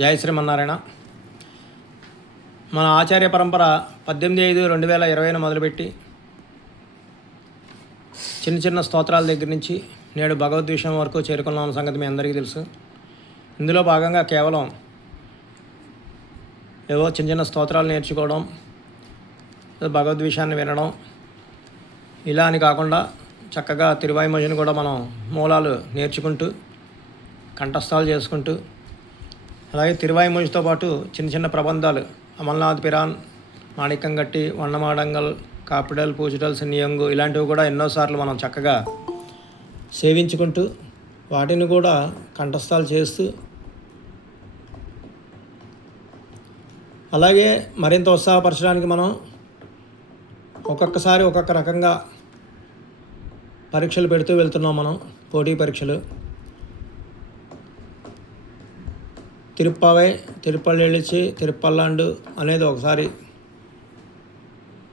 జై శ్రీమన్నారాయణ. మన ఆచార్య పరంపర 18/5/2020 మొదలుపెట్టి చిన్న చిన్న స్తోత్రాల దగ్గర నుంచి నేడు భగవద్ విషయం వరకు చేరుకున్నాం సంగతి మీ అందరికీ తెలుసు. ఇందులో భాగంగా కేవలం ఏవో చిన్న చిన్న స్తోత్రాలు నేర్చుకోవడం, భగవద్ విషయాన్ని వినడం ఇలా అని కాకుండా చక్కగా తిరువాయిమొழிని కూడా మనం మూలాలు నేర్చుకుంటూ కంఠస్థాలు చేసుకుంటూ, అలాగే తిరువాయిమొழிతో పాటు చిన్న చిన్న ప్రబంధాలు అమల్నాథ్ పిరాన్, మాణిక్యంగట్టి, వన్నమాడంగల్, కాపిడల్, పూచిటల్, సిన్నియంగు ఇలాంటివి కూడా ఎన్నోసార్లు మనం చక్కగా సేవించుకుంటూ వాటిని కూడా కంఠస్థాలు చేస్తూ, అలాగే మరింత ఉత్సాహపరచడానికి మనం ఒక్కొక్కసారి ఒక్కొక్క రకంగా పరీక్షలు పెడుతూ వెళ్తున్నాం. మనం పోటీ పరీక్షలు తిరుప్పావై, తిరుపళ్ళెళ్ళిచి, తిరుపల్లాండు అనేది ఒకసారి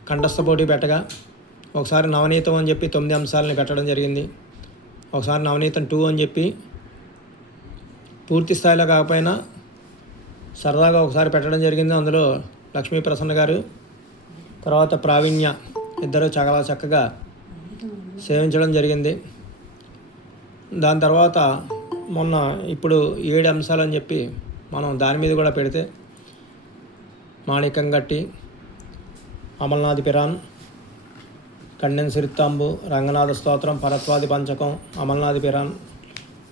కంఠస్థ పోటీ పెట్టగా, ఒకసారి నవనీతం అని చెప్పి 9 అంశాలని పెట్టడం జరిగింది. ఒకసారి నవనీతం 2 అని చెప్పి పూర్తి స్థాయిలో కాకపోయినా సరదాగా ఒకసారి పెట్టడం జరిగింది. అందులో లక్ష్మీ ప్రసన్న గారు, తర్వాత ప్రావీణ్య ఇద్దరు చాలా చక్కగా సేవించడం జరిగింది. దాని తర్వాత మొన్న ఇప్పుడు 7 అంశాలని చెప్పి మనం దాని మీద కూడా పెడితే మాణిక్యంగట్టి, అమల్నాథ్ పిరాన్, కన్నెన్ సిరిత్తాంబు, రంగనాథ స్తోత్రం, పరత్వాది పంచకం, అమల్నాథ్ పిరాన్,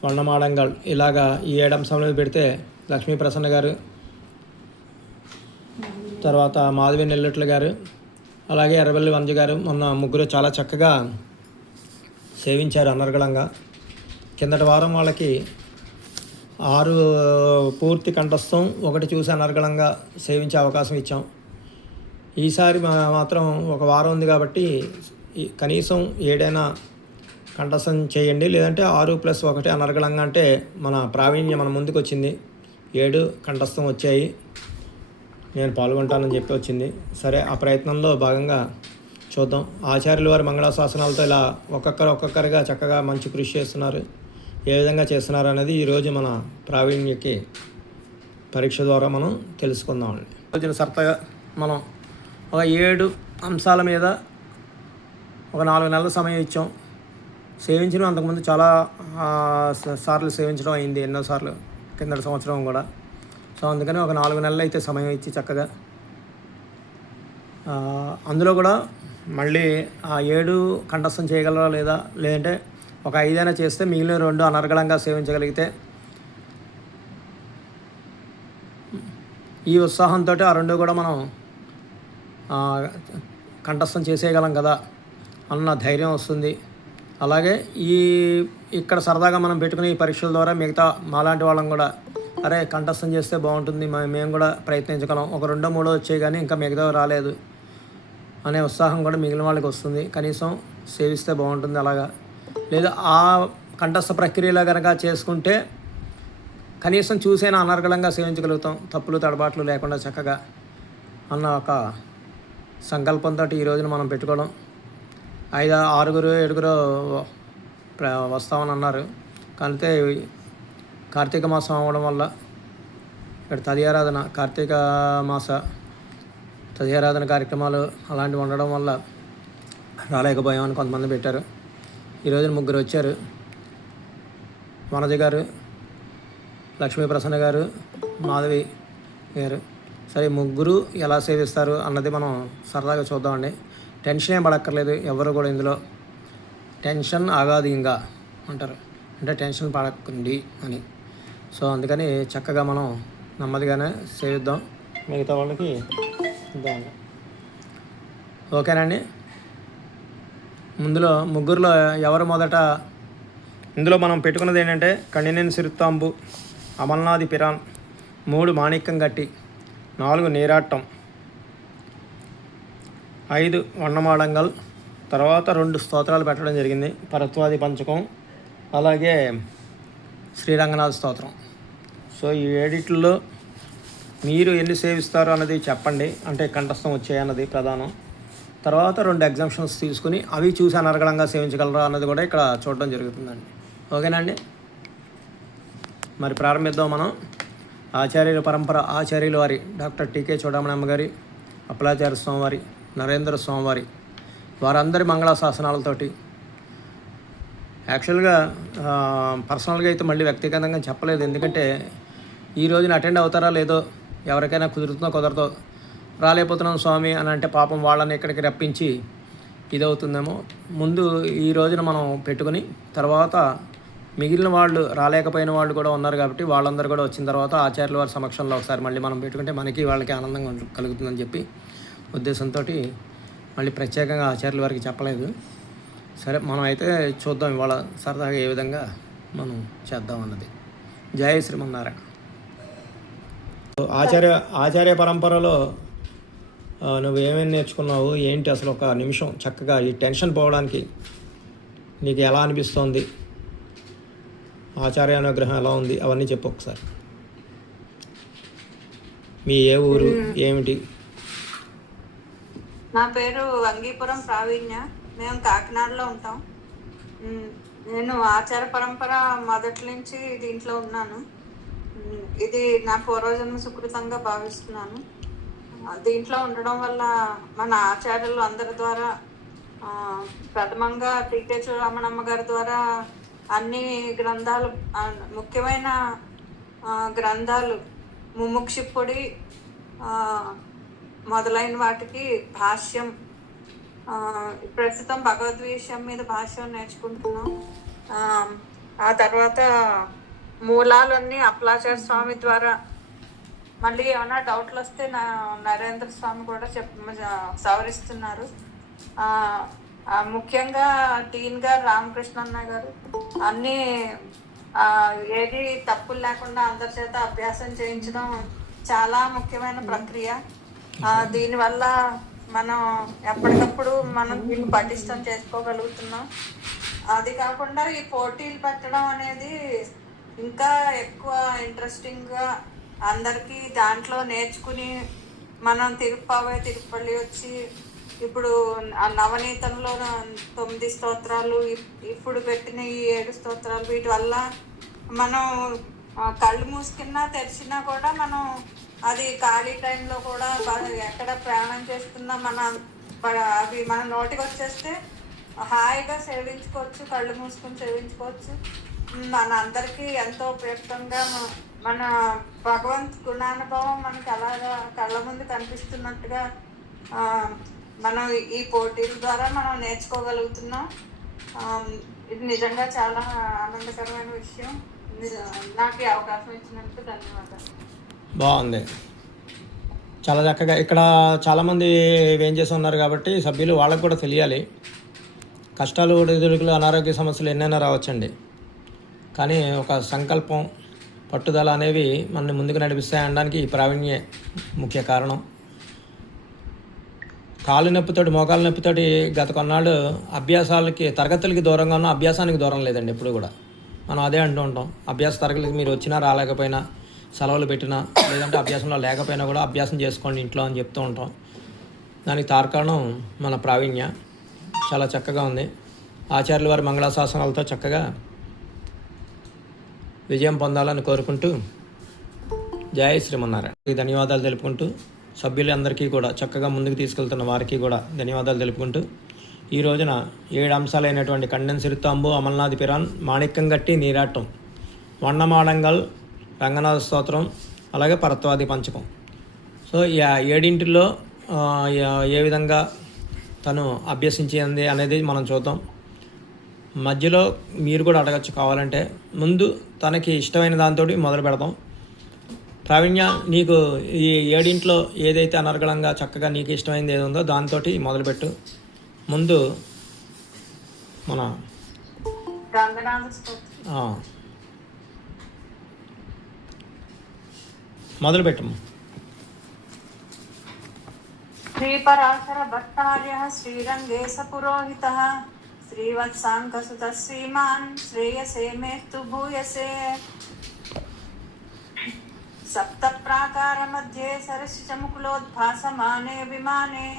వన్నమాడంగల్ ఇలాగా ఈ 7 అంశాల మీద పెడితే లక్ష్మీ ప్రసన్న గారు, తర్వాత మాధవి నెల్లట్ల గారు, అలాగే ఎర్రబెల్లి వంజ గారు మొన్న ముగ్గురు చాలా చక్కగా సేవించారు అనర్గళంగా. కిందటి వారం వాళ్ళకి 6 పూర్తి కంఠస్థం, 1 చూసి అనర్గళంగా సేవించే అవకాశం ఇచ్చాం. ఈసారి మాత్రం ఒక వారం ఉంది కాబట్టి కనీసం 7 కంఠస్థం చేయండి, లేదంటే 6+1 అనర్గళంగా అంటే మన ప్రావీణ్యం మన ముందుకు వచ్చింది. 7 కంఠస్థం వచ్చాయి, నేను పాల్గొంటానని చెప్పి వచ్చింది. సరే, ఆ ప్రయత్నంలో భాగంగా చూద్దాం. ఆచార్యుల వారి మంగళాశాసనాలతో ఇలా ఒక్కొక్కరుగా చక్కగా మంచి కృషి చేస్తున్నారు. ఏ విధంగా చేస్తున్నారు అనేది ఈరోజు మన ప్రావీణ్యకి పరీక్ష ద్వారా మనం తెలుసుకుందామండి. రోజున సరదాగా మనం ఒక 7 అంశాల మీద ఒక 4 నెలల సమయం ఇచ్చాం. సేవించడం అంతకుముందు చాలా సార్లు సేవించడం అయింది, ఎన్నోసార్లు కిందటి సంవత్సరం కూడా. సో అందుకని ఒక 4 నెలలు అయితే సమయం ఇచ్చి చక్కగా అందులో కూడా మళ్ళీ ఆ 7 కంఠస్థం చేయగలరా లేదా, లేదంటే ఒక 5 చేస్తే మిగిలిన 2 అనర్గళంగా సేవించగలిగితే ఈ ఉత్సాహంతో ఆ 2 కూడా మనం కంఠస్థం చేసేయగలం కదా అన్న ధైర్యం వస్తుంది. అలాగే ఇక్కడ సరదాగా మనం పెట్టుకునే ఈ పరీక్షల ద్వారా మిగతా మాలాంటి వాళ్ళం కూడా అరే కంఠస్థం చేస్తే బాగుంటుంది, మేము కూడా ప్రయత్నించగలం, ఒక 2-3 వచ్చాయి కానీ ఇంకా మిగతా రాలేదు అనే ఉత్సాహం కూడా మిగిలిన వాళ్ళకి వస్తుంది. కనీసం సేవిస్తే బాగుంటుంది. అలాగా లేదా ఆ కంఠస్థ ప్రక్రియలో కనుక చేసుకుంటే కనీసం చూసైనా అనర్గళంగా సేవించగలుగుతాం, తప్పులు తడబాట్లు లేకుండా చక్కగా అన్న ఒక సంకల్పంతో ఈ రోజున మనం పెట్టుకోవడం. 6-7 వస్తామని అన్నారు. కాకపోతే కార్తీక మాసం అవ్వడం వల్ల ఇక్కడ తదియారాధన, కార్తీక మాస తదియారాధన కార్యక్రమాలు అలాంటివి ఉండడం వల్ల రాలేకపోయామని కొంతమంది పెట్టారు. ఈరోజు 3 వచ్చారు, వనజ గారు, లక్ష్మీ ప్రసన్న గారు, మాధవి గారు. సరే, 3 ఎలా సేవిస్తారు అన్నది మనం సరదాగా చూద్దామండి. టెన్షన్ ఏం పడక్కర్లేదు ఎవరు కూడా. ఇందులో టెన్షన్ ఆగాది ఇంకా అంటారు, అంటే టెన్షన్ పడకండి అని. సో అందుకని చక్కగా మనం నెమ్మదిగానే సేవిద్దాం. మిగతా వాళ్ళకి ఇద్దాం. ఓకేనండి. ముందులో 3లో ఎవరు మొదట? ఇందులో మనం పెట్టుకున్నది ఏంటంటే కన్నెన్ సిరిత్తాంబు, అమల్నాథ్ పిరాన్, 3 మాణిక్యంగట్టి, 4 నీరాట్టం, 5 వన్నమాడంగల్, తర్వాత 2 స్తోత్రాలు పెట్టడం జరిగింది, పరత్వాది పంచకం, అలాగే శ్రీరంగనాథ స్తోత్రం. సో ఈ 7లో మీరు ఎన్ని సేవిస్తారు అన్నది చెప్పండి, అంటే కంఠస్థం వచ్చాయన్నది ప్రధానం. తర్వాత 2 ఎగ్జామ్షన్స్ తీసుకుని అవి చూసి అనర్గళంగా సేవించగలరా అన్నది కూడా ఇక్కడ చూడడం జరుగుతుందండి. ఓకేనండి, మరి ప్రారంభిద్దాం మనం. ఆచార్యుల పరంపర ఆచార్యుల వారి డాక్టర్ టీకే చూడమణమ్మ గారి, అప్పలాచార్య స్వామివారి, నరేంద్ర స్వామివారి వారందరి మంగళాశాసనాలతోటి యాక్చువల్గా పర్సనల్గా అయితే మళ్ళీ వ్యక్తిగతంగా చెప్పలేదు, ఎందుకంటే ఈ రోజున అటెండ్ అవుతారా లేదో, ఎవరికైనా కుదురుతుందో కుదరదో, రాలేకపోతున్నాం స్వామి అని అంటే పాపం వాళ్ళని ఇక్కడికి రప్పించి ఇదవుతుందేమో. ముందు ఈ రోజున మనం పెట్టుకుని తర్వాత మిగిలిన వాళ్ళు రాలేకపోయిన వాళ్ళు కూడా ఉన్నారు కాబట్టి వాళ్ళందరూ కూడా వచ్చిన తర్వాత ఆచార్యుల వారి సమక్షంలో ఒకసారి మళ్ళీ మనం పెట్టుకుంటే మనకి వాళ్ళకి ఆనందంగా కలుగుతుందని చెప్పి ఉద్దేశంతో మళ్ళీ ప్రత్యేకంగా ఆచార్యుల వారికి చెప్పలేదు. సరే, మనం అయితే చూద్దాం ఇవాళ సరదాగా ఏ విధంగా మనం చేద్దాం అన్నది. జై శ్రీమన్నారాయణ. ఆచార్య పరంపరలో నువ్వు ఏమేమి నేర్చుకున్నావు ఏంటి, అసలు ఒక నిమిషం చక్కగా ఈ టెన్షన్ పోవడానికి నీకు ఎలా అనిపిస్తోంది, ఆచార్య అనుగ్రహం ఎలా ఉంది, అవన్నీ చెప్పు ఒకసారి. మీ ఏ ఊరు ఏమిటి? నా పేరు వంగీపురం ప్రావీణ్య, మేము కాకినాడలో ఉంటాం. నేను ఆచార పరంపర మొదటి నుంచి దీంట్లో ఉన్నాను. ఇది నా పూర్వజన్మ సుకృతంగా భావిస్తున్నాను. దీంట్లో ఉండడం వల్ల మన ఆచార్యులు అందరి ద్వారా, ప్రథమంగా టీకే చూడమణమ్మ గారి ద్వారా అన్ని గ్రంథాలు, ముఖ్యమైన గ్రంథాలు ముముక్షిప్పుడి మొదలైన వాటికి భాష్యం, ప్రస్తుతం భగవద్గీత మీద భాష్యం నేర్చుకుంటున్నాం. ఆ తర్వాత మూలాలన్నీ అప్పలాచార్య స్వామి ద్వారా, మళ్ళీ ఏమైనా డౌట్లు వస్తే నరేంద్ర స్వామి కూడా సవరిస్తున్నారు. ముఖ్యంగా టీన్ గారు, రామకృష్ణన్న గారు అన్నీ ఏది తప్పులు లేకుండా అందరి చేత అభ్యాసం చేయించడం చాలా ముఖ్యమైన ప్రక్రియ. దీనివల్ల మనం ఎప్పటికప్పుడు మనం దీన్ని పటిష్టం చేసుకోగలుగుతున్నాం. అది కాకుండా ఈ పోటీలు పెట్టడం అనేది ఇంకా ఎక్కువ ఇంట్రెస్టింగ్గా అందరికీ దాంట్లో నేర్చుకుని మనం తిరుపల్లి వచ్చి ఇప్పుడు నవనీతంలో 9 స్తోత్రాలు, ఇప్పుడు పెట్టిన ఈ 7 స్తోత్రాలు, వీటి వల్ల మనం కళ్ళు మూసుకున్నా తెరిచినా కూడా మనం అది ఖాళీ టైంలో కూడా ఎక్కడ ప్రయాణం చేస్తున్నా అవి మన నోటికి వచ్చేస్తే హాయిగా సేవించుకోవచ్చు, కళ్ళు మూసుకొని సేవించుకోవచ్చు. మన అందరికీ ఎంతో ఉపయుక్తంగా మన భగవంత్ గుణానుభవం మనకి అలాగా కళ్ళ ముందు కనిపిస్తున్నట్టుగా మనం ఈ పోటీల ద్వారా మనం నేర్చుకోగలుగుతున్నాం. ఇది నిజంగా చాలా ఆనందకరమైన విషయం. నాకు ఈ అవకాశం ఇచ్చినందుకు ధన్యవాదాలు. బాగుంది, చాలా చక్కగా. ఇక్కడ చాలామంది ఏం చేసి ఉన్నారు కాబట్టి సభ్యులు వాళ్ళకు కూడా తెలియాలి. కష్టాలు, ఒడిదుడుకులు, అనారోగ్య సమస్యలు ఎన్నైనా రావచ్చండి, కానీ ఒక సంకల్పం, పట్టుదల అనేవి మనల్ని ముందుకు నడిపిస్తాయి అనడానికి ఈ ప్రావీణ్యే ముఖ్య కారణం. కాలు నొప్పితోటి, మోకాలు నొప్పితోటి గత కొన్నాళ్ళు అభ్యాసాలకి, తరగతులకి దూరంగా ఉన్న, అభ్యాసానికి దూరం లేదండి ఎప్పుడు కూడా. మనం అదే అంటూ ఉంటాం, అభ్యాస తరగతులకి మీరు వచ్చినా రాలేకపోయినా, సెలవులు పెట్టినా, లేదంటే అభ్యాసంలో లేకపోయినా కూడా అభ్యాసం చేసుకోండి ఇంట్లో అని చెప్తూ ఉంటాం. దానికి తార్కాణం మన ప్రావీణ్య. చాలా చక్కగా ఉంది. ఆచార్యుల వారి మంగళాశాసనాలతో చక్కగా విజయం పొందాలని కోరుకుంటూ జై శ్రీమన్నారాయణ ధన్యవాదాలు తెలుపుకుంటూ, సభ్యులందరికీ కూడా చక్కగా ముందుకు తీసుకెళ్తున్న వారికి కూడా ధన్యవాదాలు తెలుపుకుంటూ, ఈ రోజున 7 అంశాలైనటువంటి కన్నెన్ సిరుతాంబు, అమల్నాథ్ పిరాన్, మాణిక్యంగట్టి నీరాటం, వన్నమాడంగల్, రంగనాథ స్తోత్రం, అలాగే పరత్వాది పంచకం. సో ఈ 7 ఏ విధంగా తను అభ్యసించింది అనేది మనం చూద్దాం. మధ్యలో మీరు కూడా అడగచ్చు కావాలంటే. ముందు తనకి ఇష్టమైన దాంతో మొదలు పెడదాం. ప్రావీణ్య, నీకు ఈ 7 ఏదైతే అనర్గళంగా చక్కగా నీకు ఇష్టమైనది ఏది ఉందో దాంతో మొదలుపెట్టు. ముందు మన మొదలుపెట్టము. శ్రీపరాశర భట్టార్య శ్రీరంగేశ పురోహిత శ్రీవత్సాంకసుత శ్రీమాన్ శ్రేయసే మేస్తు భూయసే. సప్త ప్రాకార మధ్యే సరసిచముకులోద్భాసమానే విమానే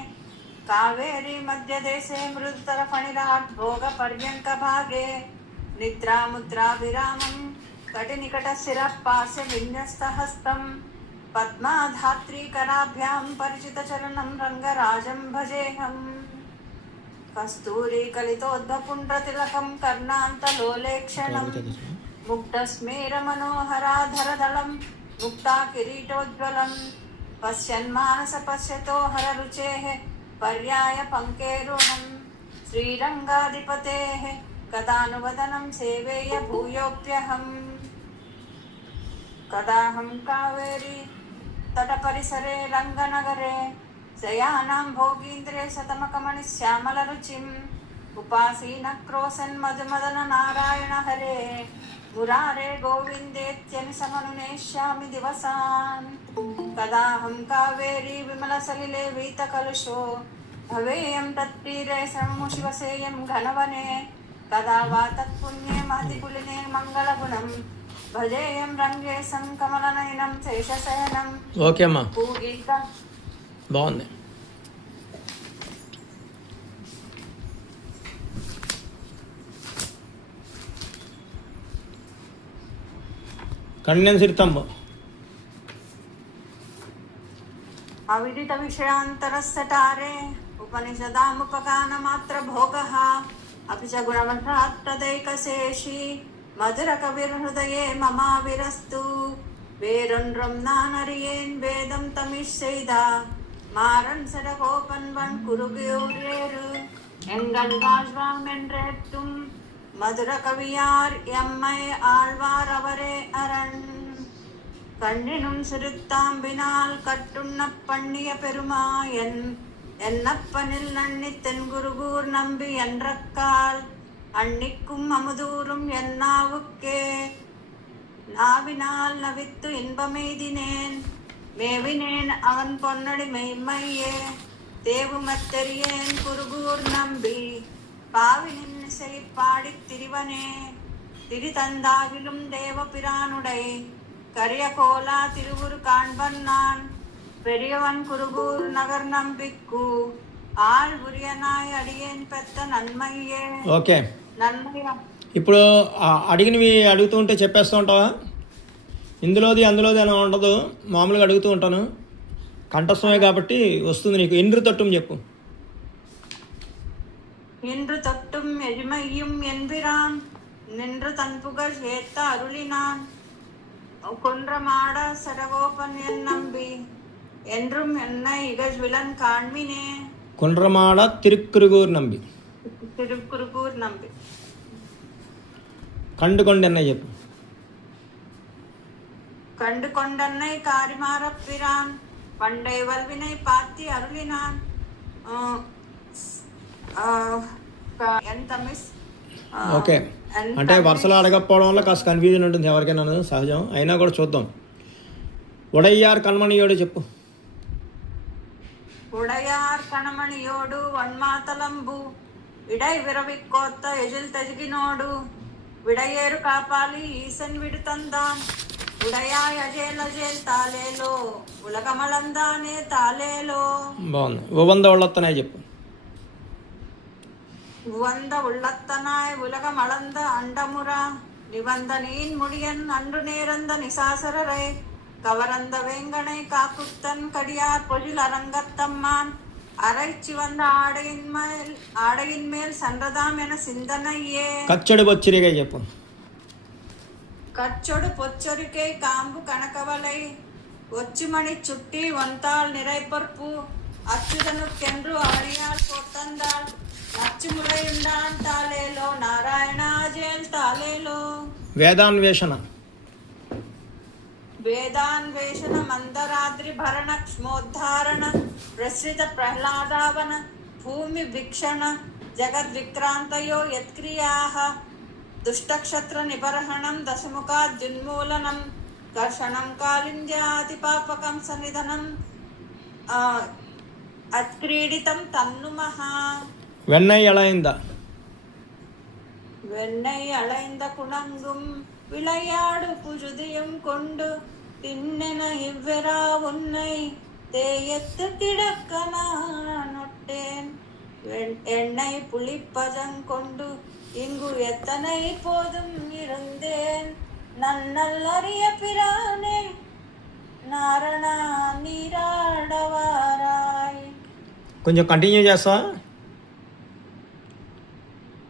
కావేరీ మధ్యదేశే మృదుతర ఫణిరాట్ భోగ పర్యంక భాగే నిద్రాముద్రాభిరామం कटिनिकटशिरः पार्श्वे विन्यस्तहस्तं पद्माधात्रीकराभ्यां परिचितचरणं रङ्गराजं भजेऽहम् कस्तूरीकलितोद्भपुण्ड्रतिलकं कर्णान्तलोलेक्षणं मुग्धस्मेरमनोहराधरदलं मुक्ताकिरीटोज्ज्वलं पश्यन्मानस पश्यतो हररुचेः पर्यायपङ्केरुहं श्रीरङ्गाधिपतेः कदानुवदनं सेवेय भूयोऽप्यहम् कदाहं कावेरी तटपरिसरे रङ्गनगरे शयानां भोगीन्द्रे शतमकमणिश्यामलरुचिम् उपासीनक्रोशन् मधुमदन नारायण हरे मुरारे गोविन्देत्यनुसमनुनेष्यामि दिवसान् कदाहं कावेरी विमलसलिले वीतकलुषो भवेयं तत्तीरे सममुशिवसेयं घनवने कदा वा तत्पुण्ये महतिपुलिने मङ्गलगुणं भजेयं रङ्गे कमलनयनं शेषशयनं ఓకే అమ్మా, पूगीत బాగుంది. కన్యం సిరితమ్మ अविदित विषयान्तरस्सटारे उपनिषदामुपगानमात्रभोगः अपि च गुणवशात्तदैकशेषी मधुरकविर्हृदये ममाविरस्तु வேறொன்றும் நான் அறியேன் வேதம் தமிழ் செய்தா மாறன் சடகோபன்வன் குருகியோரேறு எங்கள் வாழ்வாம் என்றேற்றும் மதுர கவியார் எம்மை ஆழ்வார் அவரே அரண் கண்ணினும் சிறுத்தாம்பினால் கட்டுண்ண பண்ணிய பெருமாயன் என்னப்பனில் நன்னி தென்குருகூர் நம்பி என்றக்கால் அன்னிக்கும் அமுதூரும் என்னாவுக்கே நாவினால் நவித்து இன்பமெய்தினேன் மேவினேன் அவன் பொன்னடி மெய்மையே தேவுமத்தெரியேன் குருகூர் நம்பி பாவினின் இசை பாடித் திரிவனே திரிதந்தாவிலும் தேவபிரானுடை கரிய கோலா திருவுரு காண்பன் நான் பெரியவன் குருகூர் நகர் நம்பிக்கு ஆள் உரியனாய் அடியேன் பெத்த நன்மையே ఓకే. நன்மையா ఇప్పుడు అడిగినవి అడుగుతూ ఉంటే చెప్పేస్తూ ఉంటావా? ఇందులోది అందులోది అని ఉండదు, మామూలుగా అడుగుతూ ఉంటాను. కంఠస్థమే కాబట్టి వస్తుంది నీకు. ఇంద్రు తట్టుం చెప్పు. இன்று தொட்டும் எளிமையும் என்பிரான் நின்று தன்புகழ் ஏத்த அருளினான் கொன்றமாட சடகோபன் என் நம்பி என்றும் என்னை இகழ்விலன் காண்மினே குன்றமாட திருக்குறுகூர் நம்பி திருக்குறுகூர் நம்பி கண்டு கொண்டென்னை చెప్పు. கண்டு கொண்டன்னை காரிமாறப்பிரான் பண்டை வல்வினை பாத்தி அருளினான் ఓకే. అంటే వరుసలో అడగకపోవడం వల్ల కాస్త కన్ఫ్యూజన్ ఉంటుంది ఎవరికైనా, సహజం. అయినా కూడా చూద్దాం. ఉడయ్యార్ కణమణియోడు చెప్పు. உடையார் கணமணியோடு வன்மாத்தலம்பு இடை விரவிக்கோத்த எழில் தஜிகினோடு விடையேறு காப்பாளி ஈசன் விடு தந்தான் உடையாய் அஜேல் அஜேல் తాలేలో உலகமளந்தானே తాలేలో బాగుంది. ఉవంద ఉళ్ళత్తనే చెప్పు. உவந்த உள்ளத்தனாய் உலகமளந்த அண்டமுரா நிவந்த நீன் முடியன் அன்று நேரந்த நிசாசரரை கவரந்த வேங்கனை காக்குத்தன் கடியார் பொழில் அரங்கத்தம்மான் அரைச்சி வந்த ஆடையின் மேல் சன்றதாம் என சிந்தனையே కచ్చడి బొచ్చిరిగా చెప్పు. கச்சொடு பொச்சொருக்கை காம்பு கணக்கவலை ஒச்சிமணி சுட்டி ஒந்தாள் நிறைப்பற்பு அச்சுதனுக்கென்று அவளியால் போத்தந்தாள் நச்சுமுறையுண்டான் తాలేలో నారాయణాజేల్ తాలేలో వేదాన్వేషణ. వేదాన్వేషణ మందరాద్రి భరణ క్ష్మోద్ధారణ ప్రసృత ప్రహ్లాదావన భూమి వీక్షణ జగద్విక్రాంతయో యత్క్రియాః దుష్టక్షత్ర నిబర్హణం దశముఖాద్యున్మూలనం కర్షణం కాళింద్యాతిపాపకం సన్నిధనం అత్క్రీడితం తన్నుమః వెన్నై అళైంద. வெண்ணை அலைந்த குணங்கும் விளையாடு புழுதியும் கொண்டு திண்ணென இவ்வெரா உன்னை தேயத்து கிடக்க நானொட்டேன் எண்ணெய் புளிப்பஜங்கொண்டு இங்கு எத்தனை போதும் இருந்தேன் నన్నల్లరియ పిరానే నారణ నీరాడవారాయ్. కొంచెం కంటిన్యూ చేస్తా.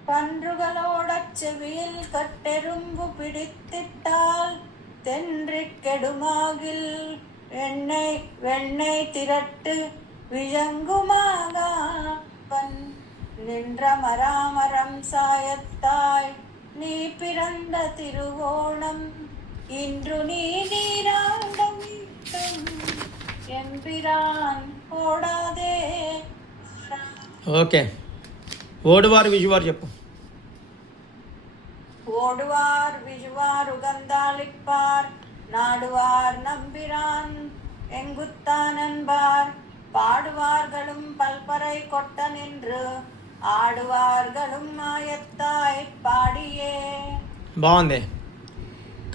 பன்றுகளோடச் கட்டெரும்பு பிடித்திட்டால் தென்றிக்கெடுமாகில் எண்ணெய் வெண்ணெய் திரட்டு விழங்குமாகாவன் நின்ற மராமரம் சாயத்தாய் நீ பிறந்த திருவோணம் இன்று நீ நீராட மீட்டும் எம்பிரான் ஓடாதே. ఓకే, ఓడువారు విజువారు చెప్పు. ஓடுவார் விஜுவார் உகந்தாளிப்பார் நாடுவார் நம்பிரான் எங்குத்தான் என்பார் பாடுவார்களும் பல்பறை கொட்ட நின்று ఆడువార్గళం మాయత్తాయ్ పాడియే. బాగుంది,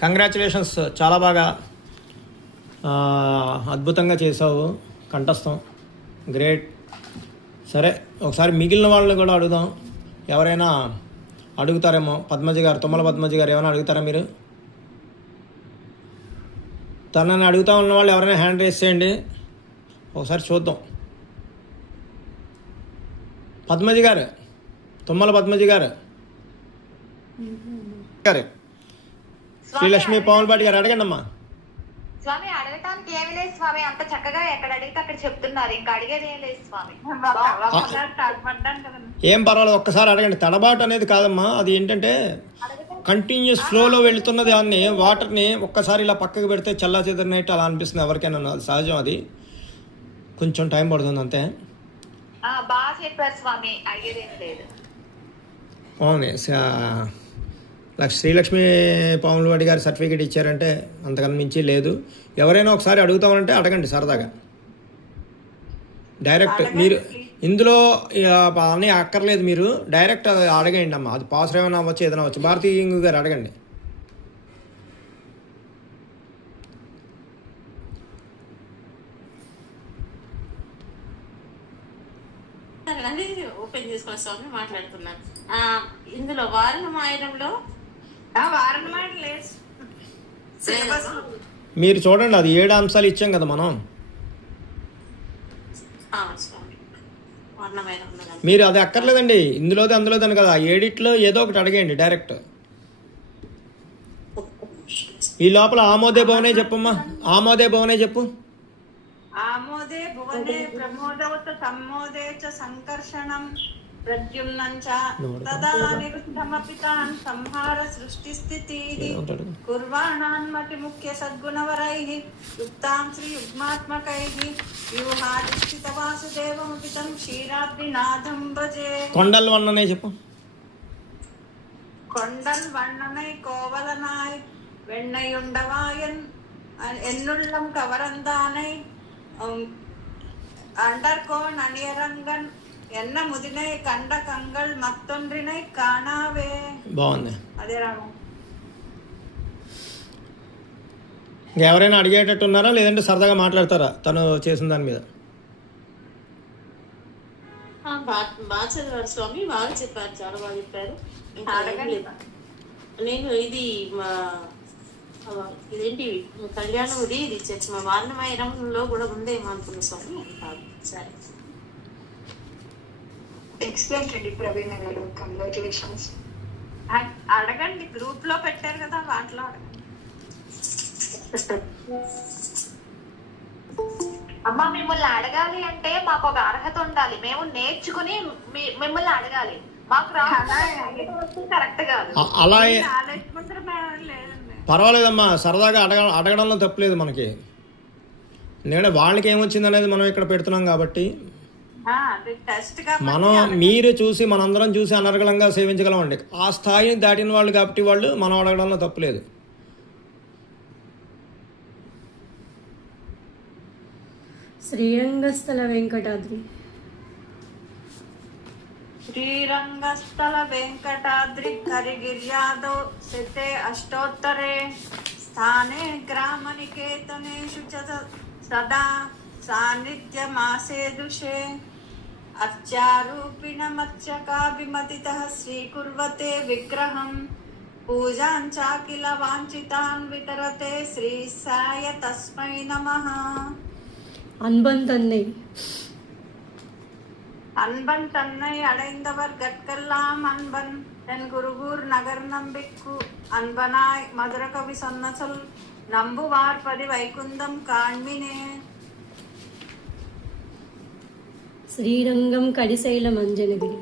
కంగ్రాచులేషన్స్, చాలా బాగా అద్భుతంగా చేసావు, కంఠస్థం గ్రేట్. సరే, ఒకసారి మిగిలిన వాళ్ళని కూడా అడుగుదాం. ఎవరైనా అడుగుతారేమో. పద్మజ గారు, తుమ్మల పద్మజ గారు ఏమైనా అడుగుతారా మీరు? తనని అడుగుతా ఉన్న వాళ్ళు ఎవరైనా హ్యాండ్ రేస్ చేయండి, ఒకసారి చూద్దాం. పద్మజ గారు, తుమ్మల పద్మజ గారు గారు శ్రీలక్ష్మి పాములపాటి గారు అడగండి అమ్మా. స్వామి అడగటానికి ఏమి లేదు స్వామి, అంత చక్కగా ఎక్కడ అడిగితే అక్కడ చెప్తున్నారు, ఇంకా అడిగేది ఏం లేదు స్వామి. ఏం పర్వాలేదు, ఒక్కసారి అడగండి. తడబాటు అనేది కాదమ్మా, అది ఏంటంటే కంటిన్యూస్ ఫ్లోలో వెళుతున్న దాన్ని వాటర్ని ఒక్కసారి ఇలా పక్కకు పెడితే చల్లా చెదరినట్టు అలా అనిపిస్తుంది ఎవరికైనా, అది సహజం, అది కొంచెం టైం పడుతుంది అంతే. బాగా చెప్పారు స్వామి, అడిగేది ఏం లేదు. అవునే, శ్రీలక్ష్మి పాములపాటి గారు సర్టిఫికేట్ ఇచ్చారంటే అంతకన్నా మించి లేదు. ఎవరైనా ఒకసారి అడుగుతామంటే అడగండి సరదాగా, డైరెక్ట్. మీరు ఇందులో అన్నీ అక్కర్లేదు, మీరు డైరెక్ట్ అడగండి అమ్మా. అది పాస్ ఏమైనా అవ్వచ్చు, ఏదైనా అవ్వచ్చు. భారతీ గారు అడగండి. ఓపెన్ చేసుకోవాలి స్వామి, మాట్లాడుతున్నాను. ఇందులో వారణమాయనంలో వారణమాయనం లేదు. మీరు చూడండి, అది 7 అంశాలు ఇచ్చాం కదా మనం. స్వామి వారణమాయనం మీరు అది అక్కర్లేదండి, ఇందులోది అందులోదని కదా, 7 ఏదో ఒకటి అడగండి డైరెక్ట్. ఈ లోపల ఆమోదే భవనే చెప్పమ్మా, ఆమోదే భవనే చెప్పు. ఆమోదే భువనే ప్రమోదవత సమ్మోదే చ సంకర్షణం ప్రద్యుమ్నం చ తదా నిరుద్ధమపి తాన్ సంహార సృష్టి స్థితిః కుర్వాణాన్మతి ముఖ్య సద్గుణవరైః యుక్తాం శ్రీ యుగ్మాత్మకైః వ్యూహాధిష్ఠిత వాసుదేవమపి తం క్షీరాబ్దినాథం భజే. కొండల్ వన్ననే చెప్పు. కొండల్ వన్ననై కోవలనాయ్ వెన్నయుండవాయన్ ఎన్నుళ్ళం కవరందానై அண்டர்கோன் அணியரங்கன் ఎన్న ముదినై కండ కంగళ్ మత్తొండ్రినై కాణావే. బాగుంది, అదే రాము. ఎవరైనా అడిగేటట్టు ఉన్నారా, లేదంటే సరదాగా మాట్లాడతారా తను చేసిన దాని మీద? బాగా చదివారు స్వామి, బాగా చెప్పారు, చాలా బాగా చెప్పారు. నేను ఇది ఇదేంటి కళ్యాణం, ఇది చర్చ మా వారణమాయనంలో కూడా ఉందేమో అనుకున్నా స్వామి. సరే, ఎక్సలెంట్ అండి ప్రవీణ గారు, కంగ్రాచులేషన్స్. అడగండి, గ్రూప్ లో పెట్టారు కదా, వాటిలో అడగండి. అమ్మా, మిమ్మల్ని అడగాలి అంటే మాకు ఒక అర్హత ఉండాలి, మేము నేర్చుకుని మిమ్మల్ని అడగాలి. మాకు కరెక్ట్ కాదు, అలా లేదండి. పర్వాలేదమ్మా, సరదాగా అడగడంలో తప్పులేదు మనకి. నేను వాళ్ళకి ఏమొచ్చింది అనేది మనం ఇక్కడ పెడుతున్నాం కాబట్టి మనం మీరు చూసి మనందరం చూసి అనర్గళంగా సేవించగలమండి. ఆ స్థాయిని దాటిన వాళ్ళు కాబట్టి వాళ్ళు మనం అడగడంలో తప్పులేదు. శ్రీరంగస్థల వెంకటాద్రి. శ్రీరంగస్థల వెంకటాద్రి కరిగిర్యాదో శతే అష్టోత్తరే స్థానే గ్రామనికేతనేషు చ సదా సాన్నిధ్యమాసేదుషే అర్చారూపిణమర్చకాభిమతితః స్వీకుర్వతే విగ్రహం పూజాంచాకిల వాంఛితాన్ వితరతే శ్రీ సాయ తస్మై నమః. அன்பன் தன்னை அன்பன் தன்னை அடைந்தவர்கட்கெல்லாம் அன்பன் தென் குருகூர் நகர் நம்பிக்கு அன்பனாய் மதுரகவி சொன்ன சொல் நம்புவார்பதி வைகுந்தம் காண்மினே. ஸ்ரீரங்கம் கடிசைல மஞ்சனகிரி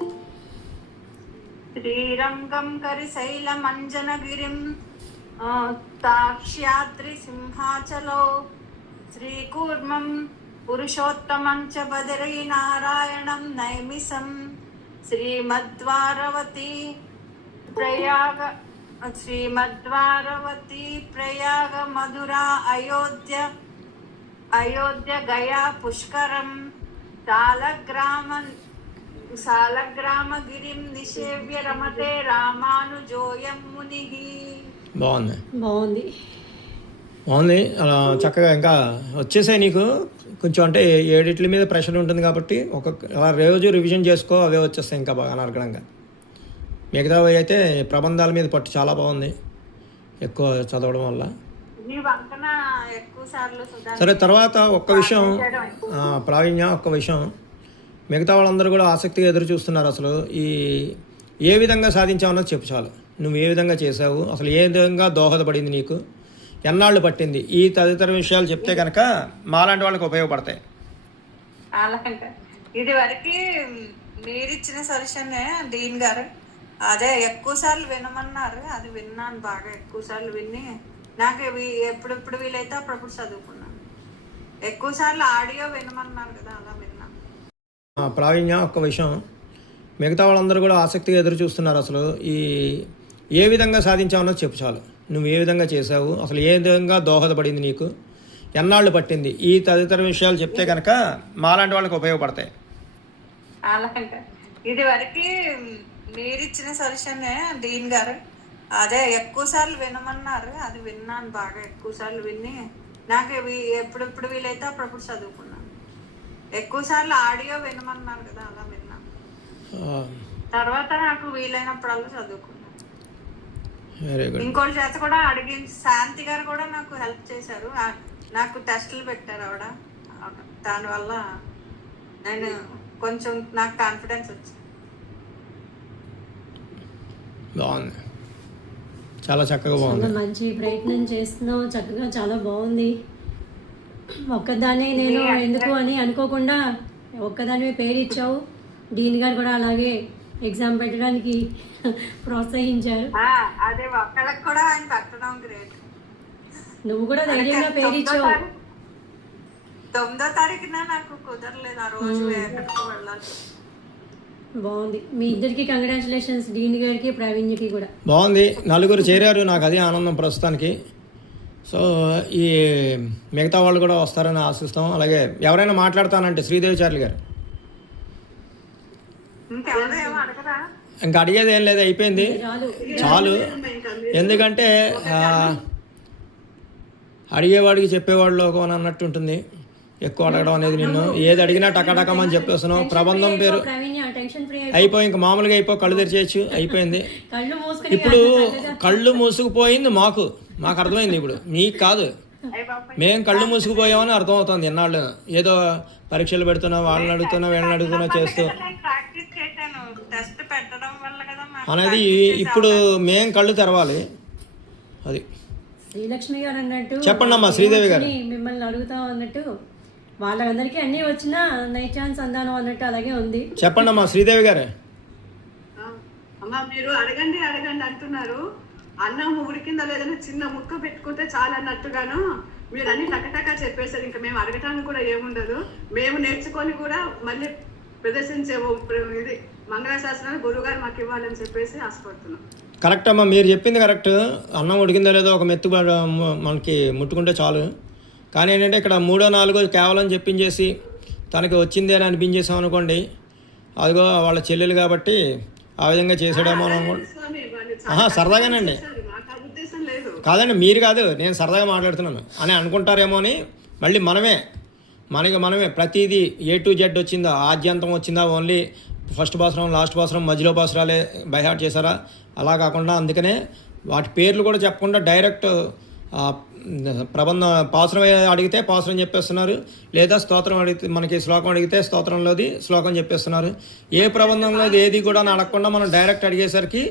శ్రీరంగం కరిశైలం అంజనగిరిం తాక్ష్యాద్రి సింహాచలో శ్రీకూర్మం పురుషోత్తమం చ బదరీ నారాయణం నైమిసం శ్రీమద్వారవతి ప్రయాగ మధురా అయోధ్య గయా పుష్కరం సాలగ్రామగిరిం నిషేవ్య రమతే రామానుజోయం ముని. బాగుంది బాగుంది. బాగుంది. అలా చక్కగా ఇంకా వచ్చేసాయి నీకు కొంచెం, అంటే ఏడిట్ల మీద ప్రెషర్ ఉంటుంది కాబట్టి అలా రోజు రివిజన్ చేసుకో, అవే వచ్చేస్తాయి ఇంకా బాగా అనర్గళంగా. మిగతావి అయితే ప్రబంధాల మీద పట్టు చాలా బాగుంది ఎక్కువ చదవడం వల్ల. నీ వంకన ఎక్కువ సార్లు సరే, తర్వాత ఒక్క విషయం ప్రావీణ్య, ఒక్క విషయం, మిగతా వాళ్ళందరూ కూడా ఆసక్తిగా ఎదురు చూస్తున్నారు. అసలు ఏ విధంగా సాధించావన్నది చెప్పు చాలు. నువ్వు ఏ విధంగా చేసావు, అసలు ఏ విధంగా దోహదపడింది నీకు, ఎన్నాళ్ళు పట్టింది, ఈ తదితర విషయాలు చెప్తే కనుక మాలాంటి వాళ్ళకి ఉపయోగపడతాయి. అలాగే ఇది వరకు మీరిచ్చిన సజెషన్ డీన్ గారు అదే ఎక్కువ సార్లు వినమన్నారు, అది విన్నాను బాగా ఎక్కువ సార్లు విని నాకు ఎప్పుడెప్పుడు వీలైతే అప్పుడప్పుడు చదువుకున్నాను. ఎక్కువ సార్లు ఆడియో వినమన్నారు కదా, అలా విన్నాను. ప్రావీణ్య, ఒక్క విషయం, మిగతా వాళ్ళందరూ కూడా ఆసక్తిగా ఎదురు చూస్తున్నారు. అసలు ఏ విధంగా సాధించావన్నది చెప్పు చాలు. నువ్వు ఏ విధంగా చేసావు, అసలు ఏ విధంగా దోహదపడింది నీకు, ఎన్నాళ్ళు పట్టింది, ఈ తదితర విషయాలు చెప్తే కనుక మాలాంటి వాళ్ళకి ఉపయోగపడతాయి. అలాగే ఇది వరకు మీరిచ్చిన సజెషన్ డీన్ గారు అదే ఎక్కువ సార్లు వినమన్నారు, అది విన్నాను బాగా ఎక్కువ సార్లు విని నాకు ఎప్పుడెప్పుడు వీలైతే అప్పుడప్పుడు చదువుకున్నాను. ఎక్కువ సార్లు ఆడియో వినమన్నారు కదా, అలా విన్నాను. తర్వాత నాకు వీలైనప్పుడల్లా చదువుకున్నాను. ఇంకోటి చేత కూడా అడిగించి శాంతి గారు కూడా నాకు హెల్ప్ చేశారు, నాకు టెస్టులు పెట్టారు ఆవిడ. దానివల్ల నేను కొంచెం నాకు కాన్ఫిడెన్స్ వచ్చింది. బాగుంది, చాలా చక్కగా బాగుంది. చాలా మంచి ప్రయత్నం చేస్తున్నావు, చక్కగా చాలా బాగుంది. ఒక్కదాన్ని నేను ఎందుకు అని అనుకోకుండా ఒక్కదానివే పేరు ఇచ్చావు. డీన్ గారు కూడా అలాగే ఎగ్జామ్ పెట్టడానికి ప్రోత్సహించారు. అదే ఒక్కళ్ళకి కూడా ఆయన పెట్టడం గ్రేట్. నువ్వు కూడా ధైర్యంగా పేరు ఇచ్చావు. 9వ తారీఖున నాకు కుదరలేదు, ఆ రోజు ఎక్కడికి వెళ్ళాలి. బాగుంది. మీ ఇద్దరికి కంగ్రాచులేషన్స్, డీన్ గారికి ప్రావీణ్యకి కూడా. బాగుంది, నలుగురు చేరారు, నాకు అదే ఆనందం ప్రస్తుతానికి. సో ఈ మిగతా వాళ్ళు కూడా వస్తారని ఆశిస్తాం. అలాగే ఎవరైనా మాట్లాడతానంటే శ్రీదేవి చార్లి గారు. ఇంకా అడిగేది ఏం లేదు, అయిపోయింది చాలు. ఎందుకంటే అడిగేవాడికి చెప్పేవాళ్ళు ఒక అన్నట్టు ఉంటుంది. ఎక్కువ అడగడం అనేది, నిన్ను ఏది అడిగినా టకటకమని చెప్పేస్తున్నావు. ప్రబంధం పేరు అయిపోయి ఇంకా మామూలుగా కళ్ళు తెరిచేయచ్చు, అయిపోయింది. ఇప్పుడు కళ్ళు మూసుకుపోయింది మాకు అర్థమైంది. ఇప్పుడు మీకు కాదు, మేము కళ్ళు మూసుకుపోయామని అర్థమవుతుంది. ఎన్నాళ్ళు ఏదో పరీక్షలు పెడుతున్నా, వాళ్ళని అడుగుతున్నా, వీళ్ళని అడుగుతున్నా చేస్తూ అనేది ఇప్పుడు మేం కళ్ళు తెరవాలి. అది శ్రీలక్ష్మి గారు అన్నట్టు చెప్పండి అమ్మా. శ్రీదేవి గారు మిమ్మల్ని అడుగుతాం అన్నట్టు, వాళ్ళందరికీ అన్ని వచ్చినా నైట్ ఛాన్స్ అందాను అన్నట్టు అలాగే ఉంది. చెప్పండి అమ్మా శ్రీదేవి గారు. అమ్మా మీరు అడగండి అంటున్నారు. అన్నం ఉడికిందా లేదని చిన్న ముక్క పెట్టుకుంటే చాలా అన్నట్టుగాను మీరు అన్ని టకటకా చెప్పేశారు. ఇంకా మేము అడగటానికి కూడా ఏముండదు. మేము నేర్చుకొని కూడా మళ్ళీ ప్రదర్శించే ఇది మంగళశాసనాలు గురువుగారు మాకు ఇవ్వాలని చెప్పేసి ఆశపడుతున్నాం. కరెక్ట్ అమ్మా, మీరు చెప్పింది కరెక్ట్. అన్నం ఉడికిందో లేదో ఒక మెత్తు మనకి ముట్టుకుంటే చాలు. కానీ ఏంటంటే ఇక్కడ 3వ 4వ కేవలం చెప్పించేసి తనకి వచ్చింది అని అనిపించేసాం అనుకోండి, అదిగో వాళ్ళ చెల్లెలు కాబట్టి ఆ విధంగా చేసాడేమో అనుకోండి. సరదాగానండి, కాదండి మీరు కాదు, నేను సరదాగా మాట్లాడుతున్నాను అని అనుకుంటారేమో అని. మళ్ళీ మనమే ప్రతిదీ A to Z వచ్చిందా, ఆద్యంతం వచ్చిందా, ఓన్లీ ఫస్ట్ పాసరం లాస్ట్ పాసరం మధ్యలో పాసరాలే బైహార్ట్ చేశారా, అలా కాకుండా అందుకనే వాటి పేర్లు కూడా చెప్పకుండా డైరెక్ట్ ప్రబంధం పాసురం అడిగితే పాసురం చెప్పేస్తున్నారు, లేదా స్తోత్రం అడిగితే మనకి శ్లోకం అడిగితే స్తోత్రంలోది శ్లోకం చెప్పేస్తున్నారు. ఏ ప్రబంధంలోది ఏది కూడా అడగకుండా మనం డైరెక్ట్ అడిగేసరికి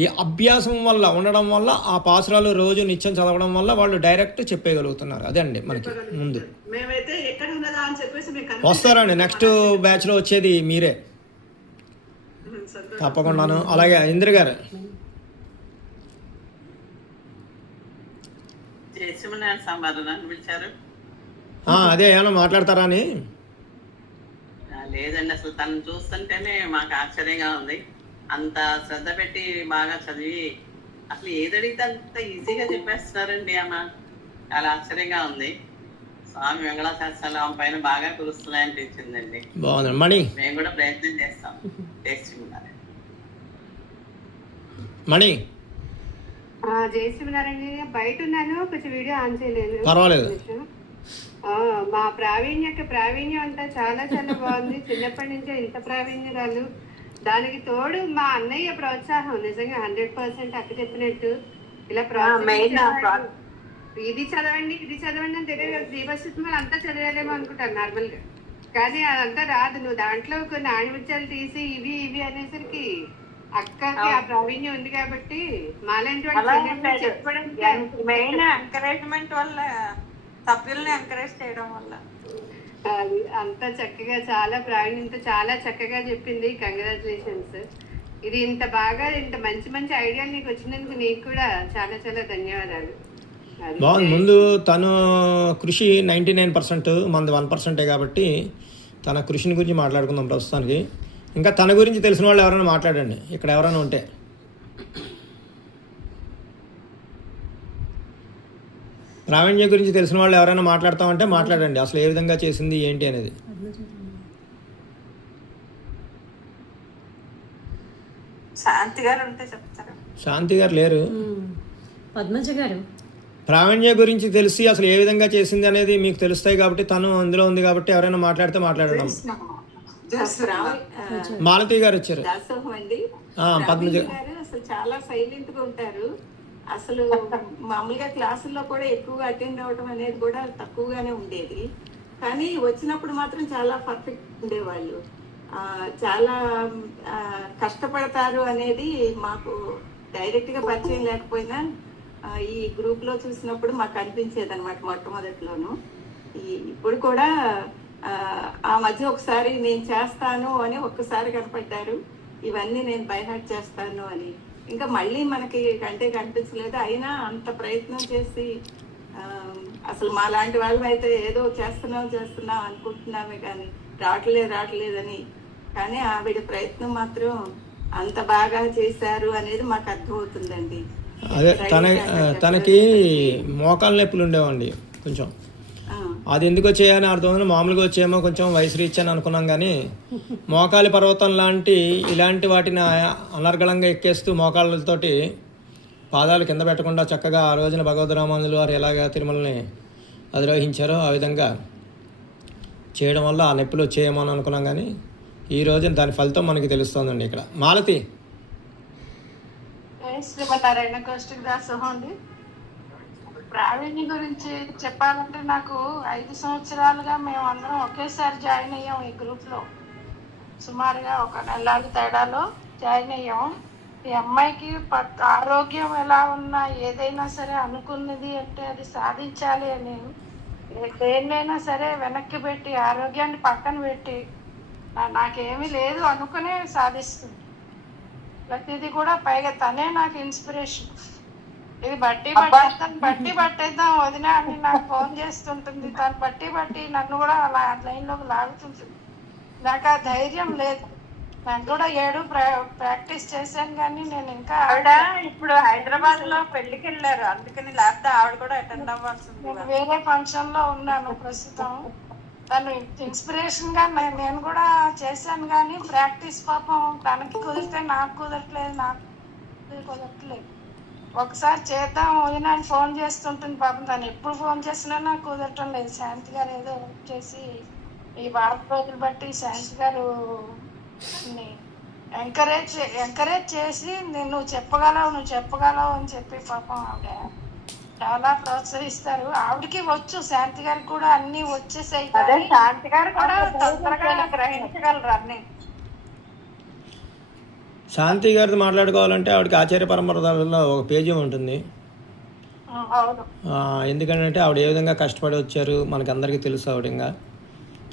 ఈ అభ్యాసం వల్ల ఉండడం వల్ల ఆ పాసురాలు రోజు నిత్యం చదవడం వల్ల వాళ్ళు డైరెక్ట్ చెప్పేయగలుగుతున్నారు. అదే అండి మనకి ముందు మేమైతే ఎక్కడ ఉన్నదా అని చెప్పేసి మీకు వస్తారండి. నెక్స్ట్ బ్యాచ్లో వచ్చేది మీరే తప్పకుండాను. అలాగే ఇంద్ర గారు అదే ఏమన్నా మాట్లాడతారా అని. లేదండి, అసలు తను చూస్తుంటేనే మాకు ఆశ్చర్యంగా ఉంది. అంత శ్రద్ధ పెట్టి బాగా చదివి అసలు ఏదడిగితే అంత ఈజీగా చెప్పేస్తున్నారండి అమ్మ. చాలా ఆశ్చర్యంగా ఉంది. స్వామి వెంకటాశాస్త్రాలు ఆమె పైన బాగా కురుస్తున్నాయనిపించిందండి. బాగుంది మణి. మేము కూడా ప్రయత్నం చేస్తాం చేస్తున్నారు. మణి జయశ్రీనారాయణ బయట ఉన్నాను, కొంచెం వీడియో ఆన్ చేయలేదు. పర్వాలేదు. మా ప్రావీణ్యం అంతా చాలా చాలా బాగుంది. చిన్నప్పటి నుంచే ఇంత ప్రావీణ్యురాలు. దానికి తోడు మా అన్నయ్య ప్రోత్సాహం నిజంగా 100% అక్క చెప్పినట్టు ఇలా ప్రోత్సాహం. ఇది చదవండి అని తెలియదు. దీపస్థితి అంతా చదివేలేమో అనుకుంటాను నార్మల్ గా, కానీ అదంతా రాదు. నువ్వు దాంట్లో కొన్ని ఆణిముత్యాలు తీసి ఇవి అనేసరికి అక్కకి ఆ ప్రావీణ్యం ఉంది కాబట్టి మాలాంటి వాళ్ళు చెప్పడం మెయిన్ ఎంకరేజ్మెంట్ వల్ల, సభ్యుల్ని ఎంకరేజ్ చేయడం వల్ల అది అంతా చక్కగా చాలా ప్రావీణ్యంతో చాలా చక్కగా చెప్పింది. కంగ్రాచులేషన్స్. ఇది ఇంత బాగా ఇంత మంచి ఐడియాలు నీకు వచ్చినందుకు నీకు కూడా చాలా చాలా ధన్యవాదాలు. బాగుంది. ముందు తను కృషి 99%, మనది 1% కాబట్టి తన కృషిని గురించి మాట్లాడుకుందాం ప్రస్తుతానికి. ఇంకా తన గురించి తెలిసిన వాళ్ళు ఎవరైనా మాట్లాడండి ఇక్కడ ఎవరైనా ఉంటే. ప్రావీణ్య గురించి తెలిసిన వాళ్ళు ఎవరైనా మాట్లాడతామంటే మాట్లాడండి, అసలు ఏ విధంగా చేసింది ఏంటి అనేది. శాంతి గారు ఉంటే చెప్తారు. శాంతి గారు లేరు. పద్మజ గారు ప్రావీణ్య గురించి తెలిసి అసలు ఏ విధంగా చేసింది అనేది మీకు తెలుస్తాయి కాబట్టి తను అందులో ఉంది కాబట్టి ఎవరైనా మాట్లాడితే మాట్లాడడం. మాలతి గారు వచ్చారు. పద్మజ గారు అసలు చాలా సైలెంట్ గా ఉంటారు. అసలు మామూలుగా క్లాసుల్లో కూడా ఎక్కువగా అటెండ్ అవ్వడం అనేది కూడా తక్కువగానే ఉండేది. కానీ వచ్చినప్పుడు మాత్రం చాలా పర్ఫెక్ట్ ఉండేవాళ్ళు. చాలా కష్టపడతారు అనేది మాకు డైరెక్ట్ గా పరిచయం లేకపోయినా ఈ గ్రూప్ లో చూసినప్పుడు మాకు అనిపించేది అనమాట మొట్టమొదట్లోను. ఇప్పుడు కూడా ఆ మధ్య ఒకసారి నేను చేస్తాను అని ఒక్కసారి కనపడ్డారు. ఇవన్నీ నేను బైహార్ట్ చేస్తాను అని. ఇంకా మళ్ళీ మనకి కంటే కనిపించలేదు. అయినా అంత ప్రయత్నం చేసి అసలు మా లాంటి వాళ్ళు అయితే ఏదో చేస్తున్నాం అనుకుంటున్నామే కానీ రావట్లేదని. కానీ ఆవిడ ప్రయత్నం మాత్రం అంత బాగా చేశారు అనేది మాకు అర్థమవుతుందండి. అదే తనకి మోకాలు నొప్పులు ఉండేవండి కొంచెం. అది ఎందుకు వచ్చాయని అర్థం. మామూలుగా వచ్చేమో కొంచెం వయసు రీచ్ అనుకున్నాం, కానీ మోకాలి పర్వతం ఇలాంటి వాటిని అనర్గళంగా ఎక్కేస్తూ మోకాళ్ళతోటి పాదాలు కింద పెట్టకుండా చక్కగా ఆ రోజున భగవద్ రామానుజులు వారు ఎలాగ తిరుమలని అధిరోహించారో ఆ విధంగా చేయడం వల్ల ఆ నొప్పులు వచ్చేయేమో అని అనుకున్నాం, కానీ ఈ రోజున దాని ఫలితం మనకి తెలుస్తుందండి. ఇక్కడ మాలతి. శ్రీమన్నారాయణ కౌశిక్ దాసోహం అండి. ప్రావీణ్య గురించి చెప్పాలంటే నాకు 5 సంవత్సరాలుగా మేము అందరం ఒకేసారి జాయిన్ అయ్యాం ఈ గ్రూప్లో. సుమారుగా 1 నెలల తేడాలో జాయిన్ అయ్యాం. ఈ అమ్మాయికి ఆరోగ్యం ఎలా ఉన్నా ఏదైనా సరే అనుకున్నది అంటే అది సాధించాలి అని దేన్నైనా సరే వెనక్కి పెట్టి ఆరోగ్యాన్ని పక్కన పెట్టి నాకేమీ లేదు అనుకునే సాధిస్తుంది ప్రతిదీ కూడా. పైగా తనే నాకు ఇన్స్పిరేషన్. ఇది బట్టి పట్టేద్దాం వదిన అని నాకు ఫోన్ చేస్తుంటుంది. తను బట్టి నన్ను కూడా అలా లైన్లోకి లాగుతుంటుంది. నాకు ఆ ధైర్యం లేదు. నేను కూడా 7 ప్రాక్టీస్ చేశాను, కానీ నేను ఇంకా ఇప్పుడు హైదరాబాద్ లో పెళ్లికి వెళ్ళారు, అందుకని లేకపోతే ఆవిడ కూడా అటెండ్ అవ్వాల్సింది. నేను వేరే ఫంక్షన్ లో ఉన్నాను ప్రస్తుతం. తను ఇన్స్పిరేషన్ గా నేను కూడా చేశాను, కానీ ప్రాక్టీస్ పాపం తనకి కుదిరితే నాకు కుదరట్లేదు. ఒకసారి చేద్దాం వదిన అని ఫోన్ చేస్తుంటుంది పాపం. తను ఎప్పుడు ఫోన్ చేసినా నాకు కుదరటం లేదు. శాంతి గారు ఏదో చేసి ఈ వారం రోజులు బట్టి శాంతి గారు ఎంకరేజ్ చేసి నువ్వు చెప్పగలవు అని చెప్పి పాపం ఆవిడ చాలా ప్రోత్సహిస్తారు. ఆవిడకి వచ్చు, శాంతి గారికి కూడా అన్ని వచ్చేసాయి. అదే శాంతి గారు కూడా తొందరగా గ్రహించగలరు అన్ని. శాంతి గారితో మాట్లాడుకోవాలంటే ఆవిడకి ఆచార్య పరంపరలో ఒక పేజీ ఉంటుంది. అవును, ఎందుకంటే ఆవిడ ఏ విధంగా కష్టపడి వచ్చారు మనకి అందరికీ తెలుసు. ఆవిడ ఇంకా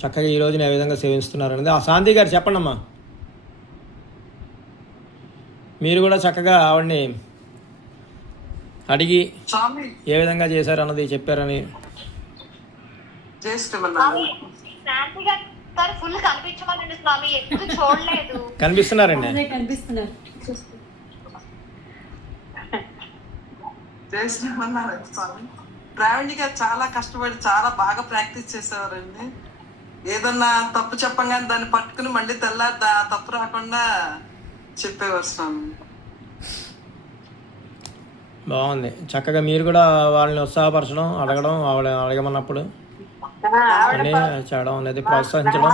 చక్కగా ఈ రోజున ఏ విధంగా సేవిస్తున్నారు అనేది. ఆ శాంతి గారు చెప్పండి అమ్మా, మీరు కూడా చక్కగా ఆవిడని అడిగి ఏ విధంగా చేశారు అన్నది చెప్పారని. శాంతి గారు ఫుల్ కనిపించమనండి స్వామి, ఎప్పుడు చూడలేదు. కనిపిస్తున్నారండి. కనిపిస్తున్నారు. చేసినామన్నారండి స్వామి. ప్రావీణ్య గారు చాలా కష్టపడి చాలా బాగా ప్రాక్టీస్ చేసేవారండి. ఏదన్నా తప్పు చెప్పంగానే దాన్ని పట్టుకుని మళ్ళీ తెల్లారి తప్పు రాకుండా చెప్పేవారు స్వామి. బాగుంది. చక్కగా మీరు కూడా వాళ్ళని ఉత్సాహపరచడం, అడగడం, ఆవిడ అడగమన్నప్పుడు అన్నీ చేయడం అనేది, ప్రోత్సహించడం.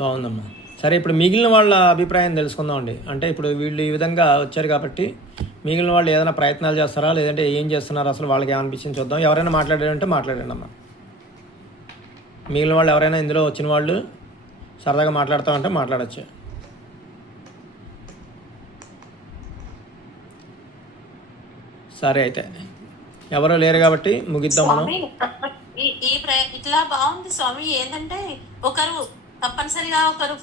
బాగుందమ్మా. సరే, ఇప్పుడు మిగిలిన వాళ్ళ అభిప్రాయం తెలుసుకుందామండి. అంటే ఇప్పుడు వీళ్ళు ఈ విధంగా వచ్చారు కాబట్టి మిగిలిన వాళ్ళు ఏదైనా ప్రయత్నాలు చేస్తారా, లేదంటే ఏం చేస్తున్నారు, అసలు వాళ్ళకి ఏమనిపించింది చూద్దాం. ఎవరైనా మాట్లాడారంటే మాట్లాడండి అమ్మా. మిగిలిన వాళ్ళు ఎవరైనా ఇందులో వచ్చిన వాళ్ళు సరదాగా మాట్లాడతామంటే మాట్లాడచ్చు. సరే, అయితే ఎవరో లేరు కాబట్టి ముగిద్దాం మనం. ఇట్లా బాగుంది స్వామి. ఏంటంటే ఒకరు తప్పనిసరిగా ఒకరు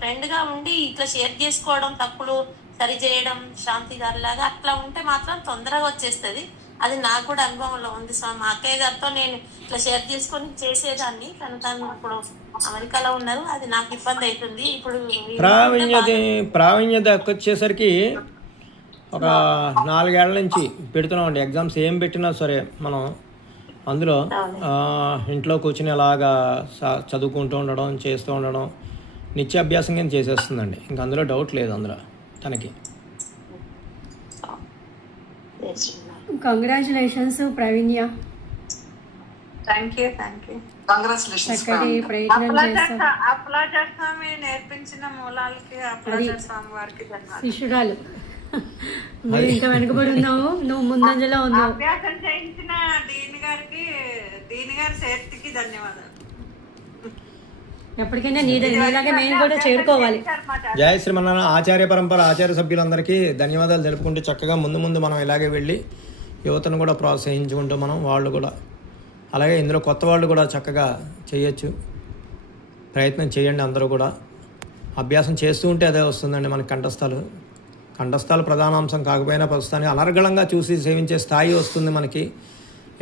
ఫ్రెండ్ గా ఉండి ఇట్లా షేర్ చేసుకోవడం, తప్పులు సరి చేయడం, శాంతి గారి లాగా అట్లా ఉంటే మాత్రం తొందరగా వచ్చేస్తుంది. అది నాకు కూడా అనుభవంలో ఉంది స్వామి. మా అక్కయ్య గారితో నేను ఇట్లా షేర్ చేసుకొని చేసేదాన్ని, తను ఇప్పుడు అమెరికాలో ఉన్నారు. అది నాకు ఇబ్బంది అవుతుంది. ఇప్పుడు ప్రావీణ్యత వచ్చేసరికి ఒక 4 ఏళ్ల నుంచి పెడుతున్నామండి. ఎగ్జామ్స్ ఏం పెట్టినా సరే మనం అందులో ఇంట్లో కూర్చుని అలాగా చదువుకుంటూ ఉండడం, చేస్తూ ఉండడం, నిత్య అభ్యాసం కింద చేసేస్తుందండి. ఇంకా అందులో డౌట్ లేదు అందులో తనకి. కంగ్రాచులేషన్స్ ప్రవీణ్య. Thank you. చక్కటి ప్రయత్నం చేస్తాం. అప్లాజర్ స్వామి నేర్పించిన మూలాలకి అప్లాజర్ స్వామి వారికి శిష్యురాలు. నువ్వు ఇంకా వెనుకబడి ఉన్నావు, నువ్వు ముందంజలో ఉన్నావు. అభ్యాసం చేయించిన దీని గారి శక్తికి ధన్యవాదాలు. ఎప్పటికైనా నీలాగే మేము కూడా చేరుకోవాలి. జయ శ్రీమన్నారాయణ. ఆచార్య పరంపర ఆచార్య సభ్యులందరికీ ధన్యవాదాలు తెలుపుకుంటూ చక్కగా ముందు మనం ఇలాగే వెళ్ళి యువతను కూడా ప్రోత్సహించుకుంటూ వాళ్ళు కూడా అలాగే ఇందులో కొత్త వాళ్ళు కూడా చక్కగా చేయొచ్చు. ప్రయత్నం చేయండి. అందరూ కూడా అభ్యాసం చేస్తూ ఉంటే అదే వస్తుందండి మనకి. కంఠస్థాలు ప్రధానాంశం కాకపోయినా ప్రస్తుతానికి అనర్గళంగా చూసి సేవించే స్థాయి వస్తుంది మనకి.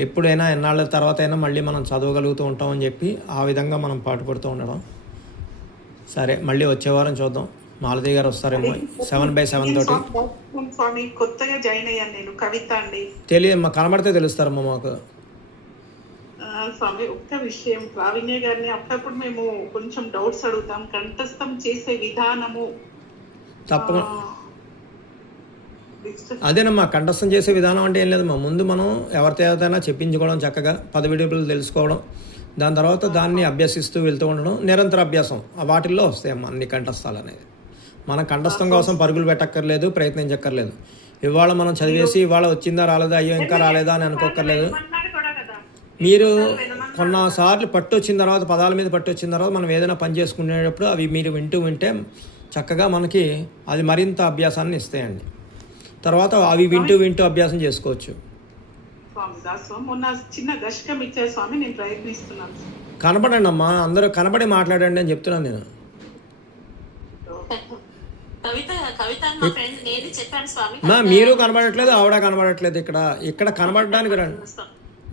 ఎప్పుడైనా ఎన్నాళ్ళ తర్వాత అయినా మళ్ళీ మనం చదవగలుగుతూ ఉంటామని చెప్పి ఆ విధంగా మనం పాటుపడుతూ ఉండడం. సరే, మళ్ళీ వచ్చే వారం చూద్దాం. మాలతి గారు వస్తారేమో 7/7 తోటి. కొత్తగా జాయిన్ అయ్యాను నేను. కవిత అండి. తెలియదు, కనబడితే తెలుస్తారమ్మా మాకు. స్వామి, ఒక్క విషయం, ప్రావీణ్య గారిని అప్పుడప్పుడు మేము కొంచెం డౌట్స్ అడుగుతాం. కంఠస్థం చేసే విధానము తప్పకుండా అదేనమ్మా. కంఠస్థం చేసే విధానం అంటే ఏం లేదమ్మా. ముందు మనం ఎవరితో ఏదైనా చెప్పించుకోవడం, చక్కగా పదవిడుపులు తెలుసుకోవడం, దాని తర్వాత దాన్ని అభ్యసిస్తూ వెళ్తూ ఉండడం, నిరంతర అభ్యాసం. వాటిల్లో వస్తాయమ్మా అన్ని కంఠస్థాలు అనేది. మనం కంఠస్థం కోసం పరుగులు పెట్టక్కర్లేదు, ప్రయత్నించక్కర్లేదు. ఇవాళ మనం చదివేసి ఇవాళ వచ్చిందా రాలేదా, అయ్యో ఇంకా రాలేదా అని అనుకోక్కర్లేదు. మీరు కొన్నిసార్లు పట్టు వచ్చిన తర్వాత, పదాల మీద పట్టు వచ్చిన తర్వాత మనం ఏదైనా పని చేసుకునేటప్పుడు అవి మీరు వింటే చక్కగా మనకి అది మరింత అభ్యాసాన్ని ఇస్తాయండి. తర్వాత అవి వింటూ అభ్యాసం చేసుకోవచ్చు. కనపడండి అమ్మా, అందరూ కనపడి మాట్లాడండి అని చెప్తున్నాను నేను. మీరు కనబడట్లేదు, ఆవిడ కనబడట్లేదు. ఇక్కడ కనబడడానికి రండి.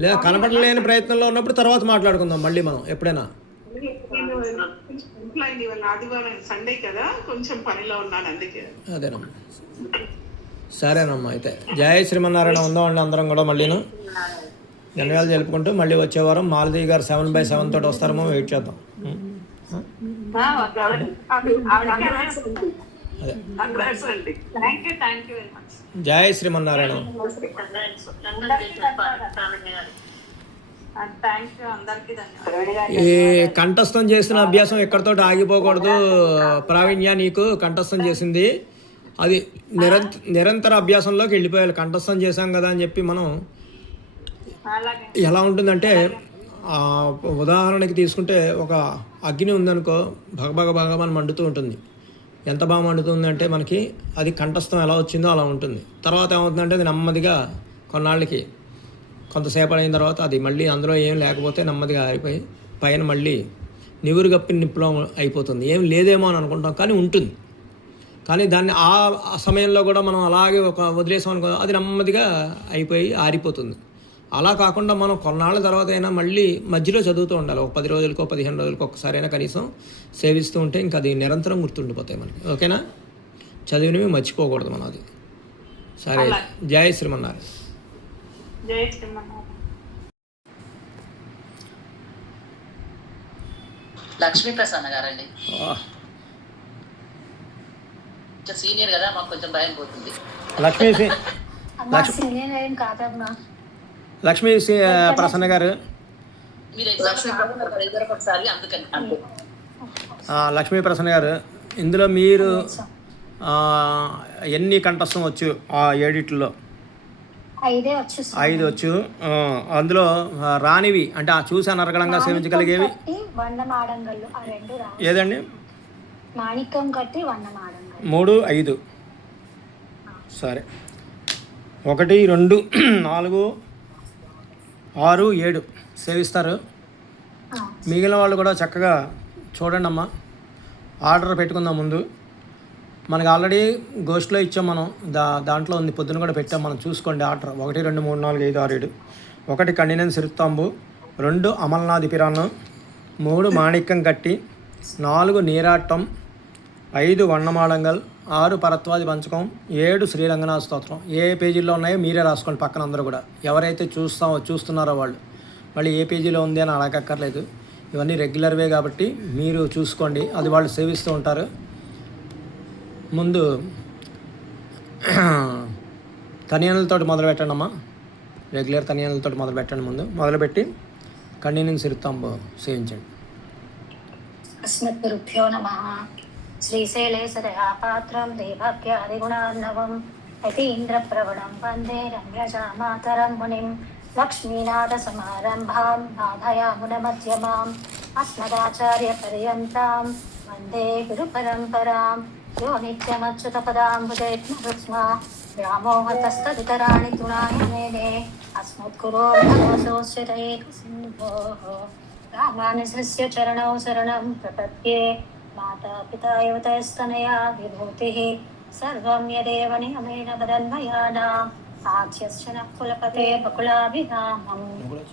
లేదా కనబడలేని ప్రయత్నంలో ఉన్నప్పుడు తర్వాత మాట్లాడుకుందాం మళ్ళీ మనం ఎప్పుడైనా. అదేనమ్మా. సరేనమ్మా. అయితే జయ శ్రీమన్నారాయణ. ఉందామండి అందరం కూడా మళ్ళీను ధన్యవాదాలు తెలుపుకుంటూ మళ్ళీ వచ్చే వారం మాలతి గారు 7/7 తోటి వస్తారేమో, వెయిట్ చేద్దాం. జయ శ్రీమన్నారాయణ. థ్యాంక్ యూ, అందరికీ ధన్యవాదాలు. ఈ కంఠస్థం చేసిన అభ్యాసం ఎక్కడితో ఆగిపోకూడదు. ప్రావీణ్య, నీకు కంఠస్థం చేసింది అది నిరంతర అభ్యాసంలోకి వెళ్ళిపోయాలి. కంఠస్థం చేశాం కదా అని చెప్పి మనం అలాగే ఎలా ఉంటుందంటే, ఉదాహరణకి తీసుకుంటే ఒక అగ్ని ఉందనుకో, భగభగ మండుతూ ఉంటుంది. ఎంత బాగా మండుతుందంటే మనకి అది కంఠస్థం ఎలా వచ్చిందో అలా ఉంటుంది. తర్వాత ఏమవుతుందంటే అది నెమ్మదిగా కొన్నాళ్ళకి కొంతసేపు అయిన తర్వాత అది మళ్ళీ అందులో ఏం లేకపోతే నెమ్మదిగా ఆరిపోయి పైన మళ్ళీ నివురు గప్పిన నిప్పులో అయిపోతుంది. ఏం లేదేమో అని అనుకుంటాం, కానీ ఉంటుంది. కానీ దాన్ని ఆ సమయంలో కూడా మనం అలాగే ఒక వదిలేసాం అనుకో, అది నెమ్మదిగా అయిపోయి ఆరిపోతుంది. అలా కాకుండా మనం కొన్నాళ్ళ తర్వాత అయినా మళ్ళీ మధ్యలో చదువుతూ ఉండాలి. ఒక 10 రోజులకో 15 రోజులకో ఒక్కసారి అయినా కనీసం సేవిస్తూ ఉంటే ఇంకా అది నిరంతరం గుర్తుండిపోతాయి మనకి. ఓకేనా? చదివినవి మర్చిపోకూడదు మనం. అది సరే. జై శ్రీమన్నారాయణ. జై శ్రీమన్నారాయణ. లక్ష్మీ ప్రసన్న గారండి. సీనియర్ కదా, మాకు కొంచెం భయం పోతుంది. లక్ష్మీ ప్రసన్న గారు, మీరు ఎగ్జామ్ ఒకసారి అందుకని అంతే. లక్ష్మీ ప్రసన్న గారు, ఇందులో మీరు ఎన్ని కంఠస్థం వచ్చు? ఆ 7 5 వచ్చు. అందులో రానివి అంటే ఆ చూసి అనర్గళంగా సేవించగలిగేవి ఏదండి? 3 5. సరే. 1 2 4 6 7 సేవిస్తారు. మిగిలిన వాళ్ళు కూడా చక్కగా చూడండి అమ్మా. ఆర్డర్ పెట్టుకుందాం ముందు. మనకి ఆల్రెడీ గోష్ట్లో ఇచ్చాం మనం. దాంట్లో ఉంది, పొద్దున కూడా పెట్టాం మనం. చూసుకోండి ఆర్డర్. 1 2 3 4 5 6 7. 1 కన్నినన్ సిరుత్తాంబు, 2 అమల్నాథి పిరాన్నం, 3 మాణిక్యం కట్టి, 4 నీరాట్టం, 5 వన్నమాడంగల్, 6 పరత్వాది పంచకం, 7 శ్రీరంగనాథ స్తోత్రం. ఏ పేజీల్లో ఉన్నాయో మీరే రాసుకోండి పక్కన అందరూ కూడా. ఎవరైతే చూస్తున్నారో వాళ్ళు మళ్ళీ ఏ పేజీలో ఉంది అని అడగక్కర్లేదు. ఇవన్నీ రెగ్యులర్వే కాబట్టి మీరు చూసుకోండి. అది వాళ్ళు సేవిస్తూ ఉంటారు. ముందు తనియనులతో మొదలు పెట్టండి అమ్మా. రెగ్యులర్ తనియనులతో మొదలు పెట్టండి. ముందు మొదలుపెట్టి కన్నీని సిరుతాంబు సేవించండి. అస్మద్గురుభ్యో నమః. శ్రీశైలేశదయా పాత్రం దేవాఖ్యాదిగుణార్ణవం యతీంద్రప్రవణం వందే రమ్యజామాతరం మునిం లక్ష్మీనాథసమారంభాం నాథయామునమధ్యమాం అస్మదాచార్యపర్యంతాం వందే గురుపరంపరాం. యో నిత్యమచ్యుతపదాంబుజైర్మృత్స్మా వ్యామోహతస్తదితరాణి తృణాయ మేనే అస్మద్గురోర్భగవతోస్యతైకసిన్ధోః రామానుజస్య చరణౌ శరణం ప్రపద్యే. మాతాపితా యువతయస్తనయా విభూతిః సర్వం యదేవ నియమేన వదన్మయానాం ఆద్యస్య నః కులపతే బకులాభిరామం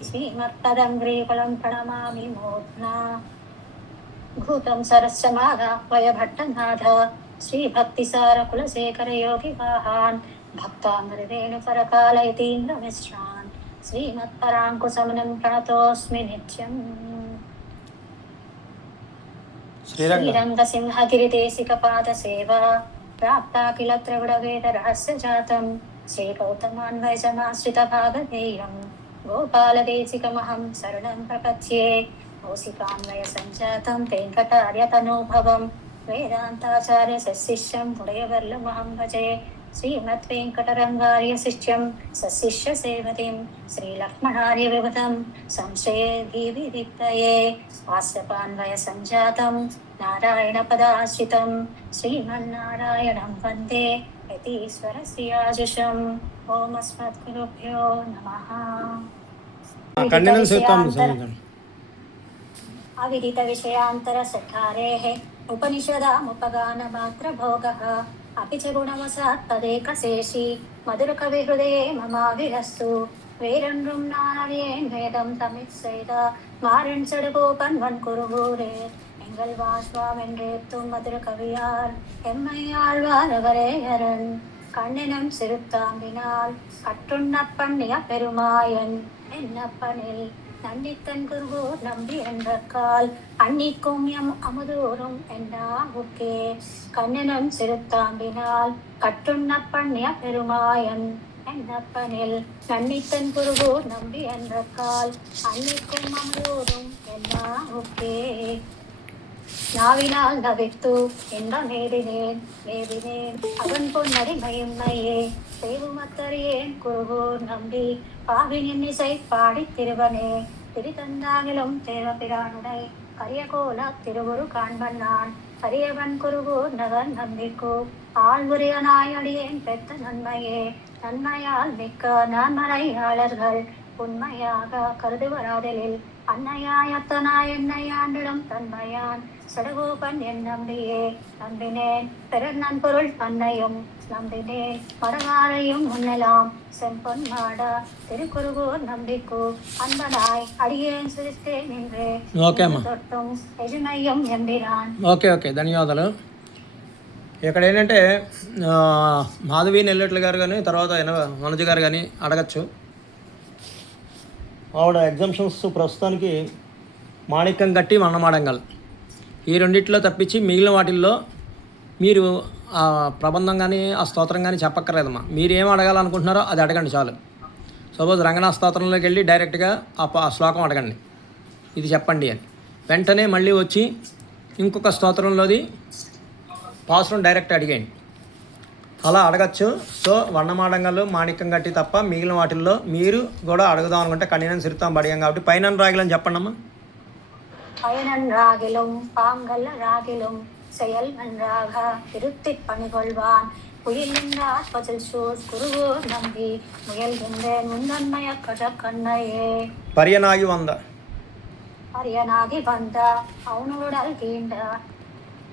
శ్రీమత్పదంగ్రీకులం ప్రణమామి మూర్ధ్నా. భూతం సరస్య మాదాహ్వయ భట్టనాథ శ్రీభక్తిసార కులశేఖర యోగి వాహాన్ భక్తాంగరేణు పరకాలయతీంద్రమిశ్రాన్ శ్రీమత్పరాంకుశమనం ప్రణతోస్మి నిత్యం. శ్రీరంగసింహగిరిదేశికపాద సేవా ప్రాప్తా కిల త్రిగుణవేద రహస్య జాతం శ్రీగౌతమాన్వయజమాశ్రిత భాగధేయం గోపాలదేశికమహం శరణం ప్రపద్యే. కౌశికాన్వయ సంజాతం వెంకటార్యతనోభవం వేదాంతాచార్య శిష్యం ఉదయవర్లమహం భజే. శ్రీమద్వేంకటరంగార్య శిష్యం సశిష్య సేవతిం శ్రీలక్ష్మణార్య విభుతం సంశ్రయే వాస్యపాన్వయ సంజాతం నారాయణ పదాశ్రితం శ్రీమన్నారాయణం వందే యతీశ్వర శ్రీయాజుషం. ఓం అస్మద్గురుభ్యో నమః. అవిదిత విషయాంతర సఠారేః ఉపనిషదాముపగానమాత్రభోగః अपि च गुणवशात् तदेकशेषी मधुरकविहृदये ममाविरस्तु. वेरन्नुं नानर्येन् वेदं तमित्सैद मारन् सडगोपन्वन् कुरुगूरे எங்கள் வாஸ்வாவென்றேத்தும் மதுர கவியார் எம்மையாழ்வாரவரேயரன் கண்ணெனும் சிறுத்தாம்பினால் கற்றுண்ண பண்ணிய பெருமாயன் என்னப்பனில் நன்னித்தன் குருகூர் நம்பி என்றக்கால் அன்னிக்கும் எம் அமுதூரும் என்னாவுக்கே. கண்ணனும் சிறுத்தாம்பினால் கட்டுண்ண பண்ணிய பெருமாயன் എന്നപ്പനിൽ നന്നിത്തൻ കുറുകു നമ്പി എന്നക്കാൽ അന്നിക്കും അമരോടും എന്നാ ഒക്കെ നാവിനാൽ നവിത്തു ഇன்பமேதினேன் மேதினேன் அவன் பொன்னடிமையும்மையே செய்வுமத்தறியேன் குருகூர் நம்பி பாவின் இன்னிசை பாடித் திருவனே திரிதந்தாகிலும் தேவபிரானுடை கரியகோல திருவுரு காண்பன் நான் கரியவன் குருகூர் நகர் நம்பிக்கோ ஆழ்வுரியனாய் அடியேன் பெற்ற நன்மையே நன்மையால் மிக்க நான்மறையாளர்கள் உண்மையாக கருதுவராதலில் அன்னையாய் அத்தனாய் என்னை ஆண்டிடும் தன்மையான் சடகோபன் என் நம்பியே நம்பினேன் பிறர் நன்பொருள் தன்னையும் நம்பினேன் மடவாரையும் முன்னெல்லாம் செம்பொன் மாட திருக்குறுகூர் நம்பிக்கோ அன்பனாய் அடியேன் சிரித்தேன் என்றே తొట్టం యజమయ్యం ఎంబిరాన్. ఓకే ధన్యవాదాలు. ఇక్కడ ఏంటంటే మాధవి నెల్లెట్ల గారు కానీ తర్వాత మనోజ గారు కానీ అడగచ్చు. ఆవిడ ఎగ్జామ్షన్స్ ప్రస్తుతానికి మాణిక్యం కట్టి మన్నమాడంగల్ ఈ రెండిట్లో తప్పించి మిగిలిన వాటిల్లో మీరు ఆ ప్రబంధం కానీ ఆ స్తోత్రం కానీ చెప్పక్కర్లేదమ్మా. మీరు ఏం అడగాలనుకుంటున్నారో అది అడగండి చాలు. సపోజ్ రంగనాథ స్తోత్రంలోకి వెళ్ళి డైరెక్ట్గా ఆ శ్లోకం అడగండి, ఇది చెప్పండి అని. వెంటనే మళ్ళీ వచ్చి ఇంకొక స్తోత్రంలోది పాసురం డైరెక్ట్ అడిగేయండి, అలా అడగచ్చు. సో వర్ణమాడంగలు మాణిక్యం గట్టి తప్ప మిగిలిన వాటిల్లో మీరు కూడా అడుగుదాం అనుకుంటే కన్యనం సిరుతాం బడియం కాబట్టి పైన రాగిలని చెప్పండి అమ్మా. பயனன் ராகிலும் பாங்கல்ல ராகிலும் செயல் நன்றாக திருத்திப் பணிகொள்வான் புயல் நின்றார் பசில் சூர் குருகூர் நம்பி முயல்கின்றேன் முன்னன்மைய கண்ணையே பரியனாகி வந்த அரியனாகி வந்த அவனுடல் கீண்ட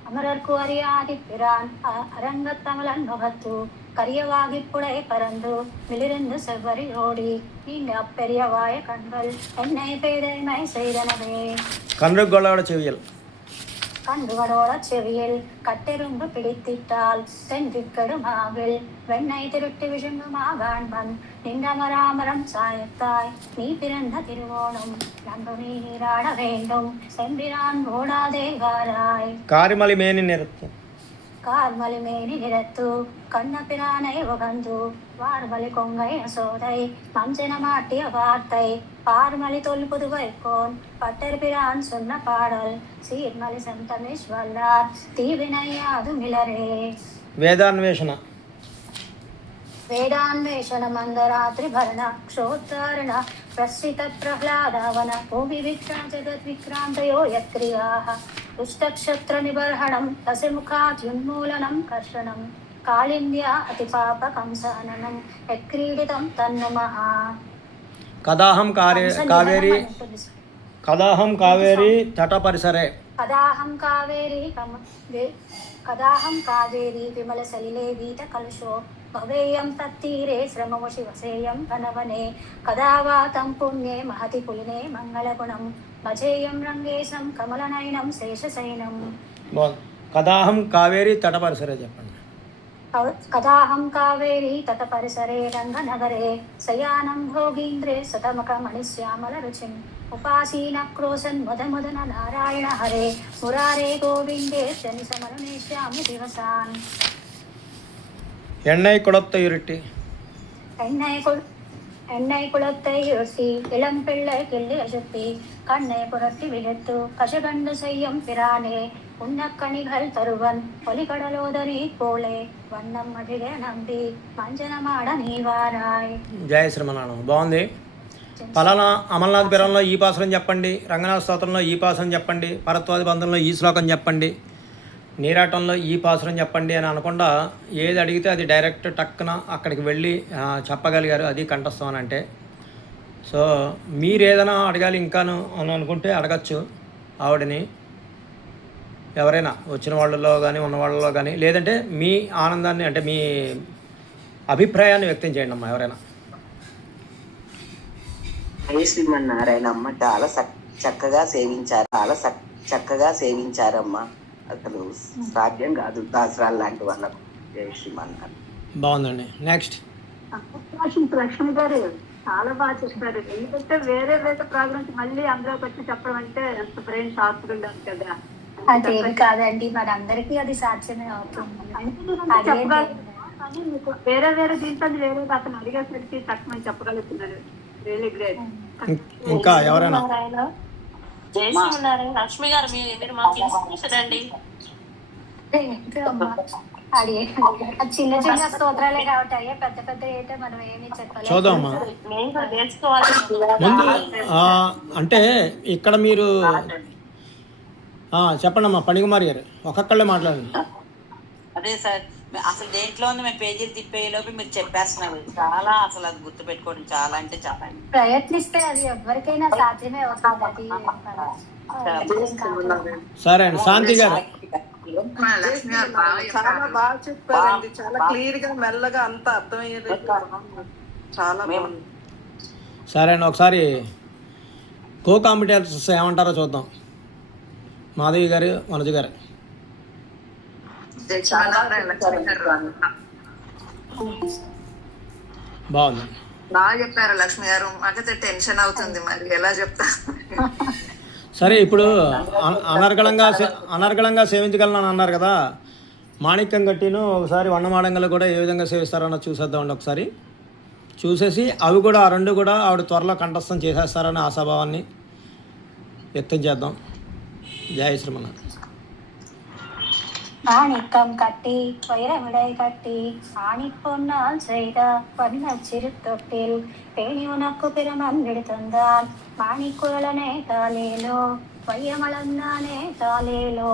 அமரர்க்கு அறியாதி பிரான் அரங்கத்தமலன் முகத்து கரியவாகிப்புடை பறந்து மிளிர்ந்து செவ்வரி ஓடி நீண்ட அப்பெரியவாய கண்கள் என்னை பேதைமை செய்தனவே கன்றுகளோட செவியல் கண்டுகளோட செவியில் கட்டெரும்பு பிடித்திட்டால் சென்றிக்கெடுமாவில் வெண்ணெய் திருட்டு விழுங்குமாகாண்மன் நின்றமராமரம் சாயத்தாய் நீ பிறந்த திருவோணம் நம்பு நீராட வேண்டும் செம்பிரான் ஓடாதே வாராய் காரிமலி மேனி நிறுத்து கார்மலிமேனி நிறத்து கண்ண பிரானை உகந்து வார்மலி கொங்கை அசோதை மஞ்சன மாட்டிய வார்த்தை பார்மலி தொல் புதுவைக்கோன் பட்டர் பிரான் சொன்ன பாடல் சீர்மலி சந்தமிஷ் வல்லார் தீவினையாது மிளரே. వేదాన్వేషణ వేదాన్వేషణ మందరాత్రి భరణ క్షోత్తరణ ప్రశ్రిత ప్రహ్లాదావన భూమి విక్రా జగద్విక్రాంతయో యక్రియాః దుష్టక్షత్ర నిబర్హణం దశముఖాద్యున్మూలనం కర్షణం కాళింద్యా అతిపాప కంసహననం యక్రీడితం తన్నమః. కదాహం కావేరి కదాహం కావేరి తట పరిసరే కదాహం కావేరి విమల సలిలే వీత కలుషో భవేయం తత్తీరే శ్రమము శివసేయం వనవనే కదావాతం పుణ్యే మహతి పులినే మంగళగుణం భజేయం రంగేశం కమలనయనం శేషశయనం. కదాహం కావేరి తట పరిసరే చెప్పండి. కదాహం కావేరీ తట పరిసరే రంగనగరే శయానం భోగీంద్రే సతమక మణిశ్యామల రుచిం ఉపాసీన క్రోశన్ ముదముదన నారాయణ హరే మురారే గోవిందే శని సమరణేశ్యామి దివసాన్. எண்ணெய் குளத்தை இருட்டி எண்ணெய் குளத்தை இருட்டி இளம் பிள்ளை கிள்ளி அசுத்தி கண்ணை புரட்டி விழுத்து கசகண்டு செய்யும் பிரானே உன்னக்கணிகள் தருவன் ஒலிகடலோதரி போலே வண்ணம் மடிக நம்பி మంజనమాడ నీవారాయ్. జయ శ్రీమన్నారాయణ. బాగుంది. ఫలానా అమర్నాథ్ పిరంలో ఈ పాసురం చెప్పండి, రంగనాథ స్తోత్రంలో ఈ పాసురం చెప్పండి, పరత్వాది బంధంలో ఈ శ్లోకం చెప్పండి, నీరాటంలో ఈ పాసురం చెప్పండి అని అనకుండా ఏది అడిగితే అది డైరెక్ట్ టక్కున అక్కడికి వెళ్ళి చెప్పగలిగారు. అది కంఠస్థం అని అంటే. సో మీరు ఏదైనా అడగాలి ఇంకాను అని అనుకుంటే అడగచ్చు ఆవిడని, ఎవరైనా వచ్చిన వాళ్ళలో కానీ ఉన్న వాళ్ళలో కానీ, లేదంటే మీ ఆనందాన్ని అంటే మీ అభిప్రాయాన్ని వ్యక్తం చేయండి అమ్మా ఎవరైనా. శ్రీమన్నారాయణమ్మ చాలా చక్కగా సేవించారమ్మా. అసలు సాధ్యం కాదు దాసరాలు లాంటి వాళ్ళకు. జయ శ్రీమన్నారాయణ. బాగుందండి. నెక్స్ట్ లక్ష్మి గారు చాలా బాగా చెప్పారు. ఎందుకంటే వేరే ప్రోగ్రామ్స్ మళ్ళీ అందరికి వచ్చి చెప్పడం అంటే ఎంత బ్రెయిన్ షార్ప్ ఉండాలి కదా. అదేమి కాదండి, మనందరికీ అది సాధ్యమే అవుతుంది. కానీ మీకు వేరే వేరే దీంట్లో వేరే అతను అడిగేసరికి తక్కువ చెప్పగలుగుతున్నారు. Really great. ఇంకా ఎవరైనా? జై శ్రీమన్నారాయణ. లక్ష్మి గారు మీరు మాకు ఇన్స్పిరేషన్ అండి. చిన్న చిన్న స్తోత్రాలే కాబట్టి అయ్యే పెద్ద పెద్ద అయితే మనం ఏమి చెప్పలేదు. చూద్దామా మేము కూడా నేర్చుకోవాలి. ముందు అంటే ఇక్కడ మీరు చెప్పండి అమ్మా పణికుమారి గారు, ఒక్కొక్కళ్ళే మాట్లాడండి. అదే సార్, అసలు దేంట్లో ఉంది మేము పేజీలు తిప్పేలోపు మీరు చెప్పేస్తున్నారు. చాలా అసలు అది గుర్తుపెట్టుకోవడం చాలా అంటే చాలా ప్రయత్నిస్తే అది ఎవరికైనా సాధ్యమే అవుతుంది. సరే అండి. శాంతి గారు చాలా బాగా చెప్పారండి. చాలా క్లియర్ గా మెల్లగా అంతా అర్థమయ్యేది. చాలా బాగుంది. సరే అండి. ఒకసారి కో కాంపిటేటర్స్ ఏమంటారో చూద్దాం. మాధవి గారు, వనజ గారు. బాగుంది, బాగా చెప్పారు లక్ష్మి గారు. మాకైతే టెన్షన్ అవుతుంది, మరి ఎలా చెప్తా. సరే ఇప్పుడు అనర్గళంగా సేవించగలను అన్నారు కదా, మాణిక్యం గట్టిను ఒకసారి వన్నమాడంగలు కూడా ఏ విధంగా సేవిస్తారన్న చూసేద్దామండి. ఒకసారి చూసేసి అవి కూడా ఆ రెండు కూడా ఆవిడ త్వరలో కంఠస్థం చేసేస్తారని ఆశాభావాన్ని వ్యక్తం చేద్దాం. జయ శ్రీమన్నారాయణ. மாணிக்கம் கட்டி வைரமிடை கட்டி ஆணிப்பொன்னால் செய்த வண்ண சிறு தொட்டில் பேணி உனக்கு பிரமன் விடுத்தந்தான் மாணிக்குழலனே தாலேலோ வையமளந்தானே தாலேலோ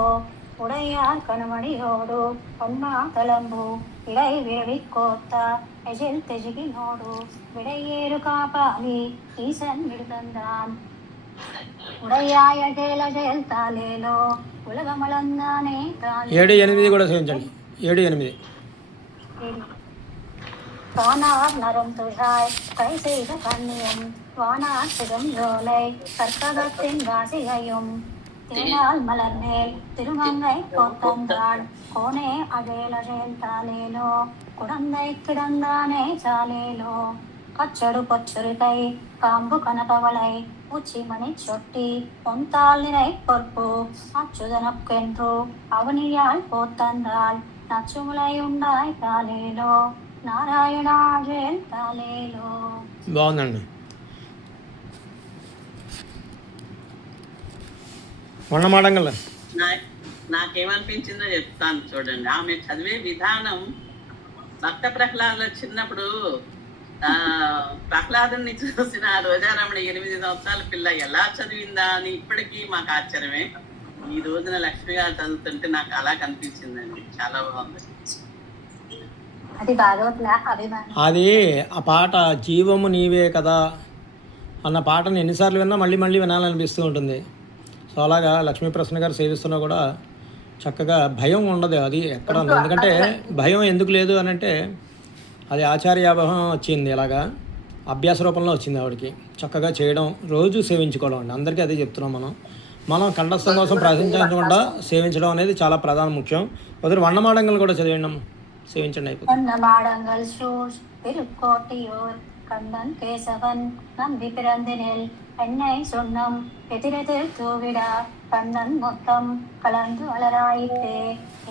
உடையார் கணமணியோடு பொன்மா தளம்பு இடை விரவி கோத்தா எஜில் தெஜிகினோடு விடையேறு காப்பாளி ஈசன் விடுதந்தான் உடையாய ஜெயல ஜெயல் தாலேலோ 7-8 కూడా సేవించండి. 7-8 வானார் நரம் துழாய் கை செய்த கண்ணியம் வானார் சிகம் யோலை கற்பகத்தின் வாசிகையும் திருநாள் மலர் மேல் திருமங்கை கோத்தந்தாள் கோனே அஜேல் அஜேல் தாலேலோ குடந்தை கிடந்தானே சாலேலோ கச்சடு பொச்சுருகை காம்பு கனபவளை உச்சிமணி சொட்டி பொந்தாள் நிறை பொற்பு அச்சுதனக்கென்று அவனியால் போத்தந்தாள் நச்சுமுலை உண்டாய் தாலேலோ నారాయణాజేల్ తాలేలో. బాగుందండి. వన్నమాడంగల్ నాకేమనిపించిందో చెప్తాను చూడండి. ఆమె చదివే విధానం భక్త ప్రహ్లాదులు చిన్నప్పుడు ప్రహ్లాదుని చూసిన రోజారమణ 8 సంవత్సరాల పిల్ల ఎలా చదివిందా అని ఇప్పటికీ మాకు ఆశ్చర్యమే. ఈ రోజున లక్ష్మి గారు చదువుతుంటే నాకు అలా కనిపించిందండి. చాలా బాగుంది. అది ఆ పాట జీవము నీవే కదా అన్న పాటను ఎన్నిసార్లు విన్నా మళ్ళీ మళ్ళీ వినాలనిపిస్తూ ఉంటుంది. సో అలాగా లక్ష్మీప్రసన్న గారు సేవిస్తున్నా కూడా చక్కగా భయం ఉండదు. అది ఎక్కడ ఉంది, ఎందుకంటే భయం ఎందుకు లేదు అని అంటే అది ఆచార్యాభావం వచ్చింది, ఇలాగా అభ్యాస రూపంలో వచ్చింది ఆవిడకి. చక్కగా చేయడం, రోజు సేవించుకోవడం అండి. అందరికీ అదే చెప్తున్నాం. మనం కంఠస్థం కోసం ప్రశంసించకుండా సేవించడం అనేది చాలా ప్రధాన ముఖ్యం. ఒకసారి వన్నమాడంగలు కూడా చదివండి, సేవించండి. అయిపోతుంది. கண்ணன் கேசவன் நம்பி பிறந்தினில் என்னை சொன்னம் எதிரெதிர் தூவிடா கண்ணன் மொத்தம் கலந்து வளராயிட்டே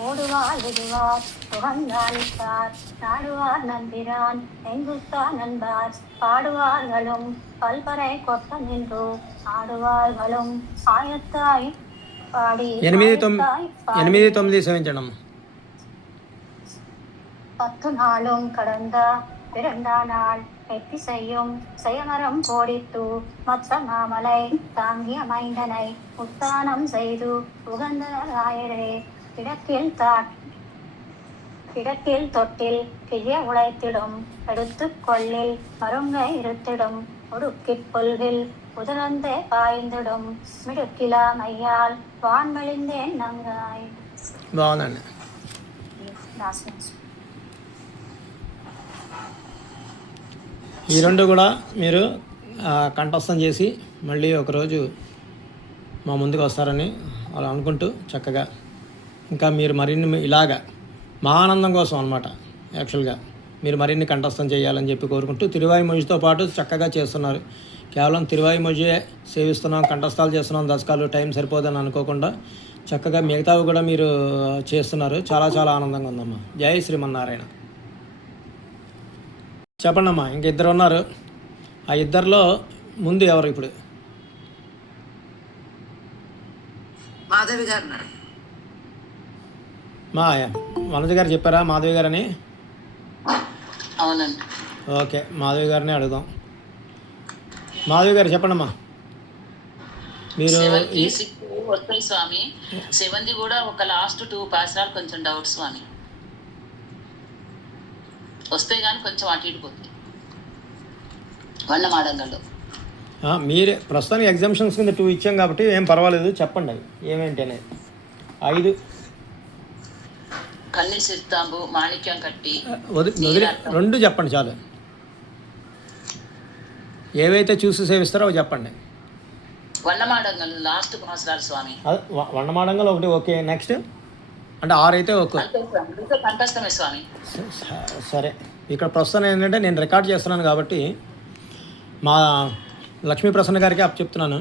ஓடுவார் விடுவார் புகழ்ந்தாளித்தார் நாடுவார் நம்பிரான் எங்குத்தான் நண்பார் பாடுவார்களும் பல்பறை கொத்த நின்று ஆடுவார்களும் ஆயத்தாய் பாடி 8-9 సేవించండి. 10 நாளும் கடந்த பிறந்த நாள் எத்தி செய்யும் செயமரம் போடித்து மற்ற மாமலை தாங்கிய மைந்தனை உத்தானம் செய்து உகந்தராயரே கிடக்கில் தொட்டில் கிழிய உழைத்திடும் எடுத்து கொள்ளில் மருங்கை இருத்திடும் ஒடுக்கிப் புல்வில் உதரந்தே பாய்ந்திடும் மிடுக்கிலா மையால் வான்மழிந்தேன் நங்காய். బాగుందండి. ఈ రెండు కూడా మీరు కంఠస్థం చేసి మళ్ళీ ఒకరోజు మా ముందుకు వస్తారని అలా అనుకుంటూ చక్కగా ఇంకా మీరు మరిన్ని ఇలాగా మా ఆనందం కోసం అనమాట, యాక్చువల్గా మీరు మరిన్ని కంఠస్థం చేయాలని చెప్పి కోరుకుంటూ తిరువాయిమొజితో పాటు చక్కగా చేస్తున్నారు. కేవలం తిరువాయిమొజియే సేవిస్తున్నాం, కంఠస్థాలు చేస్తున్నాం, దశకాలు టైం సరిపోదని అనుకోకుండా చక్కగా మిగతావి కూడా మీరు చేస్తున్నారు. చాలా చాలా ఆనందంగా ఉందమ్మా. జై శ్రీమన్నారాయణ. చెప్పండి అమ్మా. ఇంక ఇద్దరు ఉన్నారు. ఆ ఇద్దరిలో ముందు ఎవరు ఇప్పుడు? మాధవి గారు ఉన్నారు. మా వనజ గారు చెప్పారా మాధవి గారని? అవునండి. ఓకే, మాధవి గారిని అడుగుదాం. మాధవి గారు చెప్పండి అమ్మా. మీరు వస్తాయి స్వామి. 7ది కూడా ఒక లాస్ట్ 2 పాసరాలు కొంచెం డౌట్ స్వామి. వస్తాయి కానీ కొంచెం అటు ఇటు పోతాయి వన్నమాడంగల్లో. మీరే ప్రస్తుతానికి ఎగ్జామ్షన్స్ కింద 2 ఇచ్చాం కాబట్టి ఏం పర్వాలేదు, చెప్పండి అవి ఏమేంటి అనేది. 5 కన్నీ సిర్తాంబు, మాణిక్యం కట్టి, వదిలి 2 చెప్పండి చాలు. ఏవైతే చూసి సేవిస్తారో అవి చెప్పండి. వన్నమాడంగల్ లాస్ట్ పాసరాలు స్వామి. వన్నమాడంగల్ ఒకటి. ఓకే, నెక్స్ట్ అంటే 6 అయితే ఓకే. కంఠస్థమే స్వామి. సరే, ఇక్కడ ప్రస్తుతం ఏంటంటే నేను రికార్డ్ చేస్తున్నాను కాబట్టి మా లక్ష్మీ ప్రసన్న గారికి అప్ చెప్తున్నాను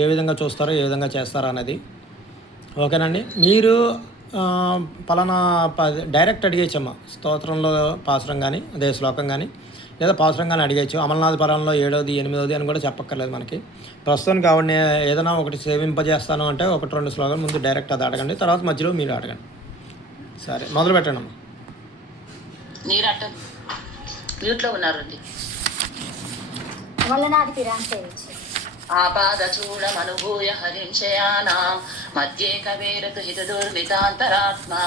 ఏ విధంగా చూస్తారో ఏ విధంగా చేస్తారో అనేది. ఓకేనండి. మీరు పలానా డైరెక్ట్ అడిగేయచ్చమ్మా. స్తోత్రంలో పాసురం కానీ అదే శ్లోకం కానీ లేదా పాసురం కానీ అడిగేయచ్చు. అమలనాథ పరంలో 7వది 8వది అని కూడా చెప్పక్కర్లేదు మనకి. ప్రస్తుతానికి ఆవిడని ఏదైనా ఒకటి సేవింపజేస్తాను అంటే 1-2 శ్లోకాలు ముందు డైరెక్ట్ అది అడగండి, తర్వాత మధ్యలో మీరు అడగండి. సరే, మొదలు పెట్టండి అమ్మా. నీరట్ట మ్యూట్లో ఉన్నారండి. అమలనాథ పిరాన్ సేవించి ఆపాదచూడమనుభూయ హరిం శయానాం మధ్యే కవేరతు హితదుర్వితాంతరాత్మా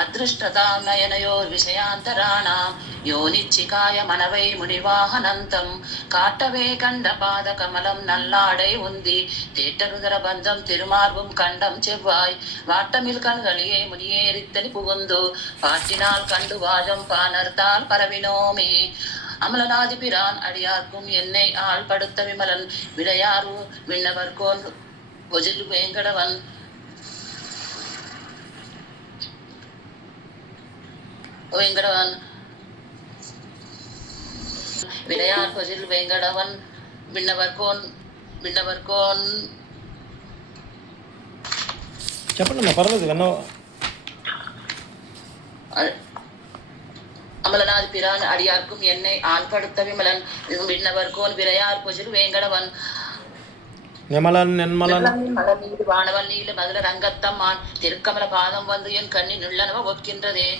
అదృష్టతాం నయనయోర్విషయాంతరాణాం యోనిచ్చికాయ మనవై మునివాహనంతం కాట్టవే కండపాద కమలం నల్లాడై ఉంది తేట్టరుదర బంధం తిరుమార్వం కండం చెవ్వాయ్ వాట్టమిల్ కண்களியே మునియేరిత్తని పుగుందు பாட்டினால் கண்டு வாழம் பானர்த்தால் பரவினோமே அமலநாதி பிரான் அடியார்க்கும் என்னை ஆள் படுத்த விமலன் விளையாறு விண்ணவர்கோன் பொஜில் வேங்கடவன் வேங்கடவன் விளையார் பொஜில் வேங்கடவன் விண்ணவர்கோன் చెప్పండి పర్లేదు విన్నా. அமலநாதி பிரான் அடியார்க்கும் என்னை ஆள்படுத்த விமலன் விண்ணவர்கோன் விரையார் பொஜில் வேங்கடவன் நிமலன் வானவன் நீல மதுர ரங்கத்தம்மான் திருக்கமல பாதம் வந்து என் கண்ணின் உள்ளனவ ஒக்கின்றதே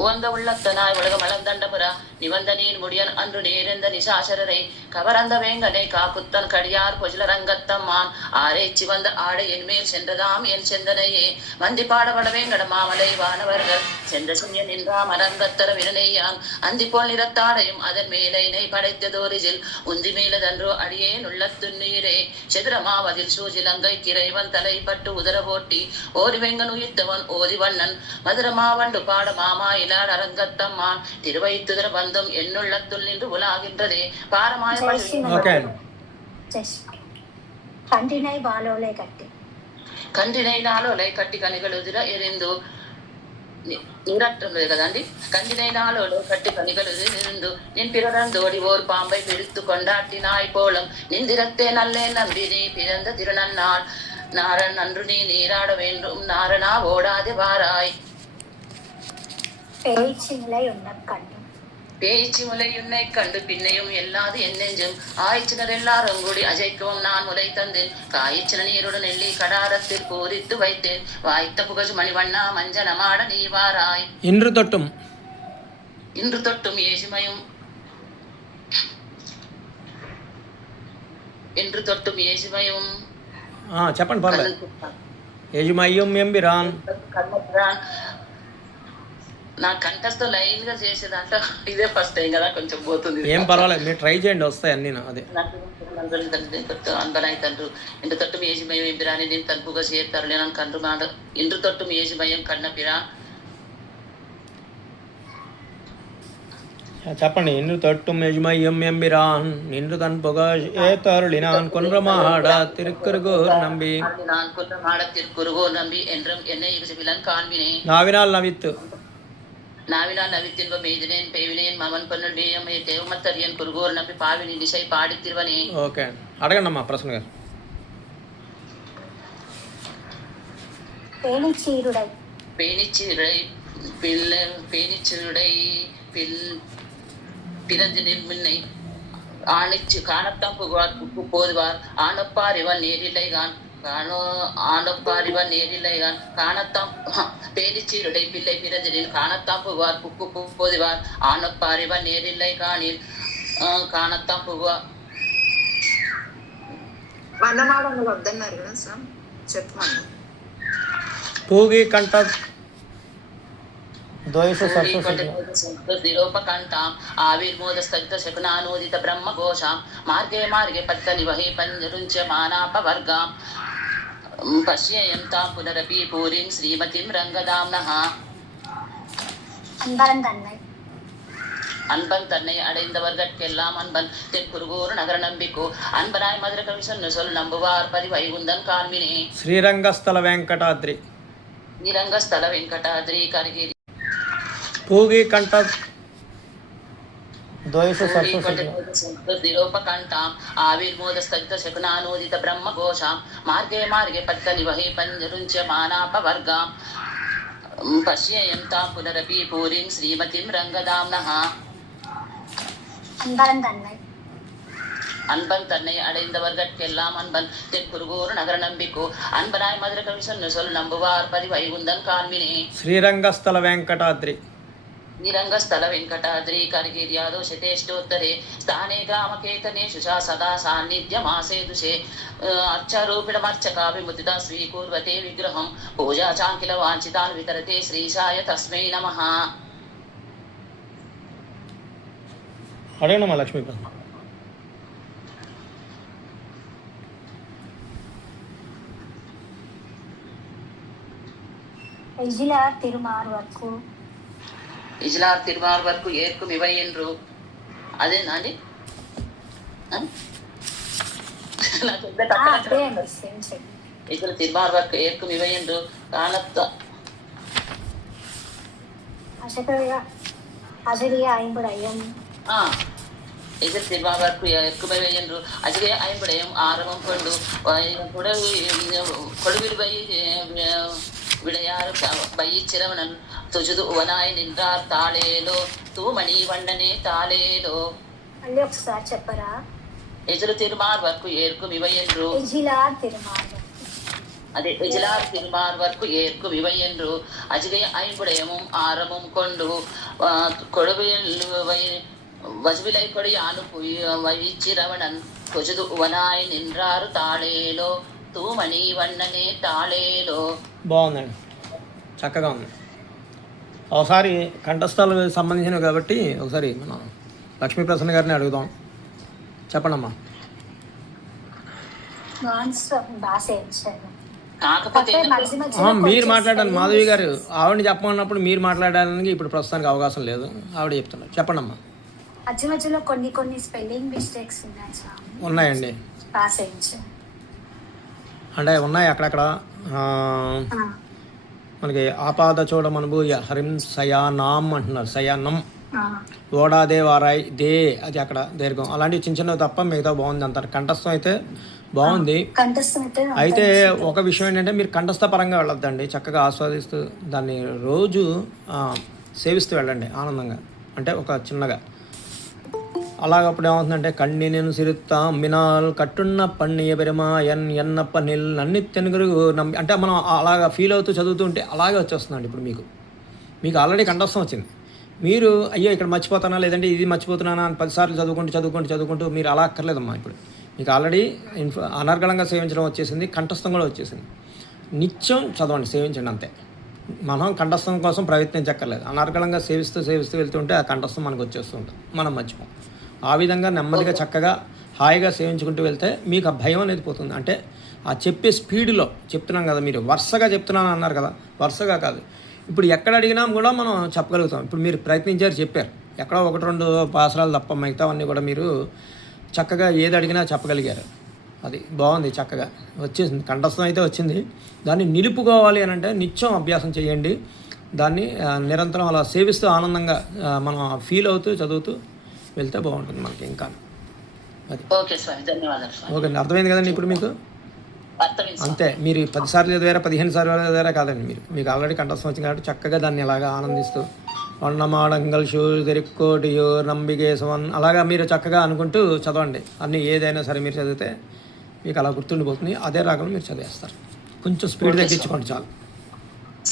உவந்த உள்ளத்தனாய் உலக மலர்ந்தண்டபுரா நிவந்த நீர் முடியன் அன்று நேரெந்த நிசாசரரை கவரந்த வேங்கனை காக்குத்தன் கடியார் பொஜில ரங்கத்தம்மான் ஆரேச்சி வந்த ஆடை என் மேல் சென்றதாம் என் செந்தனையே வந்தி பாடபட வேங்கட மாமலை வானவர்கள் சென்ற செய்ய நின்றாம் அரங்கத்தர விரணையான் அந்தி போல் நிறத்தாடையும் அதன் மேலைனை படைத்ததோரிஜில் உந்தி மேலதன்றோ அடியேன் உள்ளத்துன்னீரே செதுரமாவதில் சூஜிலங்கை கிரைவன் தலைப்பட்டு உதர போட்டி ஓடி வெங்கன் உயிர்த்தவன் ஓதி வண்ணன் மதுரமாவண்டு பாட மாமா இலார் அரங்கத்தம்மான் திருவைத்துதர பந்தம் என்னுள்ளத்துள் நின்று உலாகின்றதே பாரமாய కంటినై బాలోలే కట్టి కంటినై నాలోలై కట్టి కనిగలుదిర ఎరిందు நீராட்டம் கதாண்டி கண்டினை நாளோடு கட்டி கனிகளுது இருந்து நின் பிறந்தோடி ஓர் பாம்பை பிடித்து கொண்டாட்டினாய் போலம் நிந்திரத்தே நல்லே நம்பி நீ பிறந்த திருநன்னாள் நாரன் அன்று நீ நீராட வேண்டும் நாரணா ஓடாதே வாராய் பேய்ச்சி முலை உன்னை கண்டு பின்னையும் எல்லாது என் நெஞ்சும் ஆய்ச்சினர் எல்லாரும் கூடி அஜைக்கவும் நான் முலை தந்தேன் காய்ச்சின நீருடன் நெல்லி கடாரத்தில் பூரித்து வைத்தேன் வாய்த்த புகழ் மணிவண்ணா மஞ்சனமாட நீ வாராய் இன்று தொட்டும் ஏசுமையும் చెప్పండి పర్లేదు. ఏజుమయ్యం ఎంబిరాన్ నా కంఠస్థ లైన్ గా చేసేదంట ఇదే ఫస్ట్ టైం కదా, కొంచెం పోతుంది. ఏం పర్వాలేదు, మీరు ట్రై చేయండి, వస్తాయి అన్ని. అదే அன்பனாய் தன்று இன்று தொட்டும் ஏஜிமயம் எம்பிரானே நின் தன்புக சேர்த்தாருளே நான் கன்று மாட இன்று தொட்டும் ஏஜிமயம் கண்ணபிரான். చెప్పండి. ఇన్ను తొట్టు యజుమయ్యం ఎంబిరాన్ నిన్ను తన్పుగ ఏతరుళినాన్ కొన్రమాడ తిరుక్కురుగోర్ నంబి நான் கொன்றமாட திருக்குறுகோர் நம்பி என்றும் என்னை விலன் காண்பினே నావినాల్ నవిత్తు நாவினால் நவித்தின்பம் எய்தினேன் பெய்வினேன் மவன் பொன்னுள் மேயம்மை தேவமத்தரியன் குருகோர் நம்பி பாவினி திசை பாடி திருவனே. ఓకే, అడగండమ్మా ప్రశ్న గారు. பேணிச்சீருடை பிறந்து நின்மின்னை ஆணிச்சு காணத்தம் புகுவார் புக்கு போதுவார் ஆணப்பாரிவன் நேரில்லைகான் ஆணப்பாரிவன் நேரில்லைகான் காணத்தாம் பேரிச்சீருடை பிள்ளை பிறந்தினின் காணத்தாம் புகுவார் புக்கு போதுவார் ஆணப்பாரிவன் நேரில்லை காணில் కానత్తాం పువ్వ అన్నమాడలు వద్దన్నారు కదా సార్ చెప్పమన్నా పూగి కంట ద్వైష నిరూపకంఠాం ఆవిర్మోద స్థగిత శకునానోదిత బ్రహ్మఘోషాం మార్గే మార్గే పత్త నివహే పంజరుంచ్యమానాపవర్గాం పశ్యయంతాం పునరపి పూరిం శ్రీమతిం రంగదాంనః அன்பன் தன்னை அடைந்தவர்கட்கெல்லாம் அன்பன் தெற்குருகூர் நகர நம்பிக்கோ அன்பனாய் மதுர கவி சொன்ன சொல் நம்புவார் பதிவை உந்தன் காண்மினே. శ్రీరంగస్థల వెంకటాద్రి శ్రీరంగస్థల వెంకటాద్రి కరిగిరి పూగి కంట ద్వైష నిరూపకంఠాం ఆవిర్మోద స్థగిత శకునానోదిత బ్రహ్మఘోషాం మార్గే మార్గే పత్త నివహే పంజరుంచ్యమానాపవర్గాం పశ్యయంతాం పునరపి పూరిం శ్రీమతిం రంగదాంనః அன்பன் தன்னை அடைந்தவர்கட்கெல்லாம் அன்பன் தெற்குருகூர் நகர நம்பிக்கோ அன்பனாய் மதுர கவி சொன்ன சொல் நம்புவார் பதிவை உந்தன் காண்மினே. శ్రీరంగస్థల వెంకటాద్రి నిరంగస్థల వెంకటాద్రి కరిగిర్యాదోషతేష్టోత్తరే స్థానే గ్రామకేతనేషు సదా సాన్నిధ్యమాసేదుషే అర్చరూపిణమర్చకాభిముదిత స్వీకూర్వతే విగ్రహం పూజా చాంకిల వాంఛితాన్ వితరతే శ్రీశాయ తస్మై నమః. అడగనమ్మా లక్ష్మీ ఇజిలార్ తిరుమార్ వరకు ఏర్కుం ఇవై ఎండ్రు అదేనా అండి ఇజల తిరుమార్ వరకు ఏర్కుం ఇవై ఎండ్రు కానత్త இதில் திருவாவற்கு எக்குமை என்று அஜிகே ஐம்படையும் ஆரவம் கொண்டு கொடுவில் விளையாறு பயிச்சிரவணன் துஜுது உவனாய் நின்றார் తాళేలో తూమణి వన్ననే తాళేలో. మళ్ళీ ఒకసారి చెప్పరా? ఎజులు తిరుమార్ వరకు ఏర్కుం ఇవై ఎండ్రు అదే ఎజిలార్ తిరుమార్ వరకు ఏర్కుం ఇవై ఎండ్రు అజిగై ఐம்புடையமும் ஆரமும் கொண்டு கொடுவில் వజువిలై కొడి ఆను వైచిరవణన్ కొజుదు ఉవనాయ్ నిన్రారు తాళేలో తూమణి వన్ననే తాళేలో. బాగుందండి, చక్కగా ఉంది. ఒకసారి కంఠస్థాలకు సంబంధించినవి కాబట్టి ఒకసారి మన లక్ష్మీప్రసన్న గారిని అడుగుదాం. చెప్పండమ్మా. మీరు మాట్లాడండి మాధవి గారు, ఆవిడని చెప్పమన్నప్పుడు మీరు మాట్లాడడానికి ఇప్పుడు ప్రస్తుతానికి అవకాశం లేదు, ఆవిడ చెప్తున్నారు. చెప్పండమ్మా. మధ్య మధ్యలో కొన్ని స్పెల్లింగ్ మిస్టేక్స్ ఉన్నాయండి, అంటే ఉన్నాయి అక్కడక్కడ. మనకి ఆపాద చూడమనుభూయ హరిం సయానాం అంటున్నారు, సయానం ఓడాదే వారాయ్ దే, అది అక్కడ దీర్ఘం. అలాంటివి చిన్న చిన్నవి తప్ప మిగతా బాగుంది అంటారు. కంఠస్థం అయితే బాగుంది. అయితే ఒక విషయం ఏంటంటే మీరు కంఠస్థ పరంగా వెళ్ళొద్దండి, చక్కగా ఆస్వాదిస్తూ దాన్ని రోజు సేవిస్తూ వెళ్ళండి ఆనందంగా. అంటే ఒక చిన్నగా అలాగప్పుడు ఏమవుతుందంటే కಣ್ಣి నేను సిరుత్తా మినాల్ కట్టున్న పన్నియ పెరుమాయన్ ఎన్నప్ప నిల్ అన్ని తెనుగురు నమ్మి, అంటే మనం అలాగా ఫీల్ అవుతూ చదువుతూ ఉంటే అలాగే వచ్చేస్తుందండి. ఇప్పుడు మీకు ఆల్రెడీ కంఠస్థం వచ్చింది. మీరు అయ్యో ఇక్కడ మర్చిపోతానా లేదంటే ఇది మర్చిపోతున్నానా అని 10 సార్లు చదువుకుంటూ మీరు అలా అక్కర్లేదమ్మా. ఇప్పుడు మీకు ఆల్రెడీ అనర్గళంగా సేవించడం వచ్చేసింది, కంఠస్థం కూడా వచ్చేసింది. నిత్యం చదవండి, సేవించండి అంతే. మనం కంఠస్థం కోసం ప్రయత్నించక్కర్లేదు. అనర్గళంగా సేవిస్తూ వెళ్తుంటే ఆ కంఠస్థం మనకు వచ్చేస్తూ ఉంటుంది, మనం మర్చిపోం. ఆ విధంగా నెమ్మదిగా చక్కగా హాయిగా సేవించుకుంటూ వెళ్తే మీకు ఆ భయం అనేది పోతుంది. అంటే ఆ చెప్పే స్పీడ్లో చెప్తున్నాం కదా, మీరు వరుసగా చెప్తున్నాను అన్నారు కదా, వరుసగా కాదు. ఇప్పుడు ఎక్కడ అడిగినా కూడా మనం చెప్పగలుగుతాం. ఇప్పుడు మీరు ప్రయత్నించారు, చెప్పారు, ఎక్కడో 1-2 పాసరాలు తప్ప మిగతావన్నీ కూడా మీరు చక్కగా ఏది అడిగినా చెప్పగలిగారు. అది బాగుంది, చక్కగా వచ్చేసింది. కంఠస్థం అయితే వచ్చింది. దాన్ని నిలుపుకోవాలి అని అంటే నిత్యం అభ్యాసం చేయండి. దాన్ని నిరంతరం అలా సేవిస్తూ ఆనందంగా మనం ఫీల్ అవుతూ చదువుతూ వెళ్తే బాగుంటుంది మనకి. ఇంకా అది ఓకే స్వామి, ధన్యవాదాలు స్వామి. ఓకే, అర్థమైంది కదండి ఇప్పుడు మీకు? అంతే, మీరు 10 సార్లు చదివారా 15 సార్లు చదివారా కాదండి, మీకు ఆల్రెడీ కంఠస్థం వచ్చింది కాబట్టి చక్కగా దాన్ని ఇలాగా ఆనందిస్తూ వన్నమాడంగల్ షూర్ తిరుక్కోటియూర్ నంబికేశవన్ అలాగా మీరు చక్కగా అనుకుంటూ చదవండి. అన్నీ ఏదైనా సరే మీరు చదివితే మీకు అలా గుర్తుండిపోతుంది. అదే రాగంలో మీరు చదివేస్తారు. కొంచెం స్పీడ్ తగ్గించుకోండి చాలు.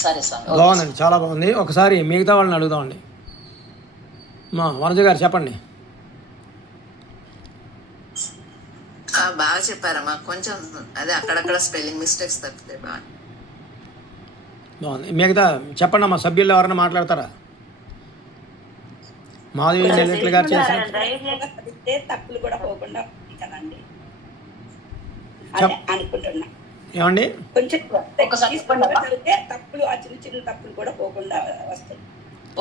సరే స్వామి. బాగుందండి, చాలా బాగుంది. ఒకసారి మిగతా వాళ్ళని అడుగుదామండి. మా వనజ గారు చెప్పండి. బాగా చెప్పారమ్మా. కొంచెం అదే అక్కడక్కడ స్పెల్లింగ్ మిస్టేక్స్ తప్పితే బాగుంది. మిగతా చెప్పండి అమ్మా, సభ్యులు ఎవరైనా మాట్లాడతారా? మాధవి నెల్లెట్ల గారు చేసిన తప్పులు కూడా పోకుండా కదండి అనుకుంటున్నా. ఏమండి కొంచెం చదివితే తప్పులు, ఆ చిన్న చిన్న తప్పులు కూడా పోకుండా వస్తాయి.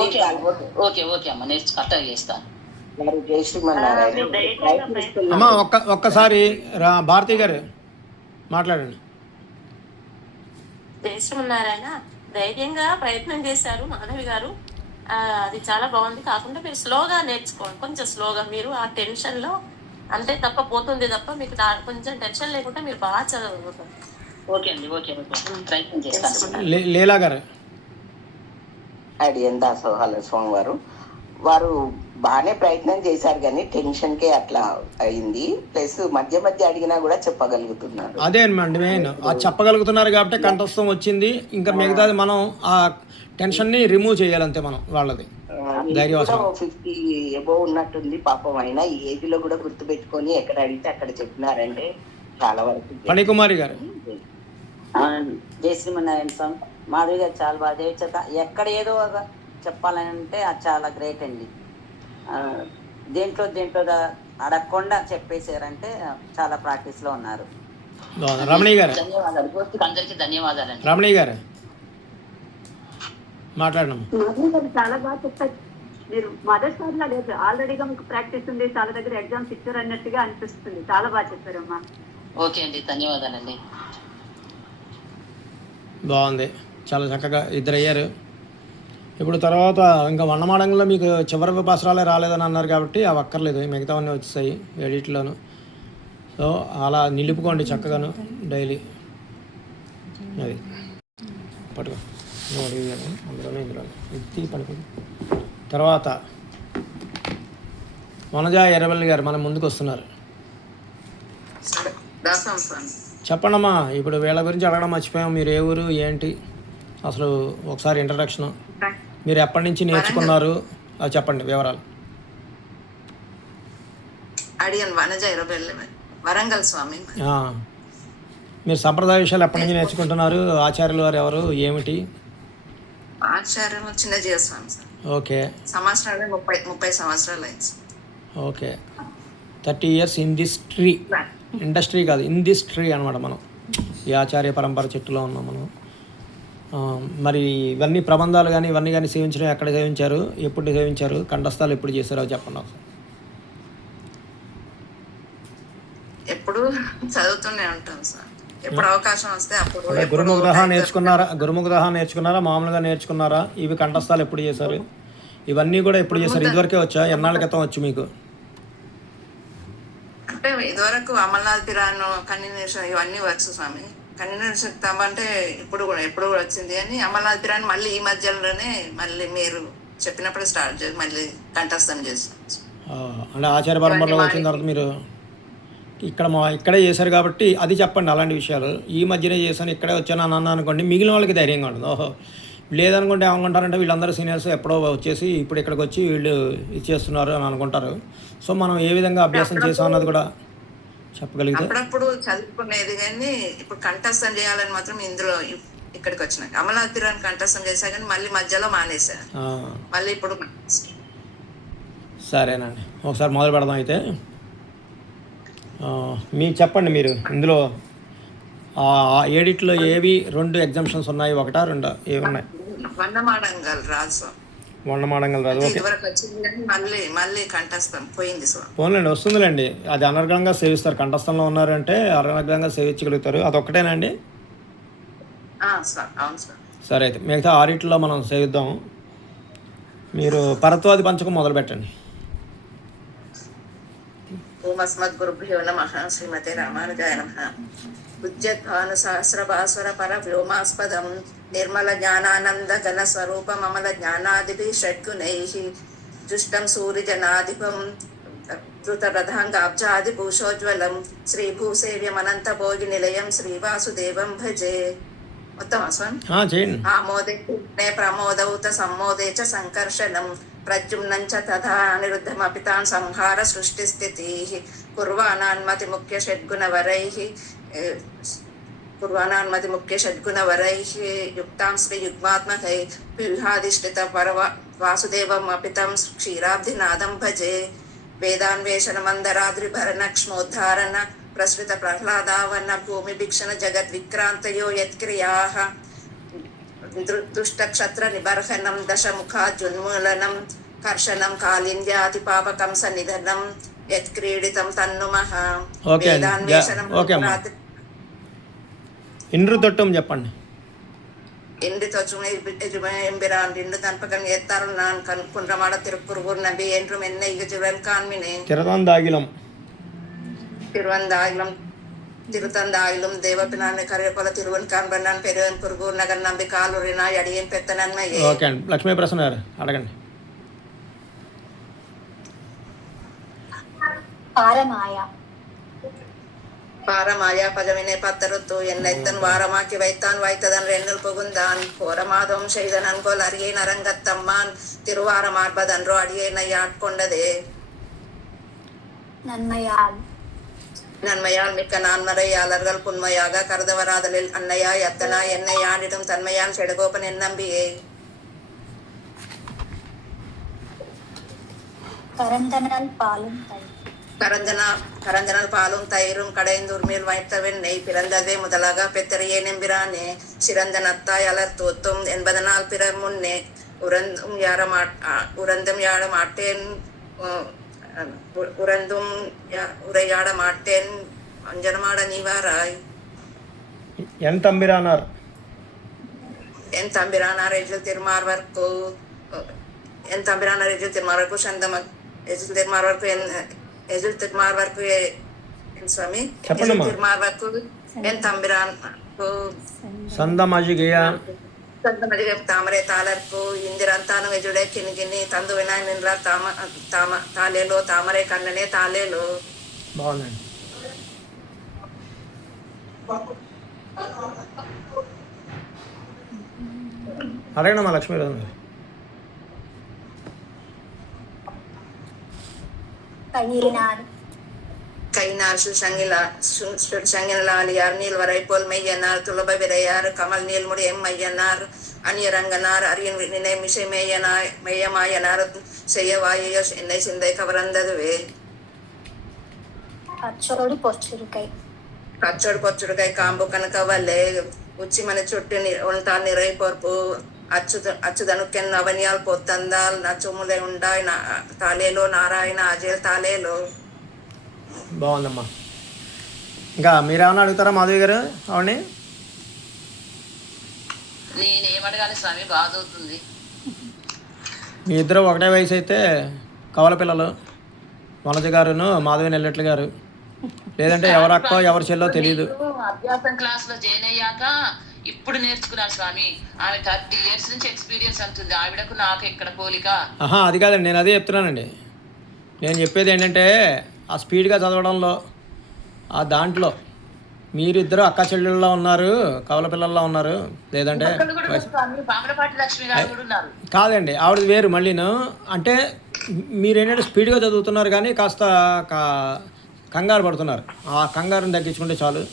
ఓకే ఓకే అమ్మ, నేను కరెక్ట్గా చేస్తాను. అమ్మా ఒక్కసారి భారతి గారు మాట్లాడండి. దేశమున్నారాయన ధైర్యంగా ప్రయత్నం చేశారు మాధవి గారు. అది చాలా బాగుంది. కాకుండా మీరు స్లోగా నేర్చుకోండి, కొంచెం స్లోగా. మీరు ఆ టెన్షన్లో అంతే తప్ప పోతుంది తప్ప మీకు కొంచెం టెన్షన్ లేకుండా మీరు బాగా చదవగలుగుతారు. ఓకే అండి, ఓకే ప్రయత్నం చేస్తాను. లీలా గారు అడియన్ దాసోహాల స్వామి వారు బాగానే ప్రయత్నం చేశారు కానీ టెన్షన్కే అట్లా అయింది. ప్లస్ మధ్య మధ్య అడిగినా కూడా చెప్పగలుగుతున్నారు. అదే అండి మెయిన్, అది చెప్పగలుగుతున్నారు కాబట్టి కంఠస్థం వచ్చింది. ఇంకా మిగతాది మనం ఆ టెన్షన్ని రిమూవ్ చేయాలంతే మనం వాళ్ళది. 50 ఎబోవ్ ఉన్నట్టుంది పాపం. అయినా ఈ ఏజ్ లో కూడా గుర్తు పెట్టుకొని ఎక్కడ అడిగితే అక్కడ చెప్పినారంటే చాలా వరకు. ఫణికుమారి గారు జై శ్రీమన్నారాయణ స్వామి. మాధవి గారు చాలా బాగా చేయొచ్చట. ఎక్కడ ఏదో చెప్పాలని అంటే అది చాలా గ్రేట్ అండి. దేంట్లో అడగకుండా చెప్పేశారంటే చాలా ప్రాక్టీస్ లో ఉన్నారు. రమణయ్య గారు అందరికీ ధన్యవాదాలండి. రమణయ్య గారు మాట్లాడడం చాలా బాగా చెప్పారు. మీరు మొదటిసారిలా లేదు, ఆల్రెడీగా మీకు ప్రాక్టీస్ ఉంది, చాలా దగ్గర ఎగ్జామ్స్ ఇచ్చారు అన్నట్టుగా అనిపిస్తుంది. చాలా బాగా చెప్పారమ్మా. ఓకే అండి, ధన్యవాదాలండి. బాగుంది, చాలా చక్కగా ఇద్దరు అయ్యారు. ఇప్పుడు తర్వాత ఇంకా వన్నమాడంలో మీకు చివరి పాసరాలే రాలేదని అన్నారు కాబట్టి అవి అక్కర్లేదు, మిగతావన్నీ వచ్చేసాయి ఎడిట్లోను. సో అలా నిలుపుకోండి చక్కగాను డైలీ. అది పట్టుకో అందులోనే ఇందులో ఎత్తి పడుకుంది. తర్వాత వనజ ఎర్రబెల్లి గారు మన ముందుకు వస్తున్నారు. చెప్పండమ్మా, ఇప్పుడు వీళ్ళ గురించి అడగడం మర్చిపోయాం. మీరు ఏ ఊరు ఏంటి అసలు ఒకసారి ఇంట్రడక్షన్, మీరు ఎప్పటి నుంచి నేర్చుకున్నారు అది చెప్పండి వివరాలు. అడియన్ వనజ ఎర్రబెల్లి, వరంగల్ స్వామి. మీరు సంప్రదాయ విషయాలు ఎప్పటి నుంచి నేర్చుకుంటున్నారు? ఆచార్యులు వారు ఎవరు ఏమిటి? ఆచార్యం చిన్నజీవ స్వామి సార్. ఓకే, సంవత్సరాలు 30 సంవత్సరాలు అయింది. Okay, 30 years in this tree. Industry కాదు, ఇన్ దిస్ ట్రీ అనమాట. మనం ఈ ఆచార్య పరంపర చెట్టులో ఉన్నాం మనం. మరి ఇవన్నీ ప్రబంధాలు కానీ ఇవన్నీ కానీ సేవించడం ఎక్కడ సేవించారు, ఎప్పుడు సేవించారు, కంఠస్థాలు ఎప్పుడు చేశారో చెప్పండి. ఎప్పుడు చదువుతూనే ఉంటాం సార్, ఎప్పుడు అవకాశం వస్తే అప్పుడు. గురుముఖ నేర్చుకున్నారా మామూలుగా నేర్చుకున్నారా? ఇవి కంఠస్థాలు ఎప్పుడు చేశారు? ఇవన్నీ కూడా ఎప్పుడు చేశారు? ఇదివరకే వచ్చా, ఎన్నాళ్ళ క్రితం వచ్చు మీకు? అంటే ఇదివరకు అమర్నాథ్ పిరాను, కన్నినేశ్వర ఇవన్నీ వచ్చు స్వామి. కన్నినేశ్వర అంటే ఎప్పుడు కూడా వచ్చింది అని అమర్నాథ్ పిరాన్ మళ్ళీ ఈ మధ్యలోనే మళ్ళీ మీరు చెప్పినప్పుడు స్టార్ట్ చేసి మళ్ళీ కంఠస్థం చేస్తాం. అంటే ఆచార్య పరంపరలో వచ్చిన తర్వాత మీరు ఇక్కడే చేశారు కాబట్టి అది చెప్పండి. అలాంటి విషయాలు ఈ మధ్యనే చేశాను, ఇక్కడే వచ్చాను అని అన్నా అనుకోండి, మిగిలిన వాళ్ళకి ధైర్యంగా ఉంటుంది. ఓహో లేదనుకుంటే ఏమనుకుంటారంటే వీళ్ళందరూ సీనియర్స్ ఎప్పుడో వచ్చేసి ఇప్పుడు ఇక్కడికి వచ్చి వీళ్ళు ఇచ్చేస్తున్నారు అని అనుకుంటారు. సో మనం ఏ విధంగా అభ్యాసం చేసాం అన్నది కూడా చెప్పగలిగితే. అప్పుడప్పుడు చదువుకునేది కానీ ఇప్పుడు కంఠస్థం చేయాలని మాత్రం ఇందులో ఇక్కడికి వచ్చినాక అమర్నాథ్ పిరాన్ కంఠస్థం చేశా కానీ మళ్ళీ మధ్యలో మానేసా. మళ్ళీ ఇప్పుడు సరేనండి, ఒకసారి మొదలు పెడదాం అయితే. మీకు చెప్పండి, మీరు ఇందులో ఎడిట్లో ఏవి 2 ఎగ్జామ్షన్స్ ఉన్నాయి, 1 2 ఏవి ఉన్నాయి? వన్నమాడంగల్ రాదు. ఓకే, మళ్ళీ కంఠస్థం పోయింది. పోన్లేండి, వస్తుందిలేండి. అది అనర్గళంగా సేవిస్తారు. కంఠస్థంలో ఉన్నారంటే అనర్గళంగా సేవించగలుగుతారు. అదొక్కటేనండి? సరే అయితే మిగతా 6 మనం సేవిద్దాం. మీరు పరత్వాది పంచకం మొదలు పెట్టండి. ఓమస్మద్గురుభ్యో నమః. శ్రీమతే రామానుజాయ నమః. ఉజ్జద్భాను సహస్రభాస్వర పర వ్యోమాస్పదం నిర్మల జ్ఞానానంద ఘన స్వరూపం అమల జ్ఞానాదిభి షడ్గుణైః దుష్టం సూర్యజనాధిపం ధృతరథాంగాబ్జాది భూషోజ్వలం శ్రీభూసేవ్యమనంత భోగి నిలయం శ్రీవాసుదేవం భజే. మొత్తం స్వామి. చేయండి. ఆమోదే ప్రమోదౌత సమ్మోదే చ సంకర్షణం ప్రద్యుమ్నం చ తథా అనిరుద్ధమపి తాన్ సంహార సృష్టిస్థితిః కుర్వాణాన్మతి ముఖ్య షడ్గుణవరైః యుక్తాం శ్రీ యుగ్మాత్మకై వ్యూహాధిష్ఠిత పరవ వాసుదేవం అపితం క్షీరాబ్ధినాదం భజే. వేదాన్వేషణమందరాద్రిభరణక్ష్మోద్ధారణ ప్రసృత ప్రహ్లాదావన్న భూమి భిక్షణ జగద్విక్రాంతయో యత్క్రియాః దుష్టక్షత్ర నిబర్హనం దశముఖాజున్మూలనం కర్షణం కాళింద్యాది పాపకం సన్నిధనం యత్క్రీడితం తన్నుమః. వేదాన్వేషణం ఇంద్రు తొట్టం చెప్పండి. என்று தொற்றுமை எம்பிரான் என்று தன்பகன் ஏத்தாரும் நான் கண் குன்றமாட திருக்குறுகூர் நம்பி என்றும் என்னை இகஜுடன் காண்மினே. திருவந்தாயிலும் திருத்தந்தாயிலும் தேவபினான் கரையப்பல திருவன் காண்பண்ணான் பெருவன் குறுகூர் நகர் நம்பி காலூரினாய் அடியேன் பெத்த நன்மையே. ఓకే అండి. లక్ష్మీ ప్రసన్న గారు అడగండి. பாரமாயா பகவினை பத்தருத்து என்னைத்தன் வாரமாக்கி வைத்தான் வைத்ததன் ரெண்ணில் புகுந்தான் கோரமாதம் செய்தனன் கோல் அரியேன் அரங்கத்தம்மான் திருவாரமார்பதன்றோ அடியேனை ஆட்கொண்டதே. நன்மையால் மிக்க நான்மறையாளர்கள் புன்மையாக கருதவராதலில் அன்னையாய் அத்தனாய் என்னை ஆண்டிடும் தன்மையான் செடுகோப்பன் என் நம்பியே. கரந்தனால் பாலும் தயிரும் கடைந்தூர் மேல் வைத்த வெண்ணெய் பிறந்ததே முதலாக பெத்தரையே நெம்பிரானே. சிறந்த நத்தாய் அலர் தோத்தும் என்பதனால் பிறர் முன்னே உறந்தும் யாழ மாட்டேன் உரையாட மாட்டேன் அஞ்சனமாட நீவாராய். என் தம்பிரானார் எஜில் திருமார்வர்க்கு சந்தம எஜில் திருமார்வர்க்கு స్వామి. తిరుమార్వకు ఎన్ తంబిరాన్కు సందమజిగ తామరే తాళర్కు ఇందిరంతాను ఎజుడే కినిగిని తందు వినాయ నిన్రా తాలేలో తామరే కన్ననే తాలేలో. బాగుందండి. అడగండి మా లక్ష్మీ గారు. கைனார் சுஷங்கிலாலியார் நீள்வரைப்போல் மெய்யனார் துளப விரையார் கமல் நீள்முடி எம்மையனார் அந்நியரங்கனார் அரியன் நினை மிசை மெய்யமாயனார் செய்ய வாயோ என்னை சிந்தை கவர்ந்ததுவே. கச்சோடு பொச்சுருக்கை காம்பு கணக்கவல்லே உச்சிமனை சுட்டு உள்தான் நிறை பொறுப்பு అచ్చుదనుకెన్ అవనియాల్ పొత్తందాల్ నచ్చుములే ఉండాయ్ తాలేలో నారాయణ అజయ్ తాలేలో. బాగుందమ్మా. ఇంకా మీరేమన్నా అడుగుతారా మాధవి గారు? అవునండి. నేనేమడగాలి స్వామి, బాగా చదువుతుంది. మీ ఇద్దరు ఒకటే వయసు అయితే కవల పిల్లలు వనజ గారును మాధవి నెల్లెట్ల గారు. లేదంటే ఎవరు అక్కో ఎవరి చెల్లో తెలియదు. అభ్యాసం క్లాస్ లో జాయిన్ అయ్యాక ఇప్పుడు నేర్చుకున్నారు స్వామి. ఆమె 30 years నుంచి ఎక్స్పీరియన్స్ అంటుంది. ఆవిడకు నాకు ఎక్కడ పోలిక. అది కాదండి, నేను అదే చెప్తున్నానండి. నేను చెప్పేది ఏంటంటే ఆ స్పీడ్గా చదవడంలో ఆ దాంట్లో మీరిద్దరు అక్క చెల్లెళ్ళలో ఉన్నారు, కవల పిల్లల్లో ఉన్నారు. లేదంటే కాదండి, ఆవిడది వేరు మళ్ళీను. అంటే మీరేంటంటే స్పీడ్గా చదువుతున్నారు కానీ కాస్త కంగారు పడుతున్నారు. ఆ కంగారుని తగ్గించుకుంటే చాలు.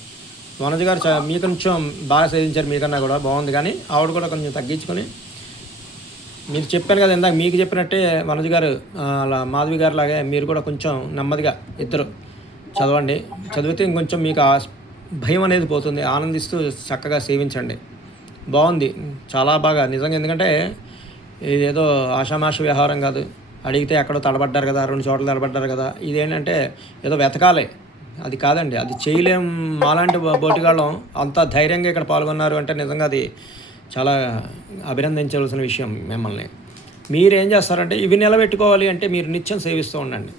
వనజ గారు మీ కొంచెం బాగా చదివించారు, మీకన్నా కూడా బాగుంది. కానీ ఆవిడ కూడా కొంచెం తగ్గించుకొని, మీరు చెప్పాను కదా ఇందాక మీకు చెప్పినట్టే వనజ గారు అలా మాధవి గారు లాగే మీరు కూడా కొంచెం నెమ్మదిగా ఇద్దరు చదవండి. చదివితే ఇంకొంచెం మీకు ఆ భయం అనేది పోతుంది. ఆనందిస్తూ చక్కగా సేవించండి. బాగుంది, చాలా బాగా నిజంగా. ఎందుకంటే ఇదేదో ఆషామాషి వ్యవహారం కాదు. అడిగితే ఎక్కడో తడబడ్డారు కదా, 2 చోట్ల తడబడ్డారు కదా. ఇదేంటంటే ఏదో వెతకాలి, అది కాదండి. అది చేయలేం. మాలాంటి బోటిగాళ్ళం అంత ధైర్యంగా ఇక్కడ పాల్గొన్నారు అంటే నిజంగా అది చాలా అభినందించవలసిన విషయం. మిమ్మల్ని మీరేం చేస్తారంటే ఇవి నిలబెట్టుకోవాలి అంటే మీరు నిత్యం సేవిస్తూ ఉండండి.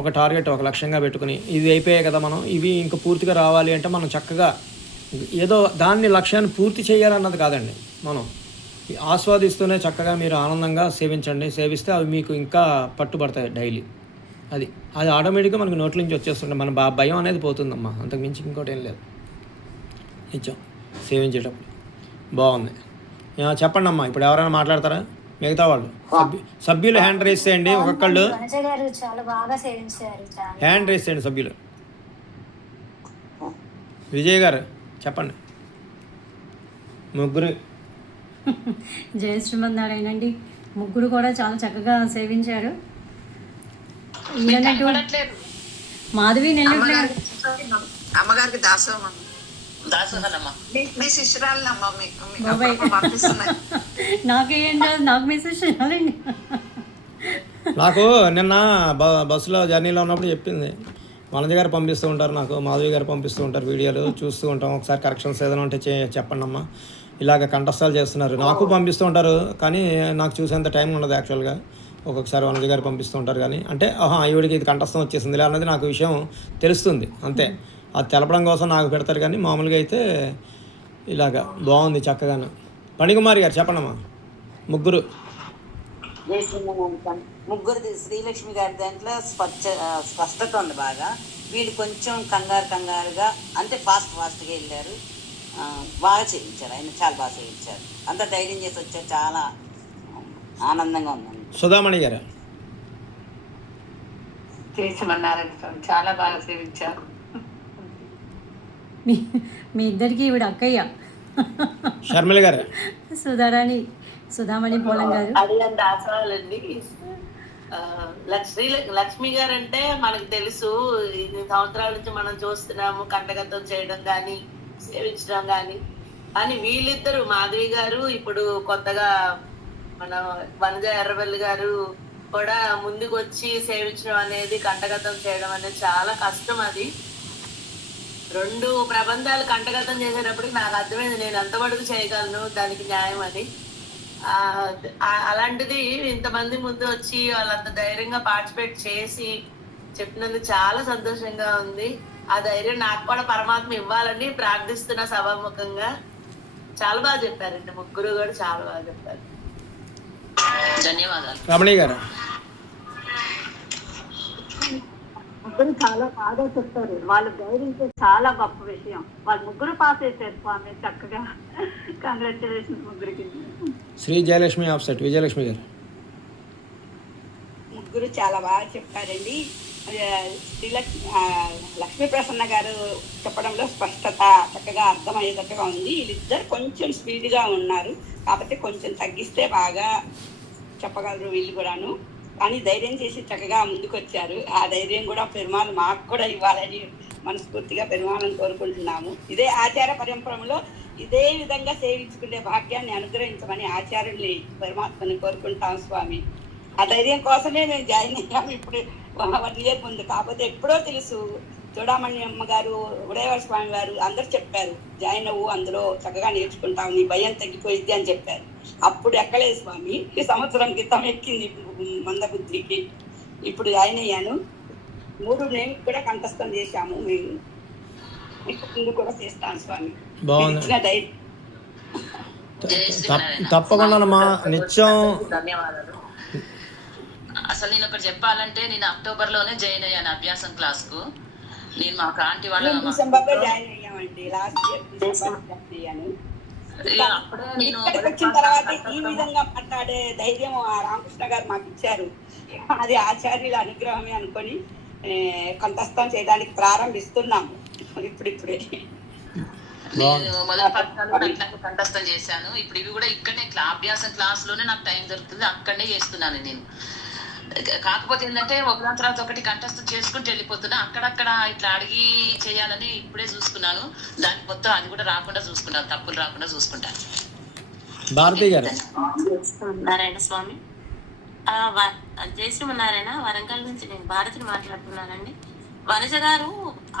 ఒక టార్గెట్, ఒక లక్ష్యంగా పెట్టుకుని ఇవి అయిపోయాయి కదా, మనం ఇవి ఇంకా పూర్తిగా రావాలి అంటే మనం చక్కగా ఏదో దాన్ని లక్ష్యాన్ని పూర్తి చేయాలన్నది కాదండి, మనం ఆస్వాదిస్తూనే చక్కగా మీరు ఆనందంగా సేవించండి. సేవిస్తే అవి మీకు ఇంకా పట్టుబడతాయి డైలీ. అది ఆటోమేటిక్గా మనకు నోట్ల నుంచి వచ్చేస్తుంటే మన భయం అనేది పోతుందమ్మా, అంతకు మించి ఇంకోటి ఏం లేదు. నిత్యం సేవించేటప్పుడు బాగుంది. చెప్పండి అమ్మా, ఇప్పుడు ఎవరైనా మాట్లాడతారా? మిగతా వాళ్ళు సభ్యులు హ్యాండ్ రైస్ చేయండి. ఒక్కొక్కళ్ళు హ్యాండ్ రైస్ చేయండి సభ్యులు. విజయ్ గారు చెప్పండి. ముగ్గురు జయ శ్రీమన్నారాయణండి. ముగ్గురు కూడా చాలా చక్కగా సేవించారు. మాధవి నెల్లూరు అమ్మగారికి దాసోహం మీ శిష్యురాలమ్మా నాకేం నాకు మెసేజ్ చేయాలండి. నాకు నిన్న బస్సులో జర్నీలో ఉన్నప్పుడు చెప్పింది, వనజ గారు పంపిస్తూ ఉంటారు, నాకు మాధవి గారు పంపిస్తూ ఉంటారు, వీడియోలు చూస్తూ ఉంటాం, ఒకసారి కరెక్షన్స్ ఏదైనా ఉంటే చెప్పండి అమ్మా, ఇలాగ కంఠస్థాలు చేస్తున్నారు. నాకు పంపిస్తూ ఉంటారు కానీ నాకు చూసేంత టైం ఉండదు యాక్చువల్గా. ఒక్కొక్కసారి వనజ గారు పంపిస్తూ ఉంటారు కానీ అంటే ఈవిడికి ఇది కంఠస్థం వచ్చేసింది అన్నది నాకు విషయం తెలుస్తుంది అంతే. అది తెలపడం కోసం నాకు పెడతారు కానీ మామూలుగా అయితే ఇలాగా బాగుంది చక్కగాను. పణికుమారి గారు చెప్పండమ్మా. ముగ్గురు ముగ్గురిది శ్రీలక్ష్మి గారి దాంట్లో స్పష్టత ఉంది బాగా. వీళ్ళు కొంచెం కంగారుగా అంటే ఫాస్ట్గా వెళ్ళారు, బాగా చేయించారు. ఆయన చాలా బాగా చేయించారు, అంత ధైర్యం చేసి వచ్చారు, చాలా ఆనందంగా ఉందండి. సుధామణి గారు చేసిమన్నారండి, చాలా బాగా సేవించారు. మీ ఇద్దరికి ఈవిడ అక్కయ్య. షర్మిల గారు సుధామణి పోలం గారు అడిగండి ఆసరాలండి. లక్ష్మి గారు అంటే మనకు తెలుసు, ఇన్ని సంవత్సరాల నుంచి మనం చూస్తున్నాము కంటగతం చేయడం కానీ సేవించడం కానీ వీళ్ళిద్దరు మాధవి గారు ఇప్పుడు కొత్తగా మన వనజ ఎర్రబెల్లి గారు కూడా ముందుకు వచ్చి సేవించడం అనేది, కంటగతం చేయడం అనేది చాలా కష్టం. అది 2 ప్రబంధాలు కంటగతం చేసేటప్పటికి నాకు అర్థమైంది నేను ఎంతవరకు చేయగలను, దానికి న్యాయం అది. అలాంటిది ఇంతమంది ముందు వచ్చి వాళ్ళంత ధైర్యంగా పార్టిసిపేట్ చేసి చెప్పినందుకు చాలా సంతోషంగా ఉంది. ఆ ధైర్యం నాకు కూడా పరమాత్మ ఇవ్వాలని ప్రార్థిస్తున్న సభాముఖంగా. చాలా బాగా చెప్పారండి ముగ్గురు కూడా, చాలా బాగా చెప్పారు. ధన్యవాదాలు. రమణి గారు ముగ్గురు చాలా బాగా చెప్తారు. వాళ్ళు ధైర్యంతో చాలా గొప్ప విషయం. వాళ్ళు ముగ్గురు పాస్ చేశారు స్వామి, చక్కగా. కంగ్రాచులేషన్స్ ముగ్గురికి. శ్రీ జయలక్ష్మి ఆఫ్సెట్ విజయలక్ష్మి గారు. ముగ్గురు చాలా బాగా చెప్పారండి. లక్ష్మీ ప్రసన్న గారు చెప్పడంలో స్పష్టత చక్కగా అర్థమయ్యేటట్టుగా ఉంది. వీళ్ళిద్దరు కొంచెం స్పీడ్గా ఉన్నారు, కాకపోతే కొంచెం తగ్గిస్తే బాగా చెప్పగలరు వీళ్ళు కూడాను. కానీ ధైర్యం చేసి చక్కగా ముందుకొచ్చారు. ఆ ధైర్యం కూడా పెరుమాళ్ మాకు కూడా ఇవ్వాలని మనస్ఫూర్తిగా పెరుమాళను కోరుకుంటున్నాము. ఇదే ఆచార పరంపరలో ఇదే విధంగా సేవించుకునే భాగ్యాన్ని అనుగ్రహించమని ఆచార్యుల్ని పరమాత్మని కోరుకుంటాం స్వామి. ఆ ధైర్యం కోసమే మేము జాయిన్ అయ్యాము ఇప్పుడు 1 year ముందు. కాకపోతే ఎప్పుడో తెలుసు, చూడమణి అమ్మ గారు, ఉదయవాడ స్వామి వారు అందరు చెప్పారు, జాయిన్ అవ్వు, అందులో చక్కగా నేర్చుకుంటాం, నీ భయం తగ్గిపోయిద్ది అని చెప్పారు. అప్పుడు ఎక్కలేదు స్వామి. ఈ సంవత్సరం క్రితం ఎక్కింది మందబుద్ధికి. ఇప్పుడు జాయిన్ అయ్యాను. 3 నేమ్స్ కూడా కంఠస్థం చేశాము మేము. ఇప్పుడు కూడా చేస్తాను స్వామి. తప్పకుండా నిత్యం. ధన్యవాదాలు. అసలు నేను ఒకటి చెప్పాలంటే, నేను అక్టోబర్ లోనే జాయిన్ అయ్యాను అభ్యాసం క్లాస్ కు. నేను మా ఆంటీ వాళ్ళ డిసెంబర్ లో జాయిన్ అయ్యామండి. లాస్ట్ ఇయర్ డిసెంబర్ అయ్యాను. వచ్చిన తర్వాత ఈ విధంగా మాట్లాడే ధైర్యం రామకృష్ణ గారు మాకు ఇచ్చారు. అది ఆచార్యుల అనుగ్రహమే అనుకొని కంఠస్థం చేయడానికి ప్రారంభిస్తున్నాము ఇప్పుడిప్పుడే. నేను మొదటి పాఠాలు కంఠస్థం చేశాను. ఇప్పుడు ఇవి కూడా ఇక్కడనే అభ్యాసం క్లాస్ లోనే నాకు టైం దొరుకుతుంది, అక్కడనే చేస్తున్నాను నేను. కాకపోతే ఏంటంటే ఒకదాని తర్వాత ఒకటి కంఠస్థం చేసుకుంటూ వెళ్ళిపోతున్నా. అక్కడక్కడ ఇట్లా అడిగి చేయాలని ఇప్పుడే చూసుకున్నాను. దానికి మొత్తం అది కూడా రాకుండా చూసుకుంటాను, తప్పులు రాకుండా చూసుకుంటాను. భారతి గారు. నారాయణ స్వామి. జయశ్రీమన్నారాయణ, వరంగల్ నుంచి నేను భారతిని మాట్లాడుతున్నానండి. వనజ గారు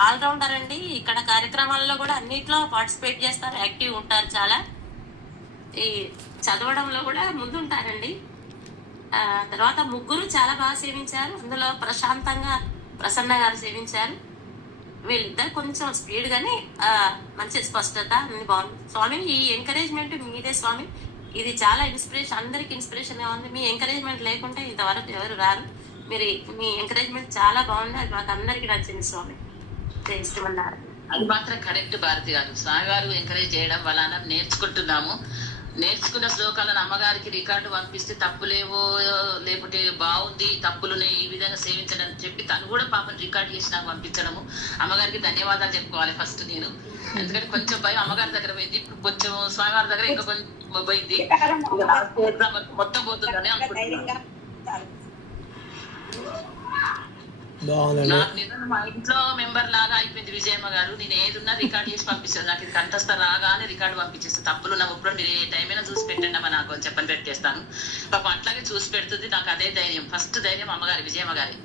ఆల్రౌండర్ అండి. ఇక్కడ కార్యక్రమాల్లో కూడా అన్నిట్లో పార్టిసిపేట్ చేస్తారు, యాక్టివ్ ఉంటారు, చాలా ఈ చదవడంలో కూడా ముందుంటారండి. తర్వాత ముగ్గురు చాలా బాగా సేవించారు. అందులో ప్రశాంతంగా ప్రసన్న గారు సేవించారు. వీళ్ళిద్దరు కొంచెం స్పీడ్ గానే మంచి స్పష్టత అన్ని బాగుంది స్వామి. ఈ ఎంకరేజ్మెంట్ మీదే స్వామి, ఇది చాలా ఇన్స్పిరేషన్, అందరికి ఇన్స్పిరేషన్ గా ఉంది. మీ ఎంకరేజ్మెంట్ లేకుంటే ఇంతవరకు ఎవరు రారు. మీరు మీ ఎంకరేజ్మెంట్ చాలా బాగుంది, అది మాకు అందరికి నచ్చింది స్వామి. ఇష్టమన్నారు. అది మాత్రం కరెక్ట్ భారతి గారు. స్వామి వారు ఎంకరేజ్ చేయడం వలన నేర్చుకుంటున్నాము. నేర్చుకున్న శ్లోకాలను అమ్మగారికి రికార్డు పంపిస్తే తప్పులేవో లేకపోతే బాగుంది తప్పులునే ఈ విధంగా సేవించడం చెప్పి తను కూడా పాపం రికార్డ్ చేసి నాకు పంపించడము. అమ్మగారికి ధన్యవాదాలు చెప్పుకోవాలి ఫస్ట్ నేను. ఎందుకంటే కొంచెం భయం అమ్మగారి దగ్గర పోయింది, ఇప్పుడు కొంచెం స్వామివారి దగ్గర ఇంకా కొంచెం పోయింది, మొత్తం పోతుందని అనుకుంటున్నాను. నాకు నిజంగా మా ఇంట్లో మెంబర్ లాగా అయిపోయింది విజయమ్మ గారు. నేను ఏదున్నా రికార్డ్ చేసి పంపిస్తాను. నాకు ఇది కంఠస్థ రాగానే రికార్డు పంపించేస్తాను. తప్పులు నా ఇప్పుడు మీరు ఏ టైం అయినా చూసి పెట్టండి అమ్మా నాకు చెప్పని పెట్టేస్తాను. పాపం అట్లాగే చూసి పెడుతుంది. నాకు అదే ధైర్యం, ఫస్ట్ ధైర్యం అమ్మగారి విజయమ్మ గారి.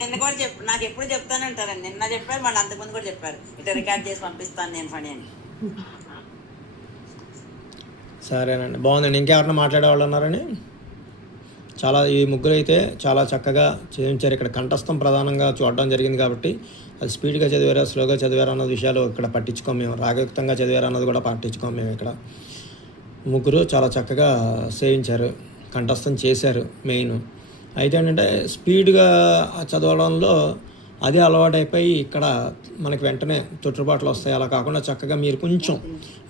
నిన్న కూడా నాకు ఎప్పుడు చెప్తానంటారండి. నిన్న చెప్పారు, మళ్ళీ అంతకుముందు కూడా చెప్పారు ఇట్లా రికార్డ్ చేసి పంపిస్తాను నేను ఫణి అని. సరేనండి, బాగుందండి. ఇంకెవరన్నా మాట్లాడే వాళ్ళు ఉన్నారని? చాలా ఈ ముగ్గురు అయితే చాలా చక్కగా చేయించారు. ఇక్కడ కంఠస్థం ప్రధానంగా చూడడం జరిగింది కాబట్టి అది స్పీడ్గా చదివారా స్లోగా చదివారా అన్న విషయాలు ఇక్కడ పట్టించుకోము మేము. రాగయుక్తంగా చదివారా అన్నది కూడా పట్టించుకోము మేము. ఇక్కడ ముగ్గురు చాలా చక్కగా సేవించారు, కంఠస్థం చేశారు మెయిన్. అయితే ఏంటంటే స్పీడ్గా చదవడంలో అదే అలవాటైపోయి ఇక్కడ మనకి వెంటనే తొట్టుబాట్లు వస్తాయి. అలా కాకుండా చక్కగా మీరు కొంచెం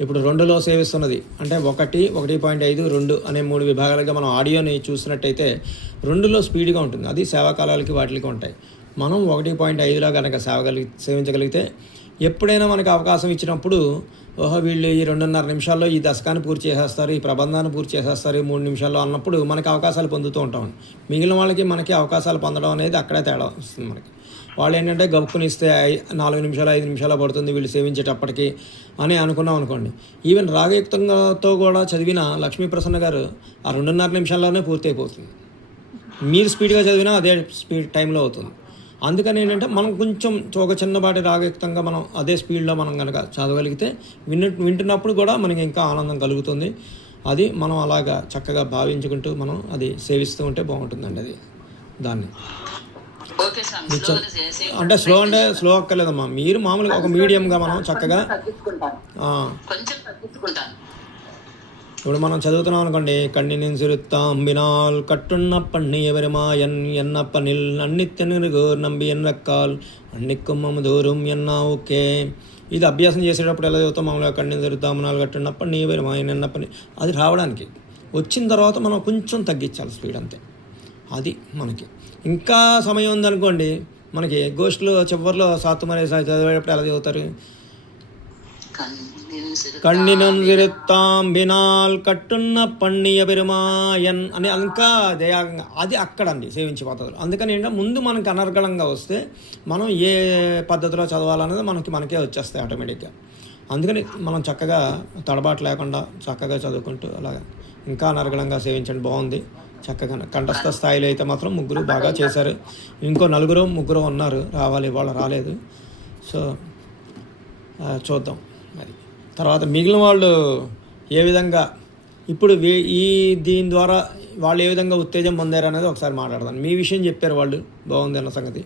ఇప్పుడు 2లో సేవిస్తున్నది అంటే 1, 1.5, 2 అనే 3 విభాగాలుగా మనం ఆడియోని చూసినట్టయితే 2లో స్పీడ్గా ఉంటుంది. అది సేవాకాలాలకి వాటికి ఉంటాయి. మనం 1.5లో కనుక సేవించగలిగితే ఎప్పుడైనా మనకి అవకాశం ఇచ్చినప్పుడు ఓహో వీళ్ళు ఈ 2.5 నిమిషాల్లో ఈ దశకాన్ని పూర్తి చేసేస్తారు, ఈ ప్రబంధాన్ని పూర్తి చేసేస్తారు 3 నిమిషాల్లో అన్నప్పుడు మనకి అవకాశాలు పొందుతూ ఉంటాం. మిగిలిన వాళ్ళకి మనకి అవకాశాలు పొందడం అనేది అక్కడే తేడా వస్తుంది. మనకి వాళ్ళు ఏంటంటే గబుక్కుని ఇస్తే 4 నిమిషాలు 5 నిమిషాలు పడుతుంది వీళ్ళు సేవించేటప్పటికి అని అనుకున్నాం అనుకోండి. ఈవెన్ రాగయుక్తంతో కూడా చదివిన లక్ష్మీప్రసన్న గారు ఆ 2.5 నిమిషాల్లోనే పూర్తి అయిపోతుంది. మీరు స్పీడ్గా చదివినా అదే స్పీడ్ టైంలో అవుతుంది. అందుకని ఏంటంటే మనం కొంచెం ఒక చిన్నపాటి రాగయుక్తంగా మనం అదే స్పీడ్లో మనం కనుక చదవగలిగితే వింటున్నప్పుడు కూడా మనకి ఇంకా ఆనందం కలుగుతుంది. అది మనం అలాగా చక్కగా భావించుకుంటూ మనం అది సేవిస్తూ ఉంటే బాగుంటుందండి. అది దాన్ని అంటే స్లో అక్కర్లేదమ్మా. మీరు మామూలుగా ఒక మీడియంగా మనం చక్కగా ఇప్పుడు మనం చదువుతున్నాం అనుకోండి. కண்ணினின் சிறுத்தாம்பினால் கட்டுண்ண பண்ணி எவருமாயன் என்ன பணில் అన్నిత్యనిరుగోర్ నంబి ఎన్నక్కాల్ అన్నిక్కుమ్మ దూరం ఎన్నా ఓకే. ఇది అభ్యాసం చేసేటప్పుడు ఎలా చదువుతాం మామూలుగా కண்ணின் சிறுத்தாம்பினால் కట్టున్న పని ఎవరుమాయన్ ఎన్న పని అది రావడానికి వచ్చిన తర్వాత మనం కొంచెం తగ్గించాలి స్పీడ్ అంతే. అది మనకి ఇంకా సమయం ఉందనుకోండి. మనకి గోష్ఠిలో చివరిలో సాతుమరే చదివేటప్పుడు ఎలా చదువుతారు? కண்ணினன் சிறுத்தாம்பினால் కట్టున్న పన్నీయ పెరుమాయన్ అని ఇంకా దయాగంగా అది అక్కడండి సేవించే పద్ధతులు. అందుకని ఏంటంటే ముందు మనకి అనర్గళంగా వస్తే మనం ఏ పద్ధతిలో చదవాలనేది మనకే వచ్చేస్తాయి ఆటోమేటిక్గా. అందుకని మనం చక్కగా తడబాటు లేకుండా చక్కగా చదువుకుంటూ అలాగా ఇంకా అనర్గళంగా సేవించండి. బాగుంది చక్కగా. కంఠస్థ స్థాయిలో అయితే మాత్రం ముగ్గురు బాగా చేశారు. ఇంకో 4 ఉన్నారు రావాలి, వాళ్ళు రాలేదు. సో చూద్దాం మరి తర్వాత మిగిలిన వాళ్ళు ఏ విధంగా ఇప్పుడు దీని ద్వారా వాళ్ళు ఏ విధంగా ఉత్తేజం పొందారు అనేది ఒకసారి మాట్లాడదాం. మీ విషయం చెప్పారు వాళ్ళు, బాగుంది అన్న సంగతి.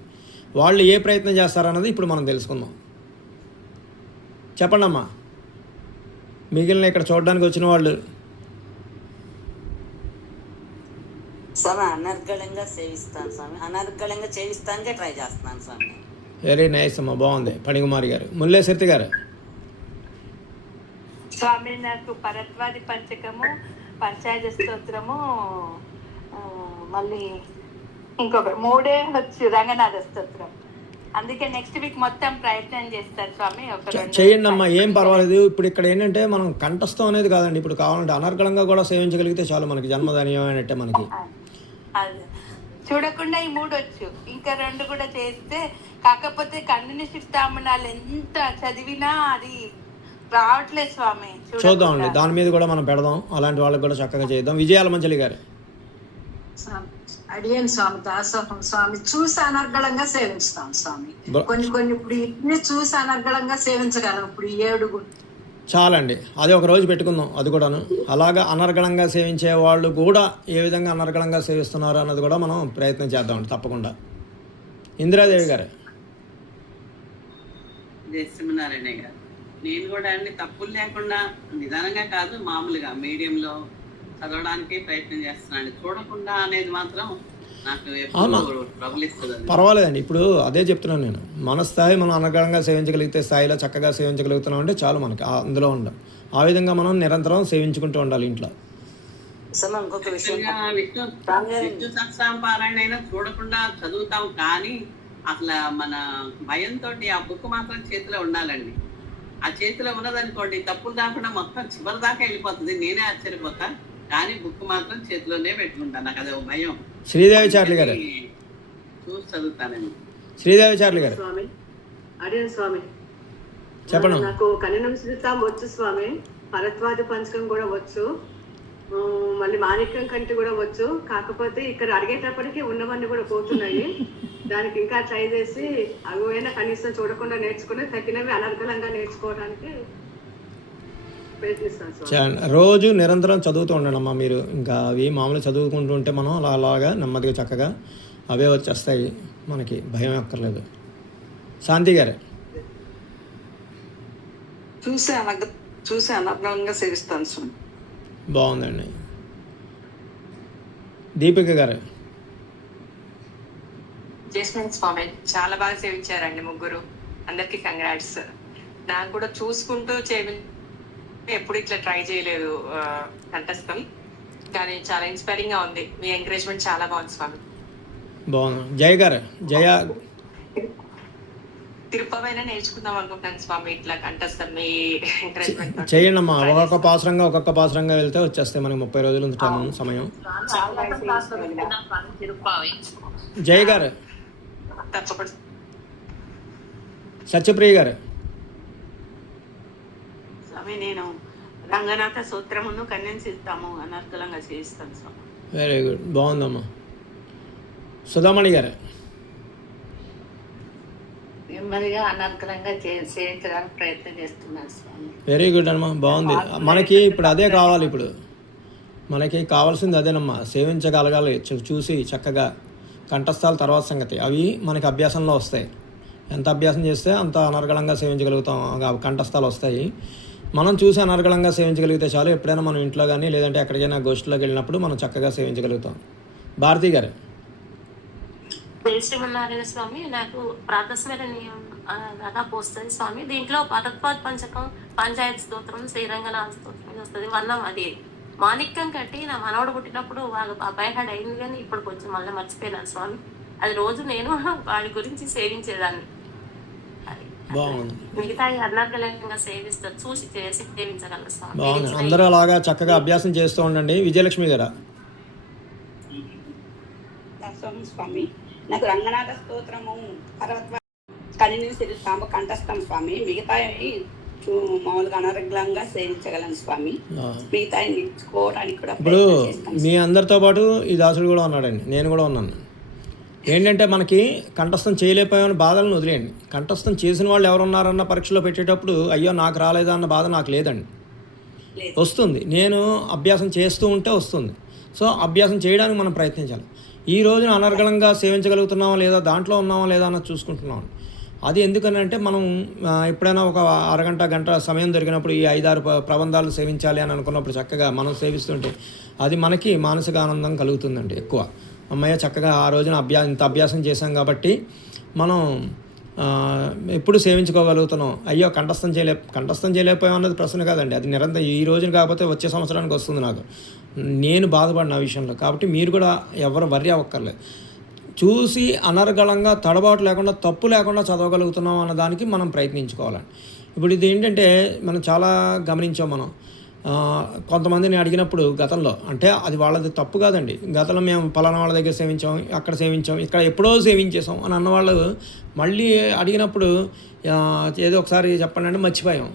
వాళ్ళు ఏ ప్రయత్నం చేస్తారన్నది ఇప్పుడు మనం తెలుసుకుందాం. చెప్పండి అమ్మా, మిగిలిన ఇక్కడ చూడడానికి వచ్చిన వాళ్ళు. స్వామి అనర్గళంగా సేవిస్తాను స్వామి, అనర్గళంగా చేయిస్తానికే ట్రై చేస్తున్నాను స్వామి. వెరీ నైస్ అమ్మా, బాగుంది. పణికుమారి గారు. ముల్లేశెట్టి గారు. స్వామి నాకు పరత్వాది పంచకము, పంచాయత స్తోత్రము, మళ్ళీ ఇంకొక 3 వచ్చు రంగనాథ స్తోత్రం. అందుకే నెక్స్ట్ వీక్ మొత్తం ప్రయత్నం చేస్తారు స్వామి. చేయండి అమ్మా, ఏం పర్వాలేదు. ఇప్పుడు ఇక్కడ ఏంటంటే మనం కంఠస్థం అనేది కాదండి, ఇప్పుడు కావాలంటే అనర్గళంగా కూడా సేవించగలిగితే చాలు, మనకి జన్మధన్యమైనట్టే. మనకి చూడకుండా ఈ 3 వచ్చు, ఇంకా 2 కూడా చేస్తే, కాకపోతే కన్నుని శిస్తామనాలు ఎంత చదివినా అది రావట్లేదు స్వామి. చూద్దామండి, దాని మీద కూడా మనం పెడదాం. అలాంటి వాళ్ళకి కూడా చక్కగా చేద్దాం. విజయాల మంచలి గారు. అడిగాను స్వామి, దాసోహం స్వామి. చూసి అనర్గళంగా సేవించుతాం స్వామి. కొన్ని ఇప్పుడు ఇన్ని చూసి అనర్గళంగా సేవించగలం. ఇప్పుడు 7 చాలండి, అది ఒక రోజు పెట్టుకుందాం. అది కూడాను అలాగా అనర్గళంగా సేవించే వాళ్ళు కూడా ఏ విధంగా అనర్గళంగా సేవిస్తున్నారు అన్నది కూడా మనం ప్రయత్నం చేద్దామండి తప్పకుండా. ఇందిరాదేవి గారు. జయశ్రీనారాయణ గారు, నేను కూడా అండి తప్పులు లేకుండా నిదానంగా కాదు మామూలుగా మీడియంలో చదవడానికి ప్రయత్నం చేస్తున్నాను. చూడకుండా అనేది మాత్రం నాకు ఎప్పుడు ట్రబుల్ ఇస్తుంది. పర్వాలేదండి, ఇప్పుడు అదే చెప్తున్నాను నేను. మన స్థాయి మనం అనర్గళంగా సేవించగలిగితే, స్థాయిలో చక్కగా సేవించగలుగుతున్నాం అంటే చాలు మనకి అందులో ఉండం. ఆ విధంగా మనం నిరంతరం సేవించుకుంటూ ఉండాలి ఇంట్లో. ఇంకొక విషయం, విష్ణు సహస్రం పారాయణ అయినా చూడకుండా చదువుతాం, కానీ అసలు మన భయంతో ఆ బుక్ మాత్రం చేతిలో ఉండాలండి. ఆ చేతిలో ఉన్నదనుకోండి తప్పులు కాకుండా మొత్తం చివరి దాకా వెళ్ళిపోతుంది. నేనే ఆశ్చర్యపోతా, కానీ బుక్ మాత్రం చేతిలోనే పెట్టుకుంటాను. నాకు అదే భయం. శ్రీదేవి చార్లి గారు చూసి చదువుతానండి. శ్రీదేవి చార్లి గారు. స్వామి అడియన్ స్వామి చెప్పండి. నాకు కన్యనం సిద్ధాం వచ్చు స్వామి, భరద్వాజ పంచకం కూడా వచ్చు, మళ్ళీ మాణిక్యం కంటి కూడా వచ్చు. కాకపోతే ఇక్కడ అడిగేటప్పటికి ఉన్నవన్నీ కూడా పోతున్నాయి. దానికి ఇంకా ట్రై చేసి అవివైనా కనీసం చూడకుండా నేర్చుకుని తగ్గినవి అనర్గళంగా నేర్చుకోవడానికి ప్రయత్నిస్తాను స్వామి. రోజు నిరంతరం చదువుతూ ఉండండి అమ్మా మీరు. ఇంకా అవి మామూలు చదువుకుంటూ ఉంటే మనం అలాగా నెమ్మదిగా చక్కగా అవే వచ్చేస్తాయి, మనకి భయం అక్కర్లేదు. శాంతి గారు. చూసి అనర్గళంగా సేవిస్తాను స్వామి. బాగుందండి. దీపిక గారు. జస్మిన్ స్వామి చాలా బాగా సేవించారండి ముగ్గురు, అందరికి కంగ్రాట్స్. నాకు కూడా చూసుకుంటూ ఎప్పుడు ఇట్లా ట్రై చేయలేదు కంఠస్థం, కానీ చాలా ఇన్స్పైరింగ్ గా ఉంది. మీ ఎంకరేజ్మెంట్ చాలా బాగుంది స్వామి. బాగుంది. జయ గారు. జయ తిరుపతిలో నేర్చుకుందాం అనుకుంటాను స్వామి ఇట్లా కంఠస్థం మీ ఎంకరేజ్మెంట్. చేయండి అమ్మా, ఒక్కొక్క పాసరంగా వెళ్తే వచ్చేస్తాయి మనకి 30 రోజులు ఉంటాము సమయం. జయ గారు. సత్యప్రియ గారు. స్వామి నేను రంగనాథ సూత్రమును కన్యసిస్తాము అనర్గళంగా చేయిస్తాను స్వామి. వెరీ గుడ్, బాగుందమ్మా. సుధామణి గారు. నెమ్మదిగా అనర్గళంగా చేయించడానికి ప్రయత్నం చేస్తున్నాను స్వామి. వెరీ గుడ్ అమ్మా, బాగుంది. మనకి ఇప్పుడు అదే కావాలి. ఇప్పుడు మనకి కావాల్సింది అదేనమ్మా, సేవించగలగాలి. చూసి చక్కగా కంఠస్థాల తర్వాత సంగతి, అవి మనకి అభ్యాసంలో వస్తాయి. ఎంత అభ్యాసం చేస్తే అంత అనర్గళంగా సేవించగలుగుతాం, కంఠస్థాలు వస్తాయి. మనం చూసి అనర్గళంగా సేవించగలిగితే చాలు. ఎప్పుడైనా మనం ఇంట్లో కానీ లేదంటే ఎక్కడికైనా గోష్ఠిలోకి వెళ్ళినప్పుడు మనం చక్కగా సేవించగలుగుతాం. భారతి గారు. శ్రీమన్నారాయణ స్వామి, నాకు ప్రాతస్మరణీయం లాగా పోస్తుంది స్వామి. దీంట్లో భరద్వాజ పంచకం, పంచాయత్ స్తోత్రం, శ్రీరంగనాథ స్తోత్రం వస్తుంది. వర్ణం అది మాణిక్యం కట్టి నా మనవడు పుట్టినప్పుడు వాళ్ళు అబ్బాయిహాడ్ అయింది, కానీ ఇప్పుడు కొంచెం మళ్ళీ మర్చిపోయినాను స్వామి. అది రోజు నేను వాడి గురించి సేవించేదాన్ని. మిగతా అనర్గళంగా సేవిస్తారు, చూసి చేసి సేవించగలరు స్వామి. బాగుంది. అందరూ అలాగా చక్కగా అభ్యాసం చేస్తూ ఉండండి. విజయలక్ష్మి గారా. స్వామి నాకు రంగనాథ స్తోత్రము, భరద్వాజ కన్యసిస్తాము కంఠస్థం స్వామి. మిగతా మామూలుగా అనర్గళంగా సేవించగలను స్వామి. మిగతా నేర్చుకోవడానికి కూడా ఇప్పుడు మీ అందరితో పాటు ఈ దాసుడు కూడా ఉన్నాడండి, నేను కూడా ఉన్నాను. ఏంటంటే మనకి కంఠస్థం చేయలేకపోయామని బాధలను వదిలేయండి. కంఠస్థం చేసిన వాళ్ళు ఎవరున్నారన్న పరీక్షలో పెట్టేటప్పుడు అయ్యో నాకు రాలేదా అన్న బాధ నాకు లేదండి. వస్తుంది, నేను అభ్యాసం చేస్తూ ఉంటే వస్తుంది. సో అభ్యాసం చేయడానికి మనం ప్రయత్నించాలి. ఈ రోజున అనర్గళంగా సేవించగలుగుతున్నామా లేదా, దాంట్లో ఉన్నామా లేదా అన్నది చూసుకుంటున్నాం. అది ఎందుకనంటే మనం ఎప్పుడైనా ఒక అరగంట గంట సమయం దొరికినప్పుడు ఈ 5-6 ప్రబంధాలు సేవించాలి అని అనుకున్నప్పుడు చక్కగా మనం సేవిస్తుంటే అది మనకి మానసిక ఆనందం కలుగుతుందండి ఎక్కువ. అమ్మయ్య చక్కగా ఆ రోజున ఇంత అభ్యాసం చేశాం కాబట్టి మనం ఎప్పుడు సేవించుకోగలుగుతున్నాం. అయ్యో కంఠస్థం చేయలేకపోయాం అన్నది ప్రశ్న కాదండి. అది నిరంతరం ఈ రోజున కాకపోతే వచ్చే సంవత్సరానికి వస్తుంది. నాకు నేను బాధపడిన ఆ విషయంలో. కాబట్టి మీరు కూడా ఎవరు వర్రీ అవ్వక్కర్లేదు. చూసి అనర్గళంగా తడబాటు లేకుండా తప్పు లేకుండా చదవగలుగుతున్నాం అన్న దానికి మనం ప్రయత్నించుకోవాలండి. ఇప్పుడు ఇది ఏంటంటే మనం చాలా గమనించాం. మనం కొంతమందిని అడిగినప్పుడు గతంలో, అంటే అది వాళ్ళది తప్పు కాదండి, గతంలో మేము పలానా వాళ్ళ దగ్గర సేవించాం, అక్కడ సేవించాం, ఇక్కడ ఎప్పుడో సేవించేసాం అని అన్నవాళ్ళు మళ్ళీ అడిగినప్పుడు ఏదో ఒకసారి చెప్పండి అంటే మర్చిపోయాం.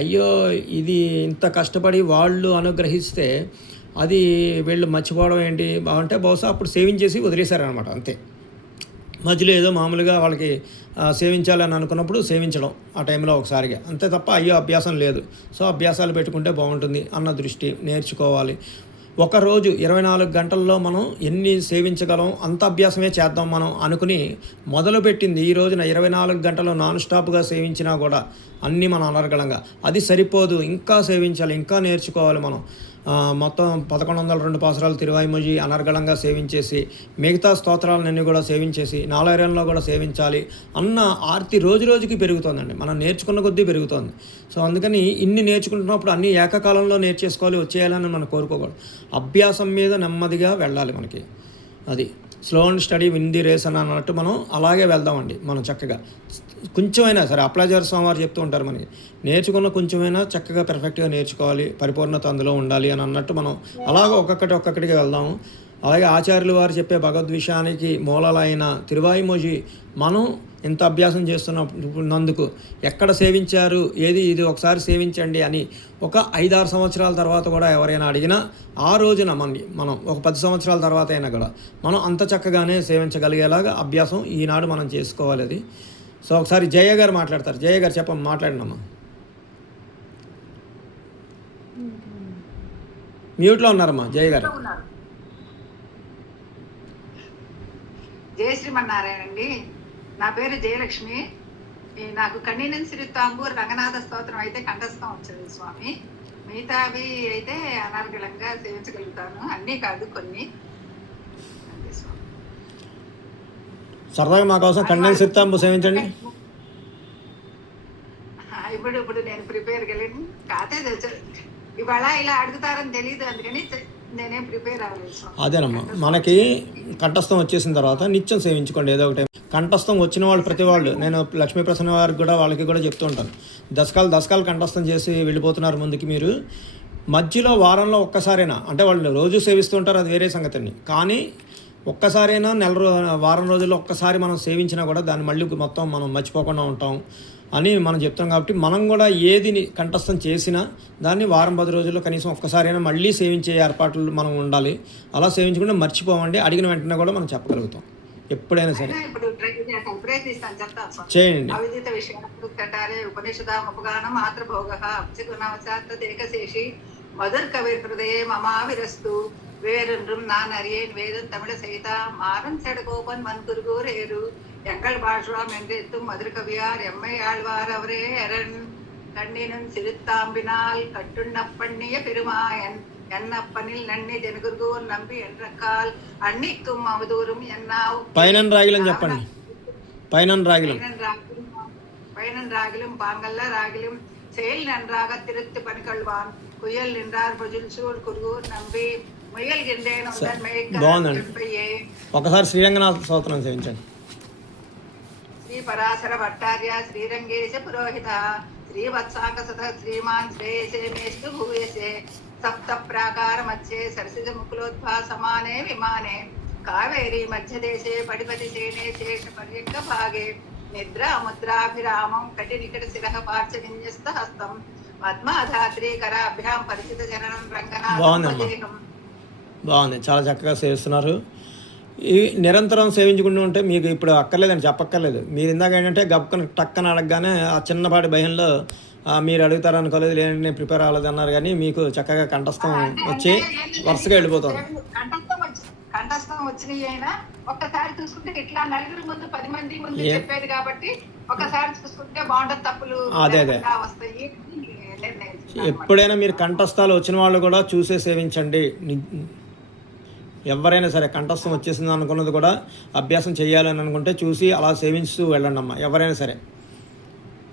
అయ్యో ఇది ఇంత కష్టపడి వాళ్ళు అనుగ్రహిస్తే అది వీళ్ళు మర్చిపోవడం ఏంటి అంటే బహుశా అప్పుడు సేవించేసి వదిలేశారనమాట, అంతే. మధ్యలో ఏదో మామూలుగా వాళ్ళకి సేవించాలని అనుకున్నప్పుడు సేవించడం ఆ టైంలో ఒకసారిగా, అంతే తప్ప అయ్యో అభ్యాసం లేదు. సో అభ్యాసాలు పెట్టుకుంటే బాగుంటుంది అన్న దృష్టి, నేర్చుకోవాలి. ఒకరోజు 24 గంటల్లో మనం ఎన్ని సేవించగలం అంత అభ్యాసమే చేద్దాం మనం అనుకుని మొదలుపెట్టింది ఈ రోజున 24 గంటలు నాన్ స్టాప్గా సేవించినా కూడా అన్నీ మనం అనర్గళంగా, అది సరిపోదు, ఇంకా సేవించాలి, ఇంకా నేర్చుకోవాలి మనం. మొత్తం 1102 పాసురాలు తిరువాయిమొഴി అనర్గళంగా సేవించేసి మిగతా స్తోత్రాలన్నీ కూడా సేవించేసి నాలాయిరంలో కూడా సేవించాలి అన్న ఆర్తి రోజు రోజుకి పెరుగుతుందండి. మనం నేర్చుకున్న కొద్దీ పెరుగుతుంది. సో అందుకని ఇన్ని నేర్చుకుంటున్నప్పుడు అన్నీ ఏకకాలంలో నేర్చేసుకోవాలి, వచ్చేయాలని మనం కోరుకోకూడదు. అభ్యాసం మీద నెమ్మదిగా వెళ్ళాలి మనకి. అది slow and steady win the race అని అన్నట్టు మనం అలాగే వెళ్దామండి. మనం చక్కగా కొంచెమైనా సరే, అప్లాజర్ స్వామి వారు చెప్తూ ఉంటారు మనకి, నేర్చుకున్న కొంచెమైనా చక్కగా పెర్ఫెక్ట్గా నేర్చుకోవాలి, పరిపూర్ణత అందులో ఉండాలి అని అన్నట్టు మనం అలాగ ఒక్కొక్కటిగా వెళ్దాము. అలాగే ఆచార్యులు వారు చెప్పే భగవద్ విషయానికి మూలాలైన తిరువాయిమొഴി మనం ఇంత అభ్యాసం చేస్తున్నందుకు ఎక్కడ సేవించారు, ఏది ఇది ఒకసారి సేవించండి అని ఒక 5-6 సంవత్సరాల తర్వాత కూడా ఎవరైనా అడిగినా ఆ రోజున మనం ఒక 10 సంవత్సరాల తర్వాత అయినా కూడా మనం అంత చక్కగానే సేవించగలిగేలాగా అభ్యాసం ఈనాడు మనం చేసుకోవాలి. అది సో ఒకసారి జయ గారు మాట్లాడతారు. జయ గారు చెప్పమ్మా, మాట్లాడినమ్మా. మ్యూట్లో ఉన్నారమ్మా జయ గారు. జయ శ్రీమన్నారాయణ అండి. నా పేరు జయలక్ష్మి. నాకు కన్నీనం సిరితాంబు రంగనాథ స్తోత్రం అయితే కంఠస్థం వచ్చింది స్వామి. మిగతావి అయితే అనర్గళంగా సేవించగలుగుతాను, అన్నీ కాదు కొన్ని. సరదాగా మా కోసం కన్నీనం సిరితాంబు సేవించండి. ఇప్పుడు నేను ప్రిపేర్ కలిగి కాతే ఇవాళ ఇలా అడుగుతారని తెలియదు, అందుకని నేనేం ప్రిపేర్ అవ్వలేదు. అదేనమ్మా, మనకి కంఠస్థం వచ్చేసిన తర్వాత నిత్యం సేవించుకోండి ఏదో ఒకటి. కంఠస్థం వచ్చిన వాళ్ళు ప్రతి వాళ్ళు, నేను లక్ష్మీప్రసన్న వారికి కూడా వాళ్ళకి కూడా చెప్తూ ఉంటాను, దశకాలు కంఠస్థం చేసి వెళ్ళిపోతున్నారు ముందుకి. మీరు మధ్యలో వారంలో ఒక్కసారైనా, అంటే వాళ్ళు రోజు సేవిస్తుంటారు అది వేరే సంగతిని, కానీ ఒక్కసారైనా వారం రోజుల్లో ఒక్కసారి మనం సేవించినా కూడా దాన్ని మళ్ళీ మొత్తం మనం మర్చిపోకుండా ఉంటాం అని మనం చెప్తాం. కాబట్టి మనం కూడా ఏది కంఠస్థం చేసినా దాన్ని వారం 10 రోజుల్లో కనీసం ఒక్కసారైనా మళ్ళీ సేవించే ఏర్పాట్లు మనం ఉండాలి. అలా సేవించకుండా మర్చిపోమండి, అడిగిన వెంటనే కూడా మనం చెప్పగలుగుతాం ఎప్పుడైనా సరే. చేయండి. అవిదిత విషయాలు ఉపనిషదాముపగానం మాతృభోగ అబ్జగుణవశాత్తేకశేషి మధుర్ కవిర్ హృదయే మమావిరస్తు வேறொன்றும் நான் அறியேன் வேதம் தமிழ செய்தா மாறம் செடகோபன் மன்குருகூரேரு எங்கள் பாஷ்வாம் என்றெத்தும் மதுரகவியார் எம்மை ஆழ்வார் அவரே அரண் கண்ணினும் சிறுத்தாம்பினால் கட்டுண்ணப்பண்ணிய பெருமாயன் ఎన్నప్పనిల్ నన్ని జనగురుగోర్ నంబి ఎండ్రకాల్ అన్నిక్కుం అవదూరం ఎన్నావు పైనన్ రాగిలం చెప్పండి. పైనన్ రాగిలం పాంగల్ల రాగిలం செயல் நன்றாக திருத்து பணிகொள்வான் குயல் நின்றார் பொஜில் சூழ் குருகூர் நம்பి బాగుందండి. ఒకసారి శ్రీరంగనాథ స్తోత్రం సేవించండి. శ్రీ పరాశర భట్టార్య శ్రీరంగేశ పురోహిత శ్రీవత్సాక సత శ్రీమాన్ శ్రేయసే మేస్తు భూయసే సప్త ప్రాకార మధ్యే సరసిజ ముకులోద్భా సమానే విమానే కావేరీ మధ్యదేశే పడిపతి సేనే శేష పర్యంక భాగే నిద్రా ముద్రాభిరామం కటి నికట శిరః పార్చ విన్యస్త హస్తం పద్మాధాత్రీ కరాభ్యాం పరిచిత జననం రంగనాథం. బాగుంది, చాలా చక్కగా సేవిస్తున్నారు. ఇవి నిరంతరం సేవించుకుంటూ ఉంటే మీకు ఇప్పుడు అక్కర్లేదండి, చెప్పక్కర్లేదు. మీరు ఇందాక ఏంటంటే గప్పని టక్కన అడగగానే ఆ చిన్నపాటి భయంలో మీరు అడుగుతారు అనుకోలేదు, లేదంటే నేను ప్రిపేర్ అవ్వలేదు అన్నారు, కానీ మీకు చక్కగా కంఠస్థం వచ్చి వరుసగా వెళ్ళిపోతుంది. కంఠస్థం వచ్చినాయి అయినా ఒక్కసారి చూసుకుంటే ఇట్లా నలుగురు ముందు 10 మంది ముందు చెప్పేది కాబట్టి ఒకసారి చూసుకుంటే బాగుండదు, తప్పులు అదే వస్తాయి. ఎప్పుడైనా మీరు కంఠస్థాలు వచ్చిన వాళ్ళు కూడా చూసే సేవించండి. ఎవరైనా సరే కంఠస్థం వచ్చేసింది అనుకున్నది కూడా అభ్యాసం చేయాలని అనుకుంటే చూసి అలా సేవించుతూ వెళ్ళండి అమ్మా, ఎవరైనా సరే.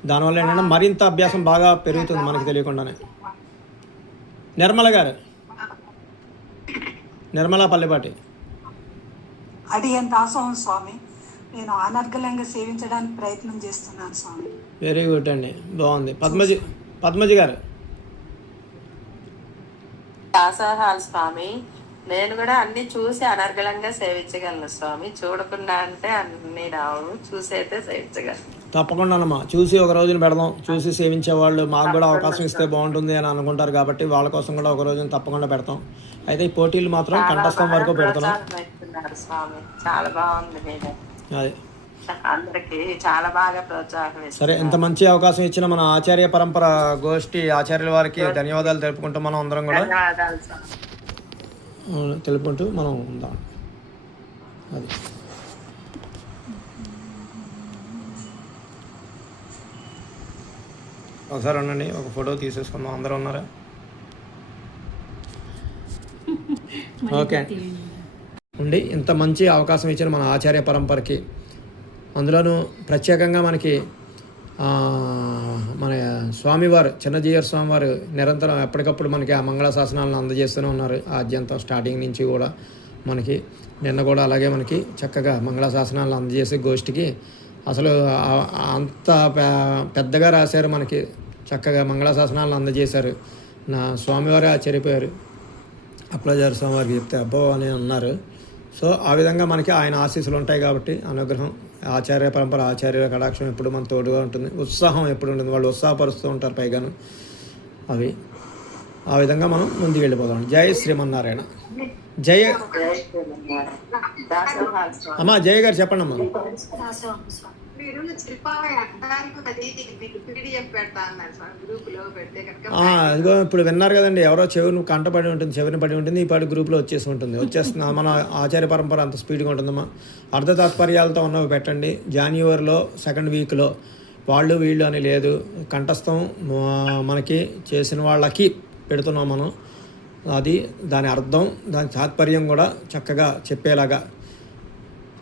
దానివల్ల ఏంటంటే మరింత అభ్యాసం బాగా పెరుగుతుంది మనకి తెలియకుండానే. నిర్మల గారు, నిర్మలా పల్లెపాటి. అది ఎంత దాసోహం స్వామి, నేను అనర్గళంగా సేవించడానికి ప్రయత్నం చేస్తున్నాను స్వామి. వెరీ గుడ్ అండి, బాగుంది. పద్మజి గారు. దాసోహాలు స్వామి, నేను కూడా అన్ని చూసి అనర్గళంగా సేవించగలను స్వామి. చూడకుండా అంటే అన్ని రావు, చూసి అయితే సేవించగలను. తప్పకుండానమ్మా, చూసి ఒక రోజున పెడదాం. చూసి సేవించే వాళ్ళు మాకు కూడా అవకాశం ఇస్తే బాగుంటుంది అని అనుకుంటారు కాబట్టి వాళ్ళ కోసం కూడా ఒక రోజున తప్పకుండా పెడతాం. అయితే ఈ పోటీలు మాత్రం కంఠస్థం వరకు పెడుతున్నాం స్వామి. చాలా బాగుంది. అది అందరికి చాలా బాగా ప్రోత్సాహం ఇస్తారు. సరే, ఇంత మంచి అవకాశం ఇచ్చిన మన ఆచార్య పరంపర గోష్ఠి ఆచార్యుల వారికి ధన్యవాదాలు తెలుపుకుంటూ మనం అందరం కూడా ధన్యవాదాలు స్వామి. తెలుపుకుంటూ మనం ఉందాం. అది ఒకసారి ఉండండి, ఒక ఫోటో తీసేసుకుందాం. అందరూ ఉన్నారా? ఓకే ఉండి ఇంత మంచి అవకాశం ఇచ్చిన మన ఆచార్య పరంపరకి, అందులోనూ ప్రత్యేకంగా మనకి మన స్వామివారు చిన్నజీయర్ స్వామివారు నిరంతరం ఎప్పటికప్పుడు మనకి ఆ మంగళ శాసనాలను అందజేస్తూనే ఉన్నారు. ఆద్యంతం స్టార్టింగ్ నుంచి కూడా మనకి నిన్న కూడా అలాగే మనకి చక్కగా మంగళ శాసనాలను అందజేసే గోష్ఠికి అసలు అంత పెద్దగా రాశారు. మనకి చక్కగా మంగళ శాసనాలను అందజేశారు. నా స్వామివారే ఆశ్చర్యపోయారు. అప్పలాచార్య స్వామివారికి చెప్తే అబ్బో అని అన్నారు. సో ఆ విధంగా మనకి ఆయన ఆశీస్సులు ఉంటాయి కాబట్టి అనుగ్రహం, ఆచార్య పరంపర ఆచార్యుల కటాక్షం ఎప్పుడు మన తోడుగా ఉంటుంది. ఉత్సాహం ఎప్పుడు ఉంటుంది, వాళ్ళు ఉత్సాహపరుస్తూ ఉంటారు పైగాను. అవి ఆ విధంగా మనం ముందుకు వెళ్ళిపోదాం. జై శ్రీమన్నారాయణ. జయ అమ్మా, జయ గారు చెప్పండి అమ్మా. మీరు శిల్పాలయ అడ్డానికి అది మీకు పీడిఎఫ్ పెడతా అన్నారు సార్, గ్రూపులో పెడితే కనుక. ఇదిగో ఇప్పుడు విన్నారు కదండి, ఎవరో చెవిని కంటపడి ఉంటుంది, చెవిని పడి ఉంటుంది, ఈ పాటి గ్రూప్లో వచ్చేస్తుంది. మన ఆచార్య పరంపర అంత స్పీడ్గా ఉంటుందమ్మా. అర్ధ తాత్పర్యాలతో ఉన్నవి పెట్టండి. జనవరిలో 2nd వీక్లో వాళ్ళు వీళ్ళు అని లేదు, కంఠస్థం మనకి చేసిన వాళ్ళకి పెడుతున్నాం మనం. అది దాని అర్థం, దాని తాత్పర్యం కూడా చక్కగా చెప్పేలాగా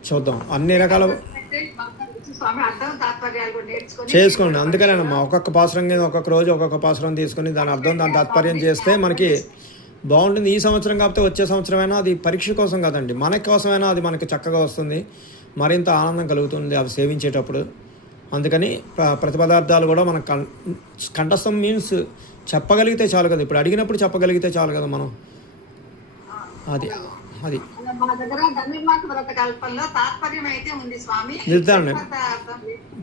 చూద్దాం. అన్ని రకాల చేసుకోండి. అందుకనేనమ్మా ఒక్కొక్క పాసురం కింద ఒక్కొక్క రోజు ఒక్కొక్క పాసురం తీసుకుని దాని అర్థం దాని తాత్పర్యం చేస్తే మనకి బాగుంటుంది. ఈ సంవత్సరం కాకపోతే వచ్చే సంవత్సరమైనా అది పరీక్ష కోసం కదండి, మన కోసమైనా అది మనకి చక్కగా వస్తుంది, మరింత ఆనందం కలుగుతుంది అవి సేవించేటప్పుడు. అందుకని ప్రతిపదార్థాలు కూడా మన కంఠస్థం మీన్స్ చెప్పగలిగితే చాలు కదా. ఇప్పుడు అడిగినప్పుడు చెప్పగలిగితే చాలు కదా మనం. అది అది మా దగ్గర ధనుర్మాస వ్రత కల్పంలో తాత్పర్యం అయితే ఉంది స్వామి.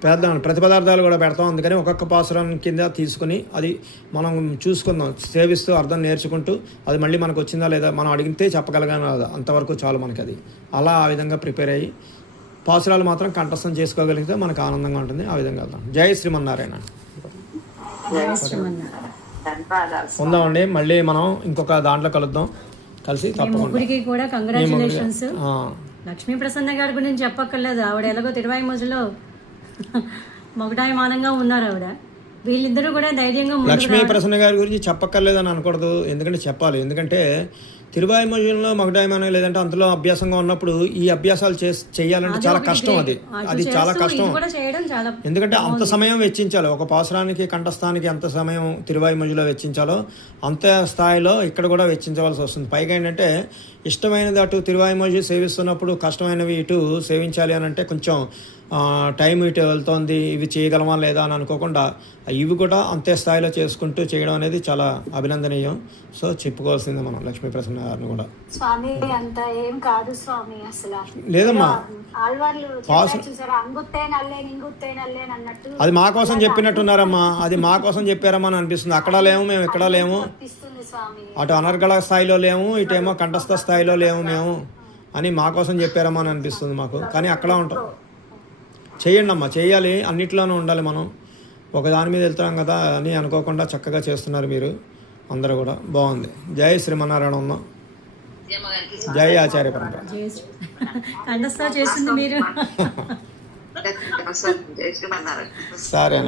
పెడదాం, ప్రతిపదార్థాలు కూడా పెడతాం. అందుకని ఒక్కొక్క పాసురం కింద తీసుకుని అది మనం చూసుకుందాం, సేవిస్తూ అర్థం నేర్చుకుంటూ అది మళ్ళీ మనకు వచ్చిందా లేదా మనం అడిగితే చెప్పగలగానే కదా, అంతవరకు చాలు మనకి. అది అలా ఆ విధంగా ప్రిపేర్ అయ్యి పాసురాలు మాత్రం కంఠస్థం చేసుకోగలిగితే మనకు ఆనందంగా ఉంటుంది. ఆ విధంగా వెళ్దాం. జై శ్రీమన్నారాయణ. ఉందామండి, మళ్ళీ మనం ఇంకొక దాంట్లో కలుద్దాం. కలిసి ముగ్గురికి కూడా కంగ్రాచులేషన్స్. లక్ష్మీ ప్రసన్న గారి గురించి చెప్పక్కర్లేదు, ఆవిడ ఎలాగో తిరువాయిమూజలో మొగటాయమానంగా ఉన్నారు ఆవిడ. వీళ్ళిద్దరూ కూడా ధైర్యంగా లక్ష్మీ ప్రసన్న గారి గురించి చెప్పక్కర్లేదని అనకూడదు, ఎందుకంటే చెప్పాలి. ఎందుకంటే తిరువాయిమూజంలో మొగటాయమానం లేదంటే అంతలో అభ్యాసంగా ఉన్నప్పుడు ఈ అభ్యాసాలు చేయాలంటే చాలా కష్టం. అది చాలా కష్టం. ఎందుకంటే అంత సమయం వెచ్చించాలి. ఒక పాసురానికి కంఠస్థానికి ఎంత సమయం తిరువాయిమూజలో వెచ్చించాలో అంత స్థాయిలో ఇక్కడ కూడా వెచ్చించవలసి వస్తుంది. పైగా ఏంటంటే ఇష్టమైనది అటు తిరువాయిమూజి సేవిస్తున్నప్పుడు కష్టమైనవి ఇటు సేవించాలి అని అంటే కొంచెం టైం ఇటు వెళ్తోంది, ఇవి చేయగలమా లేదా అని అనుకోకుండా ఇవి కూడా అంతే స్థాయిలో చేసుకుంటూ చేయడం అనేది చాలా అభినందనీయం. సో చెప్పుకోవాల్సిందే మనం లక్ష్మీ ప్రసన్న గారిని కూడా. స్వామి అంత ఏం కాదు స్వామి, అసలు లేదమ్మా, అది మా కోసం చెప్పినట్టున్నారమ్మా, అది మా కోసం చెప్పారమ్మా అని అనిపిస్తుంది. అక్కడ లేము మేము, ఇక్కడ లేము, అటు అనర్గళ స్థాయిలో లేము, ఇటేమో కంఠస్థ స్థాయిలో లేము మేము అని మా కోసం చెప్పారమ్మా అని అనిపిస్తుంది మాకు. కానీ అక్కడ ఉంటాం. చేయండి అమ్మా, చేయాలి, అన్నిట్లోనూ ఉండాలి. మనం ఒకదాని మీద వెళ్తున్నాం కదా అని అనుకోకుండా చక్కగా చేస్తున్నారు మీరు అందరూ కూడా. బాగుంది. జై శ్రీమన్నారాయణ ఉన్నాం. జై ఆచార్య పరంపర. కంఠస్థ చేసింది మీరు. సరే.